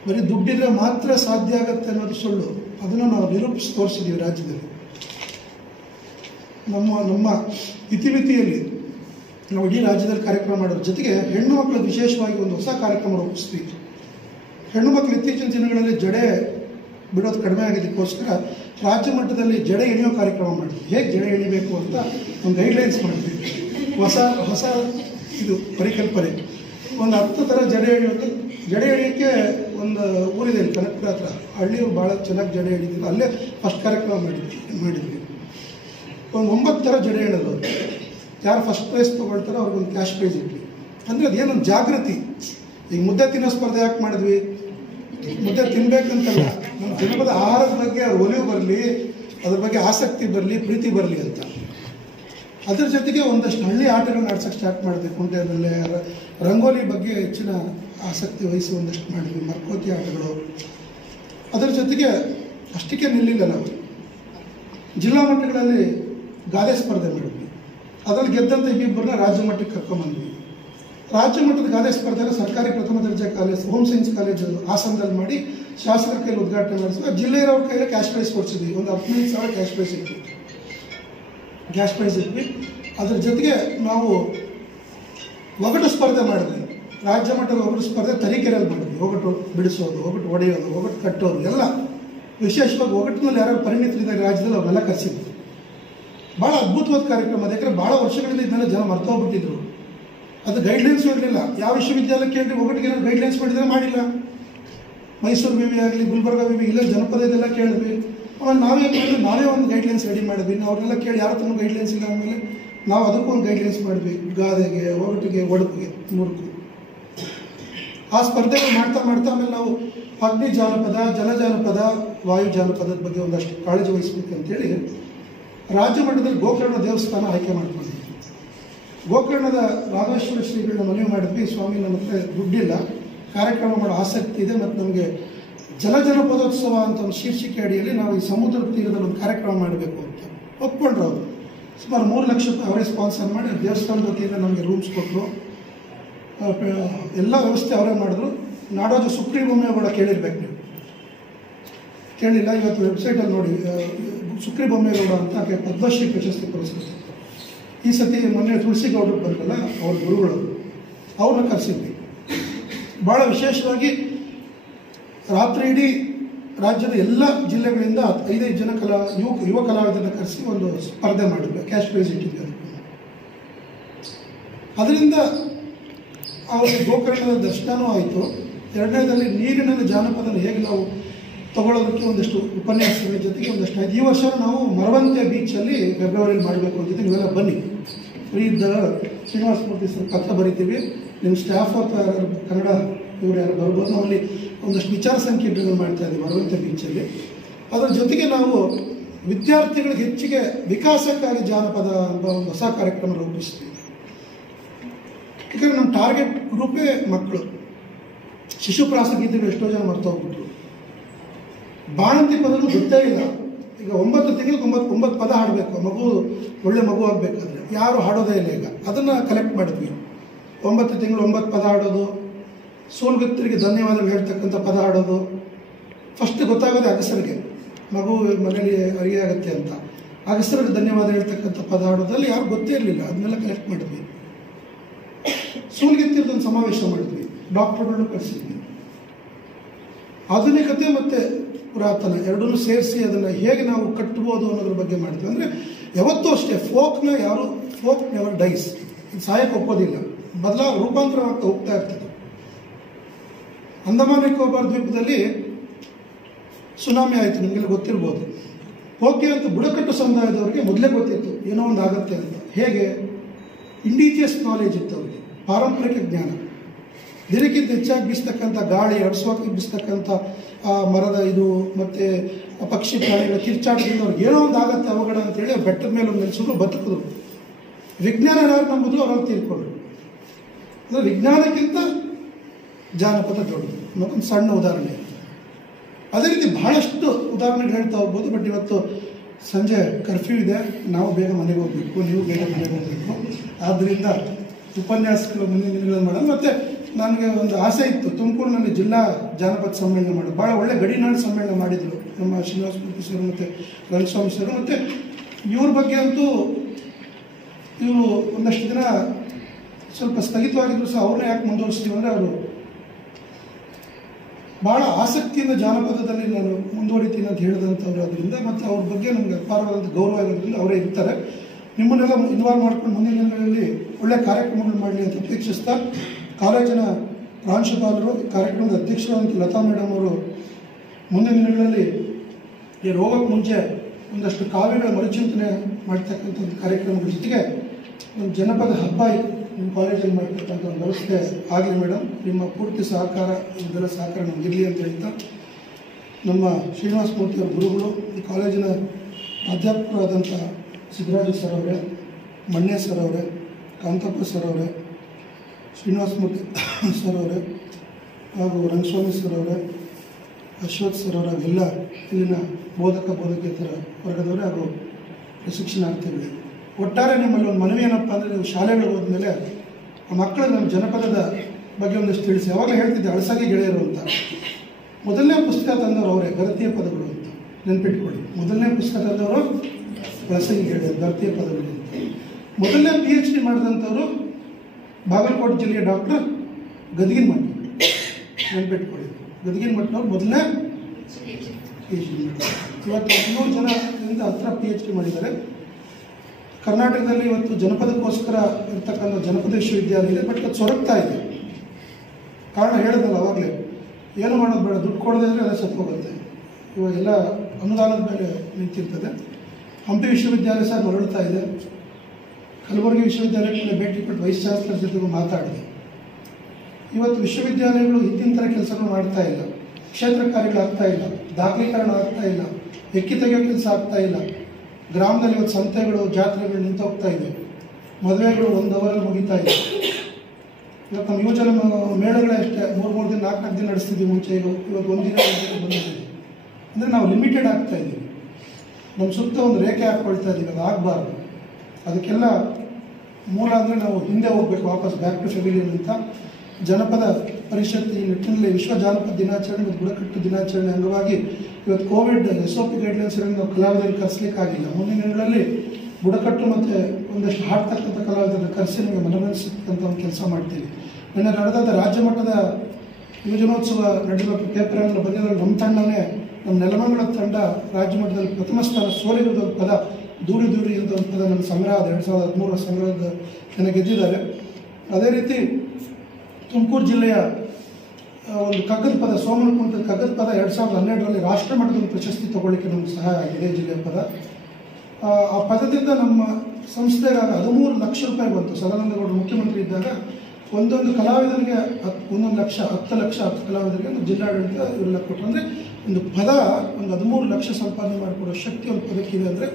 ಬರೀ ದುಡ್ಡಿದ್ರೆ ಮಾತ್ರ ಸಾಧ್ಯ ಆಗುತ್ತೆ ಅನ್ನೋದು ಸುಳ್ಳು. ಅದನ್ನು ನಾವು ನಿರೂಪಿಸಿ ತೋರಿಸಿದ್ದೀವಿ ರಾಜ್ಯದಲ್ಲಿ. ನಮ್ಮ ಇತಿಮಿತಿಯಲ್ಲಿ ನಾವು ಇಡೀ ರಾಜ್ಯದಲ್ಲಿ ಕಾರ್ಯಕ್ರಮ ಮಾಡೋದ್ರ ಜೊತೆಗೆ ಹೆಣ್ಣು ಮಕ್ಕಳು ವಿಶೇಷವಾಗಿ ಒಂದು ಹೊಸ ಕಾರ್ಯಕ್ರಮ ರೂಪಿಸ್ತೀವಿ. ಹೆಣ್ಣು ಮಕ್ಕಳು ಇತ್ತೀಚಿನ ದಿನಗಳಲ್ಲಿ ಜಡೆ ಬಿಡೋದು ಕಡಿಮೆ ಆಗಿದ್ದಕ್ಕೋಸ್ಕರ ರಾಜ್ಯ ಮಟ್ಟದಲ್ಲಿ ಜಡೆ ಎಳೆಯೋ ಕಾರ್ಯಕ್ರಮ ಮಾಡಿದ್ವಿ. ಹೇಗೆ ಜಡೆ ಎಳಿಬೇಕು ಅಂತ ಒಂದು ಗೈಡ್ಲೈನ್ಸ್ ಮಾಡಿದ್ವಿ. ಹೊಸ ಇದು ಪರಿಕಲ್ಪನೆ. ಒಂದು 10 ಥರ ಜಡೆ ಎಳೆಯೋಕ್ಕೆ ಒಂದು ಊರಿದೆ ಕನಕಪುರ ಹತ್ರ. ಹಳ್ಳಿಯವರು ಭಾಳ ಚೆನ್ನಾಗಿ ಜಡೆ ಎಳಿದ್ರು. ಅಲ್ಲೇ ಫಸ್ಟ್ ಕಾರ್ಯಕ್ರಮ ಮಾಡಿದ್ವಿ. ಒಂದು 9 ಥರ ಜಡೆ ಎಳೆದು ಯಾರು ಫಸ್ಟ್ ಪ್ರೈಸ್ ತೊಗೊಳ್ತಾರೋ ಅವ್ರಿಗೊಂದು ಕ್ಯಾಶ್ ಪ್ರೈಸ್ ಇಟ್ವಿ. ಅಂದರೆ ಅದೇನೊಂದು ಜಾಗೃತಿ. ಈಗ ಮುದ್ದೆ ತಿನ್ನೋ ಸ್ಪರ್ಧೆ ಯಾಕೆ ಮಾಡಿದ್ವಿ? ಮುದ್ದೆ ತಿನ್ಬೇಕಂತಲ್ಲ, ನಮ್ಮ ಜನಪದ ಆಹಾರದ ಬಗ್ಗೆ ಅವ್ರ ಒಲಿವು ಬರಲಿ, ಅದ್ರ ಬಗ್ಗೆ ಆಸಕ್ತಿ ಬರಲಿ, ಪ್ರೀತಿ ಬರಲಿ ಅಂತ. ಅದರ ಜೊತೆಗೆ ಒಂದಷ್ಟು ಹಳ್ಳಿ ಆಟಗಳನ್ನ ಆಡ್ಸೋಕ್ಕೆ ಸ್ಟಾರ್ಟ್ ಮಾಡಿದ್ವಿ. ಕುಂಟೆನಲ್ಲೇ ರಂಗೋಲಿ ಬಗ್ಗೆ ಹೆಚ್ಚಿನ ಆಸಕ್ತಿ ವಹಿಸಿ ಒಂದಷ್ಟು ಮಾಡಿದ್ವಿ. ಮರ್ಕೋತಿ ಆಟಗಳು. ಅದರ ಜೊತೆಗೆ ಅಷ್ಟಕ್ಕೆ ನಿಲ್ಲಿಲ್ಲ. ನಾವು ಜಿಲ್ಲಾ ಮಟ್ಟಗಳಲ್ಲಿ ಗಾದೆ ಸ್ಪರ್ಧೆ ಮಾಡಿದ್ವಿ. ಅದರಲ್ಲಿ ಗೆದ್ದಂಥ ಇಬ್ಬರನ್ನ ರಾಜ್ಯ ಮಟ್ಟಕ್ಕೆ ಕರ್ಕೊಂಡ್ಬಂದ್ವಿ. ರಾಜ್ಯ ಮಟ್ಟದ ಗಾದೆ ಸ್ಪರ್ಧೆನ ಸರ್ಕಾರಿ ಪ್ರಥಮ ದರ್ಜೆ ಕಾಲೇಜ್, ಹೋಮ್ ಸೈನ್ಸ್ ಕಾಲೇಜು ಹಾಸನದಲ್ಲಿ ಮಾಡಿ ಶಾಸಕರ ಕೈಲಿ ಉದ್ಘಾಟನೆ ಮಾಡಿಸಿದ್ವಿ. ಜಿಲ್ಲೆಯವ್ರ ಕೈಯಲ್ಲಿ ಕ್ಯಾಶ್ ಪ್ರೈಸ್ ಕೊಡ್ಸಿದ್ವಿ. ಒಂದು 15,000 ಕ್ಯಾಶ್ ಪ್ರೈಸ್ ಇಟ್ವಿ. ಅದ್ರ ಜೊತೆಗೆ ನಾವು ಒಗಟು ಸ್ಪರ್ಧೆ ಮಾಡಿದ್ವಿ. ರಾಜ್ಯ ಮಟ್ಟದ ಒಗಟು ಸ್ಪರ್ಧೆ ತರೀಕೆರೆಯಲ್ಲಿ ಮಾಡಿದ್ವಿ. ಒಗಟು ಬಿಡಿಸೋದು, ಒಗಟು ಹೊಡೆಯೋದು, ಒಗಟು ಕಟ್ಟೋದು ಎಲ್ಲ. ವಿಶೇಷವಾಗಿ ಒಗಟಿನಲ್ಲಿ ಯಾರು ಪರಿಣಿತರಿದ್ದಾಗ ರಾಜ್ಯದಲ್ಲಿ ಅವರೆಲ್ಲ ಕರೆಸಿದ್ವಿ. ಭಾಳ ಅದ್ಭುತವಾದ ಕಾರ್ಯಕ್ರಮ. ಯಾಕಂದರೆ ಭಾಳ ವರ್ಷಗಳಿಂದ ಇದನ್ನೆಲ್ಲ ಜನ ಮರ್ತೋಗ್ಬಿಟ್ಟಿದ್ರು. ಅದು ಗೈಡ್ಲೈನ್ಸು ಇರಲಿಲ್ಲ. ಯಾವ ವಿಶ್ವವಿದ್ಯಾಲಯ ಕೇಳಿ ಒಗಟಿಗೆ ಏನಾದ್ರು ಗೈಡ್ಲೈನ್ಸ್ ಮಾಡಿದರೆ ಮಾಡಿಲ್ಲ. ಮೈಸೂರು ವಿವಿ ಆಗಲಿ, ಗುಲ್ಬರ್ಗ ವಿವಿ, ಇಲ್ಲ ಜನಪದ ಇದೆಲ್ಲ ಕೇಳಿದ್ವಿ. ಆಮೇಲೆ ನಾವೇ ಒಂದು ಗೈಡ್ಲೈನ್ಸ್ ರೆಡಿ ಮಾಡಿದ್ವಿ. ಅವ್ರನ್ನೆಲ್ಲ ಕೇಳಿ ಯಾರ ಹತ್ರ ಗೈಡ್ಲೈನ್ಸ್ ಇಲ್ಲ ಆಮೇಲೆ ನಾವು ಅದಕ್ಕೂ ಒಂದು ಗೈಡ್ಲೈನ್ಸ್ ಮಾಡಿದ್ವಿ. ಗಾದೆಗೆ, ಒಗಟಿಗೆ, ಒಡಪಿಗೆ 3ಕ್ಕೂ. ಆ ಸ್ಪರ್ಧೆಗಳು ಮಾಡ್ತಾ ಆಮೇಲೆ ನಾವು ಅಗ್ನಿ ಜಾನಪದ, ಜಲಜಾನಪದ, ವಾಯು ಜಾನಪದದ ಬಗ್ಗೆ ಒಂದಷ್ಟು ಕಾಳಜಿ ವಹಿಸ್ಬೇಕಂತೇಳಿ ರಾಜ್ಯ ಮಟ್ಟದಲ್ಲಿ ಗೋಕರ್ಣ ದೇವಸ್ಥಾನ ಆಯ್ಕೆ ಮಾಡ್ಕೊಂಡಿದ್ವಿ. ಗೋಕರ್ಣದ ರಾಘವೇಶ್ವರ ಶ್ರೀಗಳನ್ನ ಮನವಿ ಮಾಡಿದ್ವಿ. ಸ್ವಾಮಿ, ನಮ್ಮ ಹತ್ರ ದುಡ್ಡಿಲ್ಲ, ಕಾರ್ಯಕ್ರಮ ಮಾಡೋ ಆಸಕ್ತಿ ಇದೆ, ಮತ್ತು ನಮಗೆ ಜಲಜನಪದೋತ್ಸವ ಅಂತ ಒಂದು ಶೀರ್ಷಿಕೆ ಅಡಿಯಲ್ಲಿ ನಾವು ಈ ಸಮುದ್ರ ತೀರದಲ್ಲಿ ಒಂದು ಕಾರ್ಯಕ್ರಮ ಮಾಡಬೇಕು ಅಂತ ಒಪ್ಕೊಂಡ್ರು. ಅವರು ಸುಮಾರು 3 ಲಕ್ಷ ರೂಪಾಯಿ ಅವರೇ ಸ್ಪಾನ್ಸರ್ ಮಾಡಿ ದೇವಸ್ಥಾನದ ವತಿಯಿಂದ ನಮಗೆ ರೂಮ್ಸ್ ಕೊಟ್ಟರು. ಎಲ್ಲ ವ್ಯವಸ್ಥೆ ಅವರೇ ಮಾಡಿದ್ರು. ನಾಡೋಜ ಸುಪ್ರೀಂ ಬೊಮ್ಮೇಗೌಡ ಕೇಳಿರ್ಬೇಕು ನೀವು, ಕೇಳಿಲ್ಲ. ಇವತ್ತು ವೆಬ್ಸೈಟಲ್ಲಿ ನೋಡಿ, ಸುಪ್ರೀಂ ಬೊಮ್ಮೇಗೌಡ ಅಂತ ಪದ್ಮಶ್ರೀ ಪ್ರಶಸ್ತಿ ಪುರಸ್ಕೃತ. ಈ ಸತಿ ಮೊನ್ನೆ ತುಳಸಿ ಗೌಡರು ಬಂದ್ರಲ್ಲ ಅವ್ರ ಗುರುಗಳು, ಅವ್ರನ್ನ ಕರೆಸಿದ್ವಿ. ಭಾಳ ವಿಶೇಷವಾಗಿ ರಾತ್ರಿ ಇಡೀ ರಾಜ್ಯದ ಎಲ್ಲ ಜಿಲ್ಲೆಗಳಿಂದ 5 ಜನ ಯುವ ಕಲಾವಿದರನ್ನ ಕರೆಸಿ ಒಂದು ಸ್ಪರ್ಧೆ ಮಾಡಿದ್ವಿ, ಕ್ಯಾಶ್ ಪ್ರೈಸ್ ಇಟ್ಟಿದ್ವಿ. ಅದರಿಂದ ಅವ್ರಿಗೆ ಗೋಕರ್ಣದ ದರ್ಶನವೂ ಆಯಿತು. ಎರಡನೇದಲ್ಲಿ ನೀರಿನಲ್ಲಿ ಜಾನಪದ ಹೇಗೆ ನಾವು ತಗೊಳ್ಳೋದಕ್ಕೆ ಒಂದಷ್ಟು ಉಪನ್ಯಾಸಗಳ ಜೊತೆಗೆ ಒಂದಷ್ಟು ಆಯ್ತು. ಈ ವರ್ಷ ನಾವು ಮರವಂತೆ ಬೀಚಲ್ಲಿ ಫೆಬ್ರವರಿಯಲ್ಲಿ ಮಾಡಬೇಕು ಅಂತಿದ್ದೆ. ನೀವೆಲ್ಲ ಬನ್ನಿ, ಫ್ರೀ ಇದ್ದಾಗ ಶ್ರೀನಿವಾಸ ಮೂರ್ತಿ ಸರ್ ಪತ್ರ ಬರಿತೀವಿ. ನಿಮ್ಮ ಸ್ಟಾಫ್ ಆಫ್ ಕನ್ನಡ ಇವರು ಯಾರು ಬರ್ಬೋದು. ನಾವು ಅಲ್ಲಿ ಒಂದಷ್ಟು ವಿಚಾರ ಸಂಕಿರಣಗಳು ಮಾಡ್ತಾ ಇದ್ದೀವಿ ಮರವಂತೆ ಬೀಚಲ್ಲಿ. ಅದರ ಜೊತೆಗೆ ನಾವು ವಿದ್ಯಾರ್ಥಿಗಳಿಗೆ ಹೆಚ್ಚಿಗೆ ವಿಕಾಸಕ್ಕಾಗಿ ಜಾನಪದ ಎಂಬ ಒಂದು ಹೊಸ ಕಾರ್ಯಕ್ರಮ ರೂಪಿಸ್ತೀವಿ. ಯಾಕಂದರೆ ನಮ್ಮ ಟಾರ್ಗೆಟ್ ಗ್ರೂಪೇ ಮಕ್ಕಳು. ಶಿಶುಪ್ರಾಸ ಗೀತೆಗಳು ಎಷ್ಟೋ ಜನ ಮರ್ತು ಹೋಗ್ಬಿಟ್ರು. ಬಾಣಂತಿ ಪದಗಳು ಗೊತ್ತೇ ಇಲ್ಲ. ಈಗ 9 ತಿಂಗಳಿಗೆ 9 ಪದ ಹಾಡಬೇಕು, ಮಗು ಒಳ್ಳೆ ಮಗು ಆಗಬೇಕಾದ್ರೆ ಯಾರು ಹಾಡೋದೇ ಇಲ್ಲ. ಈಗ ಅದನ್ನು ಕಲೆಕ್ಟ್ ಮಾಡಿದ್ವಿ. 9 ತಿಂಗಳು 9 ಪದ ಹಾಡೋದು, ಸೋಲ್ಗತ್ತರಿಗೆ ಧನ್ಯವಾದಗಳು ಹೇಳ್ತಕ್ಕಂಥ ಪದ ಹಾಡೋದು. ಫಸ್ಟ್ ಗೊತ್ತಾಗೋದೇ ಅಗಸರಿಗೆ, ಮಗು ಮನೇಲಿ ಅರಿಗೆ ಆಗುತ್ತೆ ಅಂತ. ಅಗಸರಿಗೆ ಧನ್ಯವಾದ ಹೇಳ್ತಕ್ಕಂಥ ಪದ ಹಾಡೋದ್ರಲ್ಲಿ ಯಾರು ಗೊತ್ತೇ ಇರಲಿಲ್ಲ. ಅದನ್ನೆಲ್ಲ ಕಲೆಕ್ಟ್ ಮಾಡಿದ್ವಿ. ಸೋಲ್ಗೆತ್ತಿರದೊಂದು ಸಮಾವೇಶ ಮಾಡಿದ್ವಿ, ಡಾಕ್ಟರ್ಗಳನ್ನ ಕಳಿಸಿದ್ವಿ. ಆಧುನಿಕತೆ ಮತ್ತು ಪುರಾತನ ಎರಡನ್ನೂ ಸೇರಿಸಿ ಅದನ್ನು ಹೇಗೆ ನಾವು ಕಟ್ಬೋದು ಅನ್ನೋದ್ರ ಬಗ್ಗೆ ಮಾಡಿದ್ವಿ. ಅಂದರೆ ಯಾವತ್ತೂ ಅಷ್ಟೇ ಫೋಕ್ ನೆವರ್ ಡೈಸ್, ಸಾಯಕ್ಕೆ ಒಪ್ಪೋದಿಲ್ಲ, ರೂಪಾಂತರವಾಗ್ತಾ ಹೋಗ್ತಾ ಇರ್ತದೆ. ಅಂಡಮಾನ್ ನಿಕೋಬಾರ್ ದ್ವೀಪದಲ್ಲಿ ಸುನಾಮಿ ಆಯಿತು, ನಿಮಗೆಲ್ಲ ಗೊತ್ತಿರ್ಬೋದು. ಓಕೆ ಅಂತ ಬುಡಕಟ್ಟು ಸಮುದಾಯದವರಿಗೆ ಮೊದಲೇ ಗೊತ್ತಿತ್ತು ಏನೋ ಒಂದು ಆಗುತ್ತೆ ಅಂತ. ಹೇಗೆ? ಇಂಡಿಜಿಯಸ್ ನಾಲೆಜ್ ಇತ್ತು ಅವರಿಗೆ, ಪಾರಂಪರಿಕ ಜ್ಞಾನ. ದಿನಕ್ಕಿಂತ ಹೆಚ್ಚಾಗಿ ಬೀಸ್ತಕ್ಕಂಥ ಗಾಳಿ, ಅಡ್ಸೋಕೆ ಬೀಸ್ತಕ್ಕಂಥ ಮರದ ಇದು ಮತ್ತು ಪಕ್ಷಿ ಪ್ರಾಣಿಗಳ ಕಿರ್ಚಾಟದಿಂದ ಅವ್ರಿಗೆ ಏನೋ ಒಂದು ಆಗುತ್ತೆ ಅವಘಡ ಅಂತೇಳಿ ಬೆಟ್ಟದ ಮೇಲೆ ಒಂದು ನಿಲ್ಲಿಸಿದ್ರು, ಬದುಕಿದ್ರು. ವಿಜ್ಞಾನ ಯಾರು ನಂಬುದು ಅವರಲ್ಲಿ ತೀರ್ಕೊಂಡ್ರು. ಅಂದರೆ ವಿಜ್ಞಾನಕ್ಕಿಂತ ಜಾನಪದ ದೊಡ್ಡದು ಅನ್ನೋದೊಂದು ಸಣ್ಣ ಉದಾಹರಣೆ. ಅದೇ ರೀತಿ ಬಹಳಷ್ಟು ಉದಾಹರಣೆಗಳು ಹೇಳ್ತಾ ಹೋಗ್ಬೋದು. ಬಟ್ ಇವತ್ತು ಸಂಜೆ ಕರ್ಫ್ಯೂ ಇದೆ, ನಾವು ಬೇಗ ಮನೆಗೆ ಹೋಗಬೇಕು, ನೀವು ಬೇಗ ಮನೆಗೆ ಹೋಗಬೇಕು. ಆದ್ದರಿಂದ ಉಪನ್ಯಾಸಗಳು ಮುಂದಿನ ದಿನಗಳಲ್ಲಿ ಮಾಡೋದು. ಮತ್ತು ನನಗೆ ಒಂದು ಆಸೆ ಇತ್ತು, ತುಮಕೂರಿನಲ್ಲಿ ಜಿಲ್ಲಾ ಜಾನಪದ ಸಮ್ಮೇಳನ ಮಾಡೋದು. ಭಾಳ ಒಳ್ಳೆ ಗಡಿನಾಡು ಸಮ್ಮೇಳನ ಮಾಡಿದರು ನಮ್ಮ ಶ್ರೀನಿವಾಸ ಮೂರ್ತಿ ಸರ್ ಮತ್ತು ರಂಗಸ್ವಾಮಿ ಸರ್. ಮತ್ತು ಇವ್ರ ಬಗ್ಗೆ ಅಂತೂ ಇವರು ಒಂದಷ್ಟು ದಿನ ಸ್ವಲ್ಪ ಸ್ಥಗಿತವಾಗಿದ್ರು ಸಹ ಅವ್ರನ್ನ ಯಾಕೆ ಮುಂದುವರಿಸ್ತೀವಿ ಅಂದರೆ ಅವರು ಭಾಳ ಆಸಕ್ತಿಯಿಂದ ಜಾನಪದದಲ್ಲಿ ನಾನು ಮುಂದುವರಿತೀನಿ ಅಂತ ಹೇಳಿದಂಥವ್ರು. ಅದರಿಂದ ಮತ್ತು ಅವ್ರ ಬಗ್ಗೆ ನಮಗೆ ಅಪಾರವಾದಂಥ ಗೌರವ ಇರೋದ್ರಿಂದ ಅವರೇ ಇರ್ತಾರೆ. ನಿಮ್ಮನ್ನೆಲ್ಲ ಇನ್ವಾಲ್ವ್ ಮಾಡ್ಕೊಂಡು ಮುಂದಿನ ದಿನಗಳಲ್ಲಿ ಒಳ್ಳೆಯ ಕಾರ್ಯಕ್ರಮಗಳು ಮಾಡಲಿ ಅಂತ ಅಪೇಕ್ಷಿಸ್ತಾ, ಕಾಲೇಜಿನ ಪ್ರಾಂಶುಪಾಲರು, ಕಾರ್ಯಕ್ರಮದ ಅಧ್ಯಕ್ಷರಾದಂಥ ಲತಾ ಮೇಡಮ್ ಅವರು ಮುಂದಿನ ದಿನಗಳಲ್ಲಿ ಈ ರೋಗಕ್ಕೆ ಮುಂಚೆ ಒಂದಷ್ಟು ಕಾವ್ಯಗಳ ಮರುಚಿಂತನೆ ಮಾಡ್ತಕ್ಕಂಥ ಒಂದು ಕಾರ್ಯಕ್ರಮಗಳ ಜೊತೆಗೆ ಒಂದು ಜನಪದ ಹಬ್ಬ ನಿಮ್ಮ ಕಾಲೇಜಲ್ಲಿ ಮಾಡ್ತಕ್ಕಂಥ ಒಂದು ವ್ಯವಸ್ಥೆ ಆಗಲಿ ಮೇಡಮ್. ನಿಮ್ಮ ಪೂರ್ತಿ ಸಹಕಾರ, ಇದೆಲ್ಲ ಸಹಕಾರ ನಮಗಿರಲಿ ಅಂತ ಹೇಳ್ತಾ, ನಮ್ಮ ಶ್ರೀನಿವಾಸ ಮೂರ್ತಿಯವರ ಗುರುಗಳು, ಈ ಕಾಲೇಜಿನ ಪ್ರಾಧ್ಯಾಪಕರಾದಂಥ ಸಿದ್ದರಾಜ ಸರ್ ಅವರೇ, ಮಣ್ಣೆ ಸರ್ ಅವರೇ, ಕಾಂತಪ್ಪ ಸರ್ ಅವರೇ, ಶ್ರೀನಿವಾಸ ಮೂರ್ತಿ ಸರ್ ಅವರೇ, ಹಾಗೂ ರಂಗಸ್ವಾಮಿ ಸರ್ ಅವರೇ, ಅಶ್ವಥ್ ಸರ್ ಅವರ ಎಲ್ಲ ಇಲ್ಲಿನ ಬೋಧಕೇತರ ವರ್ಗದವರೇ ಹಾಗೂ ಪ್ರಶಿಕ್ಷಣಾರ್ಥಿಗಳೇ, ಒಟ್ಟಾರೆ ನಿಮ್ಮಲ್ಲಿ ಒಂದು ಮನವಿ ಏನಪ್ಪ ಅಂದರೆ, ನೀವು ಶಾಲೆಗಳು ಹೋದ್ಮೇಲೆ ಆ ಮಕ್ಕಳು ನಮ್ಮ ಜನಪದದ ಬಗ್ಗೆ ಒಂದಷ್ಟು ತಿಳಿಸಿ. ಯಾವಾಗಲೂ ಹೇಳ್ತಿದ್ದೆ ಅಳಸಾಗಿ ಗೆಳೆಯರು ಅಂತ. ಮೊದಲನೇ ಪುಸ್ತಕ ತಂದವರು ಅವರೇ, ಗರತಿಯ ಪದಗಳು ಅಂತ ನೆನ್ಪಿಟ್ಕೊಳ್ಳಿ. ಮೊದಲನೇ ಪುಸ್ತಕ ತಂದವರು ಅಳಸಾಗಿ ಗೆಳೆಯರು, ಗರತಿಯ ಪದಗಳು ಅಂತ. ಮೊದಲನೇ PhD ಮಾಡಿದಂಥವರು ಬಾಗಲಕೋಟೆ ಜಿಲ್ಲೆಯ ಡಾಕ್ಟರ್ ಗದಗಿನ ಮಠ, ನೆನ್ಪಿಟ್ಕೊಳ್ಳಿ. ಗದಗಿನ ಮಠನವ್ರು ಮೊದಲನೇ PhD ಮಾಡಿದ್ದಾರೆ. ಇವತ್ತು 300 ಜನರಿಂದ ಹತ್ರ PhD ಮಾಡಿದ್ದಾರೆ. ಕರ್ನಾಟಕದಲ್ಲಿ ಇವತ್ತು ಜನಪದಕ್ಕೋಸ್ಕರ ಇರ್ತಕ್ಕಂಥ ಜನಪದ ವಿಶ್ವವಿದ್ಯಾಲಯ ಇದೆ, ಬಟ್ ಅದು ಸೊರಗ್ತಾ ಇದೆ. ಕಾರಣ ಹೇಳಿದ್ನಲ್ಲ ಅವಾಗಲೇ, ಏನು ಮಾಡೋದು ಬೇಡ, ದುಡ್ಡು ಕೊಡದೇ ಇದ್ದರೆ ಅದು ಸತ್ತೋಗುತ್ತೆ. ಇವಾಗೆಲ್ಲ ಅನುದಾನದ ಮೇಲೆ ನಿಂತಿರ್ತದೆ. ಹಂಪಿ ವಿಶ್ವವಿದ್ಯಾಲಯ ಸಹ ಮರಳುತ್ತಾ ಇದೆ. ಕಲಬುರಗಿ ವಿಶ್ವವಿದ್ಯಾಲಯಕ್ಕೆ ಮೇಲೆ ಭೇಟಿ ಕೊಟ್ಟು ವೈಸ್ ಚಾನ್ಸಲರ್ ಜೊತೆಗೂ ಮಾತಾಡಿದೆ. ಇವತ್ತು ವಿಶ್ವವಿದ್ಯಾಲಯಗಳು ಹಿಂದಿನ ಥರ ಕೆಲಸಗಳು ಮಾಡ್ತಾ ಇಲ್ಲ, ಕ್ಷೇತ್ರ ಕಾರ್ಯಗಳಾಗ್ತಾ ಇಲ್ಲ, ದಾಖಲೀಕರಣ ಆಗ್ತಾ ಇಲ್ಲ, ಎಕ್ಕಿ ತೆಗೆಯೋ ಕೆಲಸ ಆಗ್ತಾ ಇಲ್ಲ. ಗ್ರಾಮದಲ್ಲಿ ಇವತ್ತು ಸಂತೆಗಳು, ಜಾತ್ರೆಗಳು ನಿಂತು ಹೋಗ್ತಾ ಇದೆ, ಮದುವೆಗಳು 1 ಅವರಲ್ಲಿ ಮುಗಿತಾ ಇದೆ. ಇವತ್ತು ನಮ್ಮ ಯುವಜನ ಮೇಳಗಳೇ ಅಷ್ಟೇ 3 ದಿನ 4 ದಿನ ನಡೆಸ್ತಿದ್ದೀವಿ ಮುಂಚೆ. ಇವತ್ತು 1 ದಿನ ಬಂದಿದ್ದೀವಿ ಅಂದರೆ ನಾವು ಲಿಮಿಟೆಡ್ ಆಗ್ತಾ ಇದ್ದೀವಿ. ನಮ್ಮ ಸುತ್ತ ಒಂದು ರೇಖೆ ಹಾಕ್ಕೊಳ್ತಾ ಇದ್ದೀವಿ, ಅದು ಆಗಬಾರ್ದು. ಅದಕ್ಕೆಲ್ಲ ಮೂಲ ಅಂದರೆ ನಾವು ಹಿಂದೆ ಹೋಗ್ಬೇಕು, ವಾಪಸ್ ಬ್ಯಾಕ್ ಟು ಫೆವಿಲಿಯನ್ ಅಂತ. ಜನಪದ ಪರಿಷತ್ ಈ ನಿಟ್ಟಿನಲ್ಲಿ ವಿಶ್ವ ಜಾನಪದ ದಿನಾಚರಣೆ ಮತ್ತು ಬುಡಕಟ್ಟು ದಿನಾಚರಣೆ ಅಂಗವಾಗಿ ಇವತ್ತು ಕೋವಿಡ್ SOP ಗೈಡ್ಲೈನ್ಸ್ ನಾವು ಕಲಾವಿದರಿಗೆ ಕರೆಸಲಿಕ್ಕಾಗಿಲ್ಲ. ಮುಂದಿನ ದಿನಗಳಲ್ಲಿ ಬುಡಕಟ್ಟು ಮತ್ತು ಒಂದಷ್ಟು ಹಾಡ್ತಕ್ಕಂಥ ಕಲಾವಿದರನ್ನು ಕರೆಸಿ ನಿಮಗೆ ಮನರಂಜಿಸತಕ್ಕಂಥ ಒಂದು ಕೆಲಸ ಮಾಡ್ತೀವಿ. ನಿನ್ನೆ ನಡೆದ ರಾಜ್ಯ ಮಟ್ಟದ ಯುವಜನೋತ್ಸವ ನಡೆಯುವ ಪೇಪರಲ್ಲಿ ಬಂದಿರೋ ನಮ್ಮ ತಂಡನೇ, ನಮ್ಮ ನೆಲಮಂಗಲ ತಂಡ ರಾಜ್ಯ ಮಟ್ಟದಲ್ಲಿ ಪ್ರಥಮ ಸ್ಥಾನ ಸೋಲಿರೋದು ಒಂದು ಪದ ದೂರಿ ದೂರಿ ಅಂತ ಒಂದು ಪದ ನಮ್ಮ ಸಂಗ್ರಹದ 2013 ಸಂಗ್ರಹದ ಜನ ಗೆದ್ದಿದ್ದಾರೆ. ಅದೇ ರೀತಿ ತುಮಕೂರು ಜಿಲ್ಲೆಯ ಒಂದು ಕಗ್ಗದ ಪದ, ಸೋಮನ ಕುಂಟದ ಕಗ್ಗದ ಪದ 2012ರಲ್ಲಿ ರಾಷ್ಟ್ರ ಮಟ್ಟದಲ್ಲಿ ಪ್ರಶಸ್ತಿ ತಗೊಳ್ಳಿಕ್ಕೆ ನಮಗೆ ಸಹಾಯ ಆಗಿದೆ ಜಿಲ್ಲೆಯ ಪದ. ಆ ಪದದಿಂದ ನಮ್ಮ ಸಂಸ್ಥೆಗೆ 13 ಲಕ್ಷ ರೂಪಾಯಿ ಬಂತು. ಸದಾನಂದಗೌಡರು ಮುಖ್ಯಮಂತ್ರಿ ಇದ್ದಾಗ ಒಂದೊಂದು ಕಲಾವಿದರಿಗೆ 1 ಲಕ್ಷ, 10 ಲಕ್ಷ 10 ಕಲಾವಿದರಿಗೆ ಒಂದು ಜಿಲ್ಲಾಡಳಿತ ಇವರೆಲ್ಲ ಕೊಟ್ಟರು. ಅಂದರೆ ಒಂದು ಪದ ಒಂದು 13 ಲಕ್ಷ ಸಂಪಾದನೆ ಮಾಡಿಕೊಡೋ ಶಕ್ತಿ ಒಂದು ಪದಕ್ಕಿದೆ. ಅಂದರೆ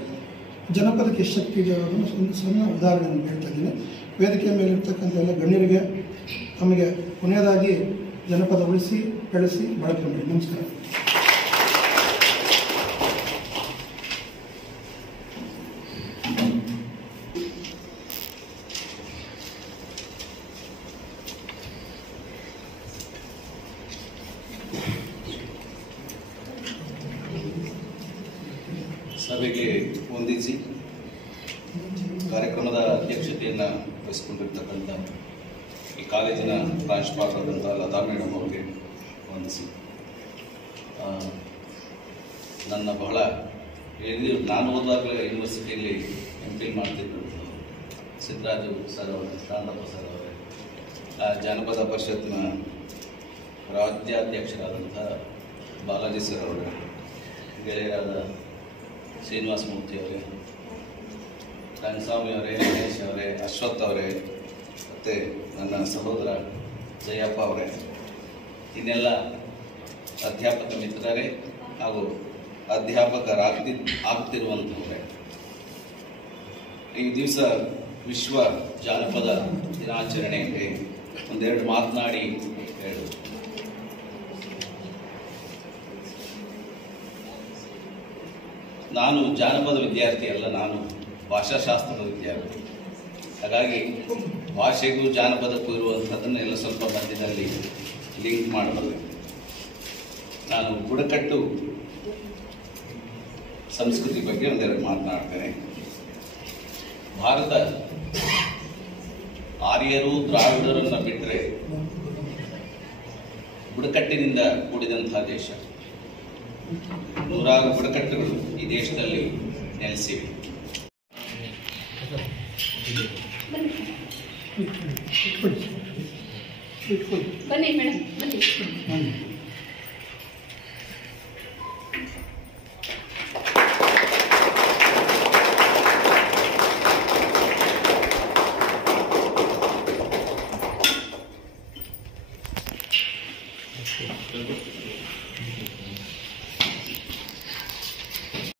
ಜನಪದಕ್ಕೆ ಎಷ್ಟು ಶಕ್ತಿ ಇದೆ ಅನ್ನೋದನ್ನು ಒಂದು ಸಣ್ಣ ಉದಾಹರಣೆ ನಾನು ಹೇಳ್ತಾ ಇದ್ದೀನಿ. ವೇದಿಕೆಯ ಮೇಲೆ ಇರ್ತಕ್ಕಂಥ ಎಲ್ಲ ಗಣ್ಯರಿಗೆ ತಮಗೆ ಕೊನೆಯದಾಗಿ ಜನಪದ ಉಳಿಸಿ ಬೆಳೆಸಿ ಬಳಕೆ ಮಾಡಿ. ನಮಸ್ಕಾರ. ಸಭೆಗೆ ವಂದಿಸಿ ಕಾರ್ಯಕ್ರಮದ ಅಧ್ಯಕ್ಷತೆಯನ್ನು ವಹಿಸಿಕೊಂಡಿರ್ತಕ್ಕಂಥ ಈ ಕಾಲೇಜಿನ ಪ್ರಾಂಶುಪಾಲರಾದಂಥ ಲತಾ ಮೇಡಮ್ ಅವರಿಗೆ ವಂದಿಸಿ, ನನ್ನ ಬಹಳ ನಾನು ಓದುವಾಗಲೇ ಯೂನಿವರ್ಸಿಟಿಯಲ್ಲಿ MPhil ಮಾಡ್ತಿದ್ದಂಥ ಸಿದ್ದರಾಜು ಸರ್ ಅವರೇ, ಶಾಂತಪ್ಪ ಸರ್ ಅವರೇ, ಜಾನಪದ ಪರಿಷತ್ನ ರಾಜ್ಯಾಧ್ಯಕ್ಷರಾದಂಥ ಬಾಲಾಜಿ ಸರ್ ಅವರೇ, ಗೆಳೆಯರಾದ ಶ್ರೀನಿವಾಸ ಮೂರ್ತಿ ಅವರೇ, ರಂಗಸ್ವಾಮಿ ಅವರೇ, ಗಣೇಶ್ ಅವರೇ, ಅಶ್ವಥ್ ಅವರೇ, ಮತ್ತು ನನ್ನ ಸಹೋದರ ಜಯಪ್ಪ ಅವರೇ, ಇನ್ನೆಲ್ಲ ಅಧ್ಯಾಪಕ ಮಿತ್ರರೇ ಹಾಗೂ ಅಧ್ಯಾಪಕರಾಗ್ತಿರುವಂಥವರೇ, ಈ ದಿವಸ ವಿಶ್ವ ಜಾನಪದ ದಿನಾಚರಣೆಗೆ ಒಂದೆರಡು ಮಾತನಾಡಿ ಹೇಳು. ನಾನು ಜಾನಪದ ವಿದ್ಯಾರ್ಥಿ ಅಲ್ಲ, ನಾನು ಭಾಷಾಶಾಸ್ತ್ರದ ವಿದ್ಯಾರ್ಥಿ. ಹಾಗಾಗಿ ಭಾಷೆಗೂ ಜಾನಪದಕ್ಕೂ ಇರುವಂಥದ್ದನ್ನೆಲ್ಲ ಸ್ವಲ್ಪ ಮಧ್ಯದಲ್ಲಿ ಲಿಂಕ್ ಮಾಡಬಲ್ಲೆ. ನಾನು ಬುಡಕಟ್ಟು ಸಂಸ್ಕೃತಿ ಬಗ್ಗೆ ಒಂದೆರಡು ಮಾತನಾಡ್ತೇನೆ. ಭಾರತ ಆರ್ಯರು ದ್ರಾವಿಡರನ್ನು ಬಿಟ್ಟರೆ ಬುಡಕಟ್ಟಿನಿಂದ ಕೂಡಿದಂತಹ ದೇಶ. 100 ಬುಡಕಟ್ಟುಗಳು ಈ ದೇಶದಲ್ಲಿ ನೆಲೆಸಿವೆ. ಬನ್ನಿ ಮೇಡಮ್, ಬನ್ನಿ.